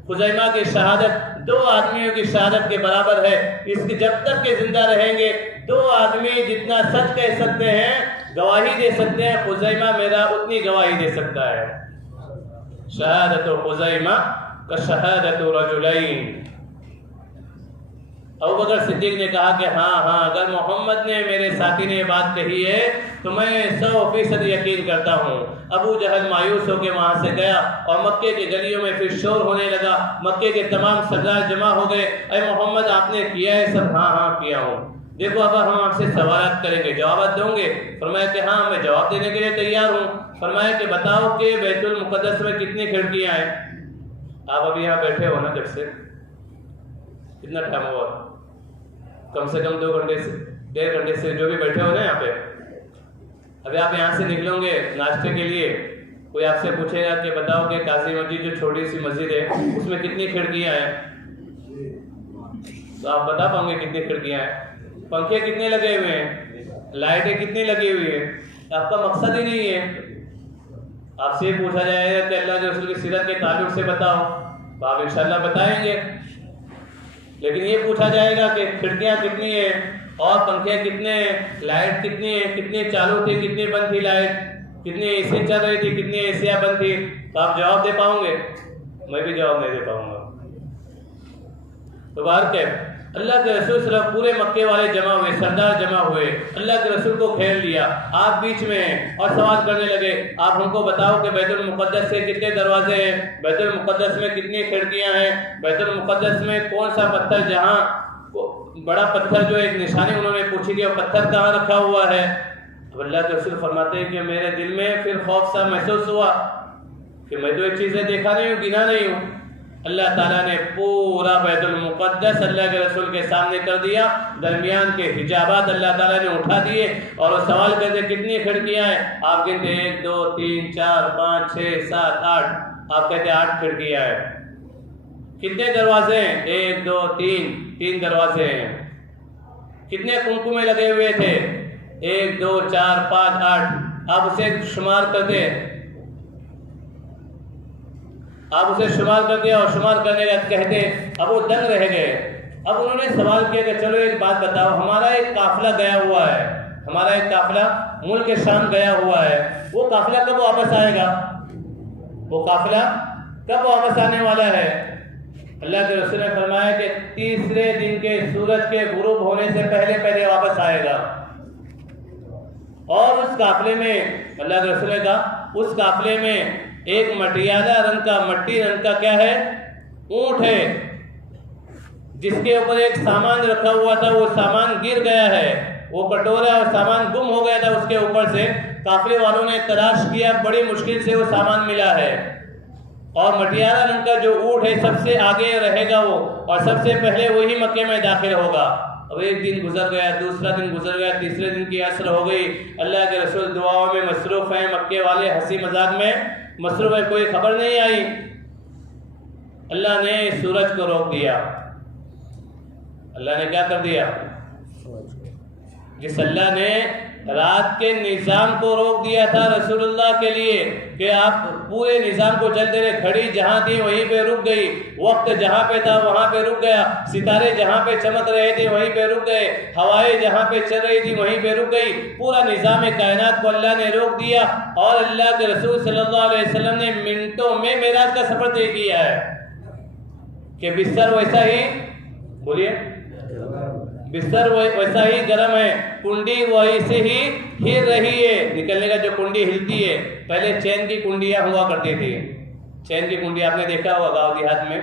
خزیمہ کی شہادت 2 آدمیوں کی شہادت کے برابر ہے. اس کی جب تک کہ زندہ رہیں گے 2 آدمی جتنا سچ کہہ سکتے ہیں، گواہی دے سکتے ہیں، خزیمہ میرا اتنی گواہی دے سکتا ہے. شہادت خزیمہ کا شہادت رجلین. ابوبکر صدیق نے کہا کہ ہاں اگر محمد نے میرے ساتھی نے یہ بات کہی ہے تو میں 100% یقین کرتا ہوں. ابو جہل مایوس ہو کے وہاں سے گیا اور مکے کے گلیوں میں پھر شور ہونے لگا. مکے کے تمام سردار جمع ہو گئے. اے محمد آپ نے کیا ہے سب؟ ہاں کیا ہوں. دیکھو اب ہم آپ سے سوالات کریں گے، جوابات دوں گے؟ فرمایا کہ ہاں میں جواب دینے کے لیے تیار ہوں. فرمایا کہ بتاؤ کہ بیت المقدس میں کتنی کھڑکیاں ہیں؟ آپ ابھی یہاں بیٹھے ہو نا، جب سے کتنا ٹائم ہوا؟ کم سے کم 2 گھنٹے سے 1.5 گھنٹے سے جو بھی بیٹھے ہو نا یہاں پہ. ابھی آپ یہاں سے نکلو گے ناشتے کے لیے، کوئی آپ سے پوچھے گا کہ بتاؤ کہ قاضی مسجد جو چھوٹی سی مسجد ہے اس میں کتنی کھڑکیاں ہیں؟ تو آپ بتا پاؤں گے کتنی کھڑکیاں ہیں؟ پنکھے کتنے لگے ہوئے ہیں؟ لائٹیں کتنی لگی ہوئی ہیں؟ آپ کا مقصد ہی نہیں ہے. آپ سے پوچھا جائے گا کہ اللہ کے رسول کی سیرت کے تعلق سے بتاؤ تو آپ انشاءاللہ بتائیں گے. لیکن یہ پوچھا جائے گا کہ کھڑکیاں کتنی ہیں اور پنکھے کتنے ہیں، لائٹ کتنی ہے، کتنی چالو تھی، کتنی بند تھی لائٹ، کتنی اے سی چل رہی تھی، کتنی اے سیاں بند تھی، تو آپ جواب دے پاؤں گے؟ میں بھی جواب نہیں دے پاؤں گا. تو بہر کے اللہ کے رسول صلی اللہ علیہ وسلم پورے مکے والے جمع ہوئے، سردار جمع ہوئے، اللہ کے رسول کو گھیر لیا. آپ بیچ میں ہیں اور سوال کرنے لگے آپ ہم کو بتاؤ کہ بیت المقدس سے کتنے دروازے ہیں، بیت المقدس میں کتنی کھڑکیاں ہیں، بیت المقدس میں کون سا پتھر، جہاں بڑا پتھر جو ایک نشانی انہوں نے پوچھی کہ وہ پتھر کہاں رکھا ہوا ہے. اب اللہ کے رسول فرماتے ہیں کہ میرے دل میں پھر خوف سا محسوس ہوا کہ میں تو ایک چیزیں دیکھا نہیں ہوں، گنا نہیں ہوں. اللہ تعالیٰ نے پورا بیت المقدس اللہ کے رسول کے سامنے کر دیا. درمیان کے حجابات اللہ تعالیٰ نے اٹھا دیے اور وہ سوال کرتے کتنی کھڑکیاں ہیں؟ آپ کہتے 1 2 3 4 5 6 7 8. آپ کہتے 8 کھڑکیاں ہیں. کتنے دروازے ہیں؟ 1 2 3 دروازے ہیں. کتنے کنکمے لگے ہوئے تھے؟ 1 2 4 5 8. آپ اسے شمار کرتے، آپ اسے شمار کرتے اور شمار کرنے کا کہتے. اب وہ دنگ رہ گئے. اب انہوں نے سوال کیا کہ چلو ایک بات بتاؤ، ہمارا ایک قافلہ گیا ہوا ہے، ہمارا ایک قافلہ ملک شام گیا ہوا ہے، وہ قافلہ کب واپس آئے گا؟ وہ قافلہ کب واپس آنے والا ہے؟ اللہ کے رسول نے فرمایا کہ تیسرے دن کے سورج کے غروب ہونے سے پہلے واپس آئے گا. اور اس قافلے میں اللہ کے رسول نے کہا اس قافلے میں ایک مٹیالہ رنگ کا، مٹی رنگ کا کیا ہے؟ اونٹ ہے، جس کے اوپر ایک سامان رکھا ہوا تھا، وہ سامان گر گیا ہے، وہ کٹورا اور سامان گم ہو گیا تھا اس کے اوپر سے. قافلے والوں نے تلاش کیا، بڑی مشکل سے وہ سامان ملا ہے. اور مٹیالہ رنگ کا جو اونٹ ہے سب سے آگے رہے گا وہ، اور سب سے پہلے وہی مکے میں داخل ہوگا۔ اب ایک دن گزر گیا، دوسرا دن گزر گیا، تیسرے دن کی عصر ہو گئی، اللہ کے رسول دعاؤں میں مصروف ہیں، مکے والے ہنسی مذاق میں مصروف ہے، کوئی خبر نہیں آئی۔ اللہ نے سورج کو روک دیا۔ اللہ نے کیا کر دیا؟ جس اللہ نے رات کے نظام کو روک دیا تھا رسول اللہ کے لیے کہ آپ پورے نظام کو چلتے رہے، گھڑی جہاں تھی وہیں پہ رک گئی، وقت جہاں پہ تھا وہاں پہ رک گیا، ستارے جہاں پہ چمک رہے تھے وہیں پہ رک گئے، ہوائیں جہاں پہ چل رہی تھی وہیں پہ رک گئی، پورا نظام کائنات کو اللہ نے روک دیا، اور اللہ کے رسول صلی اللہ علیہ وسلم نے منٹوں میں معراج کا سفر طے کیا ہے کہ بستر ویسا ہی، بولیے، بستر ویسا ہی گرم ہے، کنڈی ویسے ہی ہل رہی ہے، نکلنے کا جو کنڈی ہلتی ہے، پہلے چین کی کنڈیاں ہوا کرتی تھی، چین کی کنڈی آپ نے دیکھا ہوا گاؤں دیہات میں،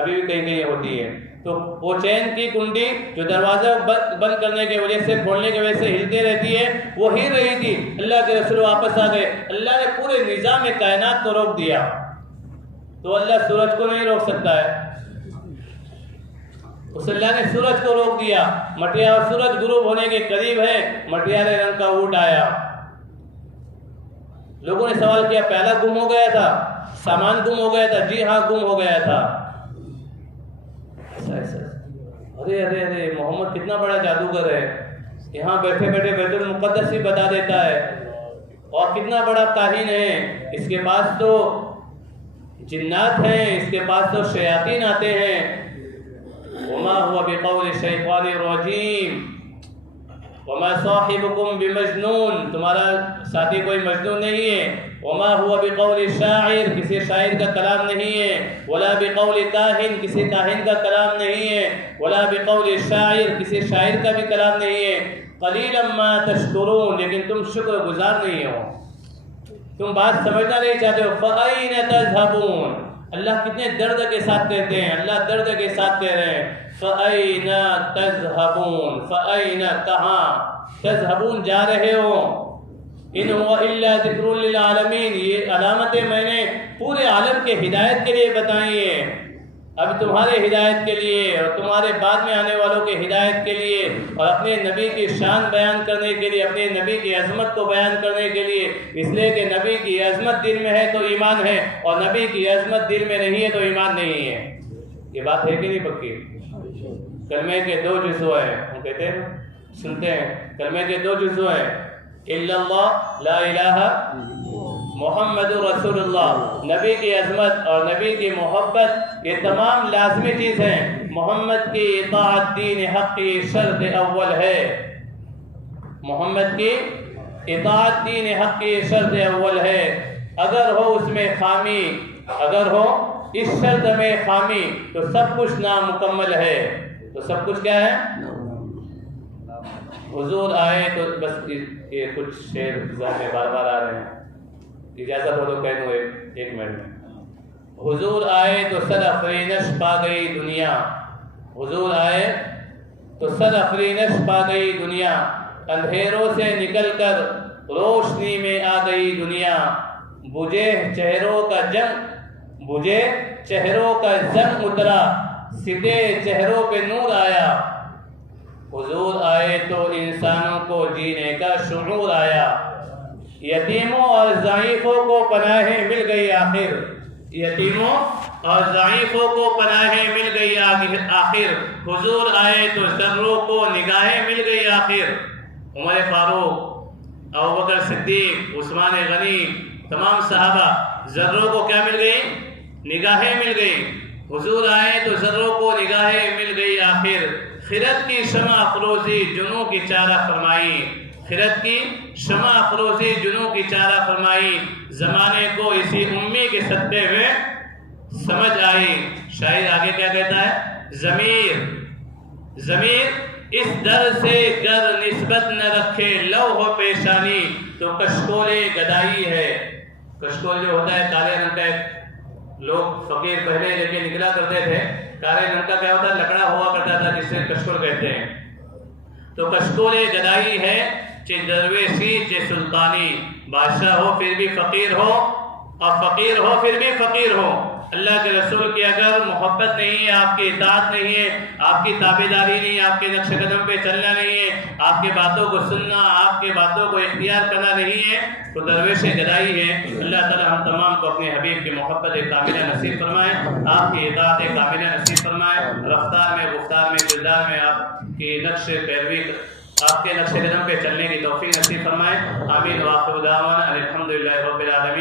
ابھی بھی کہیں کہیں ہوتی ہے، تو وہ چین کی کنڈی جو دروازہ بند کرنے کی وجہ سے، کھولنے کی وجہ سے ہلتی رہتی ہے، وہ ہل رہی تھی۔ اللہ کے رسول واپس آ گئے، اللہ نے پورے نظام کائنات کو روک دیا، تو اللہ سورج کو نہیں روک سکتا ہے؟ اس اللہ نے سورج کو روک دیا۔ سورج غروب ہونے کے قریب ہے، مٹیالے رنگ کا اونٹ آیا۔ لوگوں نے سوال کیا پہلا گم ہو گیا تھا، سامان گم ہو گیا تھا؟ جی ہاں گم ہو گیا تھا۔ ارے ارے ارے محمد کتنا بڑا جادوگر ہے، یہاں بیٹھے بیٹھے بیت المقدس بھی بتا دیتا ہے، اور کتنا بڑا کاہن ہے، اس کے پاس تو جنات ہیں، اس کے پاس تو شیاطین آتے ہیں۔ وما هو بقول الشیطان الرجیم وما صاحبكم بمجنون، تمہارا ساتھی کوئی مجنون نہیں ہے۔ وما هو بقول الشاعر، کسی شاعر کا کلام نہیں ہے۔ ولا بقول کاہن، کسی کاہن کا کلام نہیں ہے۔ ولا بقول الشاعر، کسی شاعر کا بھی کلام نہیں ہے۔ قلیلا ما تشکرون، لیکن تم شکر گزار نہیں ہو، تم بات سمجھنا نہیں چاہتے ہو۔ فَأَيْنَ تَذْهَبُونَ، اللہ کتنے درد کے ساتھ کہتے ہیں، اللہ درد کے ساتھ کہہ رہے ہیں فَأَيْنَ تَذْهَبُونَ، فَأَيْنَ کہاں، تَذْهَبُونَ جا رہے ہو۔ إِنْ هُوَ إِلَّا ذِكْرٌ لِلْعَالَمِينَ، یہ علامتیں میں نے پورے عالم کے ہدایت کے لیے بتائی ہیں، اب تمہارے ہدایت کے لیے اور تمہارے بعد میں آنے والوں کے ہدایت کے لیے، اور اپنے نبی کی شان بیان کرنے کے لیے، اپنے نبی کی عظمت کو بیان کرنے کے لیے، اس لیے کہ نبی کی عظمت دل میں ہے تو ایمان ہے، اور نبی کی عظمت دل میں نہیں ہے تو ایمان نہیں ہے۔ یہ بات ہے کہ نہیں پکی؟ کلمے کے دو جزو ہیں، ہم کہتے ہیں سنتے ہیں، کلمے کے دو جزو ہیں، الا اللہ لا الہ محمد رسول اللہ، نبی کی عظمت اور نبی کی محبت یہ تمام لازمی چیز ہیں۔ محمد کی اطاعت دین حق کی شرط اول ہے، محمد کی اطاعت دین حق کی شرط اول ہے۔ اگر ہو اس میں خامی، اگر ہو اس شرط میں خامی تو سب کچھ نامکمل ہے، تو سب کچھ کیا ہے؟ حضور آئے تو بس یہ کچھ شعر ذہن میں بار بار آ رہے ہیں، اجازت ہو تو کہہ دوں ایک منٹ میں۔ حضور آئے تو سر افرینش پا گئی دنیا، حضور آئے تو سر افرینش پا گئی دنیا، اندھیروں سے نکل کر روشنی میں آ گئی دنیا، بجھے چہروں کا جنگ، بجھے چہروں کا زنگ اترا، سیدھے چہروں پہ نور آیا۔ حضور آئے تو انسانوں کو جینے کا شعور آیا، یتیموں اور ضعیفوں کو پناہیں مل گئی آخر، یتیموں اور ضعیفوں کو پناہیں مل گئی آخر، حضور آئے تو ذروں کو نگاہیں مل گئی آخر۔ عمر فاروق، ابوبکر صدیق، عثمان غنی، تمام صحابہ، ذروں کو کیا مل گئی؟ نگاہیں مل گئی۔ حضور آئے تو ذروں کو نگاہیں مل گئی آخر، خرد کی شمع افروزی جنوں کی چارہ فرمائی، خرد کی شمع افروزی جنوں کی چارہ فرمائی، زمانے کو اسی امی کے صدقے میں سمجھ آئی۔ شاعر آگے کیا کہتا ہے؟ ضمیر اس در سے گر نسبت نہ رکھے لوح پیشانی تو کشکول گدائی ہے۔ کشکول جو ہوتا ہے کالے رنگ کا، لوگ فقیر پہلے لے کے نکلا کرتے تھے، کالے رنگ کا کیا ہوتا ہے؟ لکڑا ہوا کرتا تھا جس سے کشکول کہتے ہیں، تو کشکول گدائی ہے، چہ درویشی چہ سلطانی، بادشاہ ہو پھر بھی فقیر ہو، اور فقیر ہو پھر بھی فقیر ہو۔ اللہ کے رسول کی اگر محبت نہیں ہے، آپ کی اطاعت نہیں ہے، آپ کی تابعداری نہیں ہے، آپ کے نقش قدم پہ چلنا نہیں ہے، آپ کی باتوں کو سننا، آپ کی باتوں کو اختیار کرنا نہیں ہے، تو درویش گدائی ہے۔ اللہ تعالی ہم تمام کو اپنے حبیب کی محبت کاملہ نصیب فرمائے، آپ کی اطاعت کاملہ نصیب فرمائے، رفتار میں، گفتار میں، کردار میں آپ کی نقش پیروی، آپ کے نقش قدم پہ چلنے کی توفیق نصیب فرمائے۔ آمین۔ وآخر دعوانا ان الحمد للہ رب العالمین۔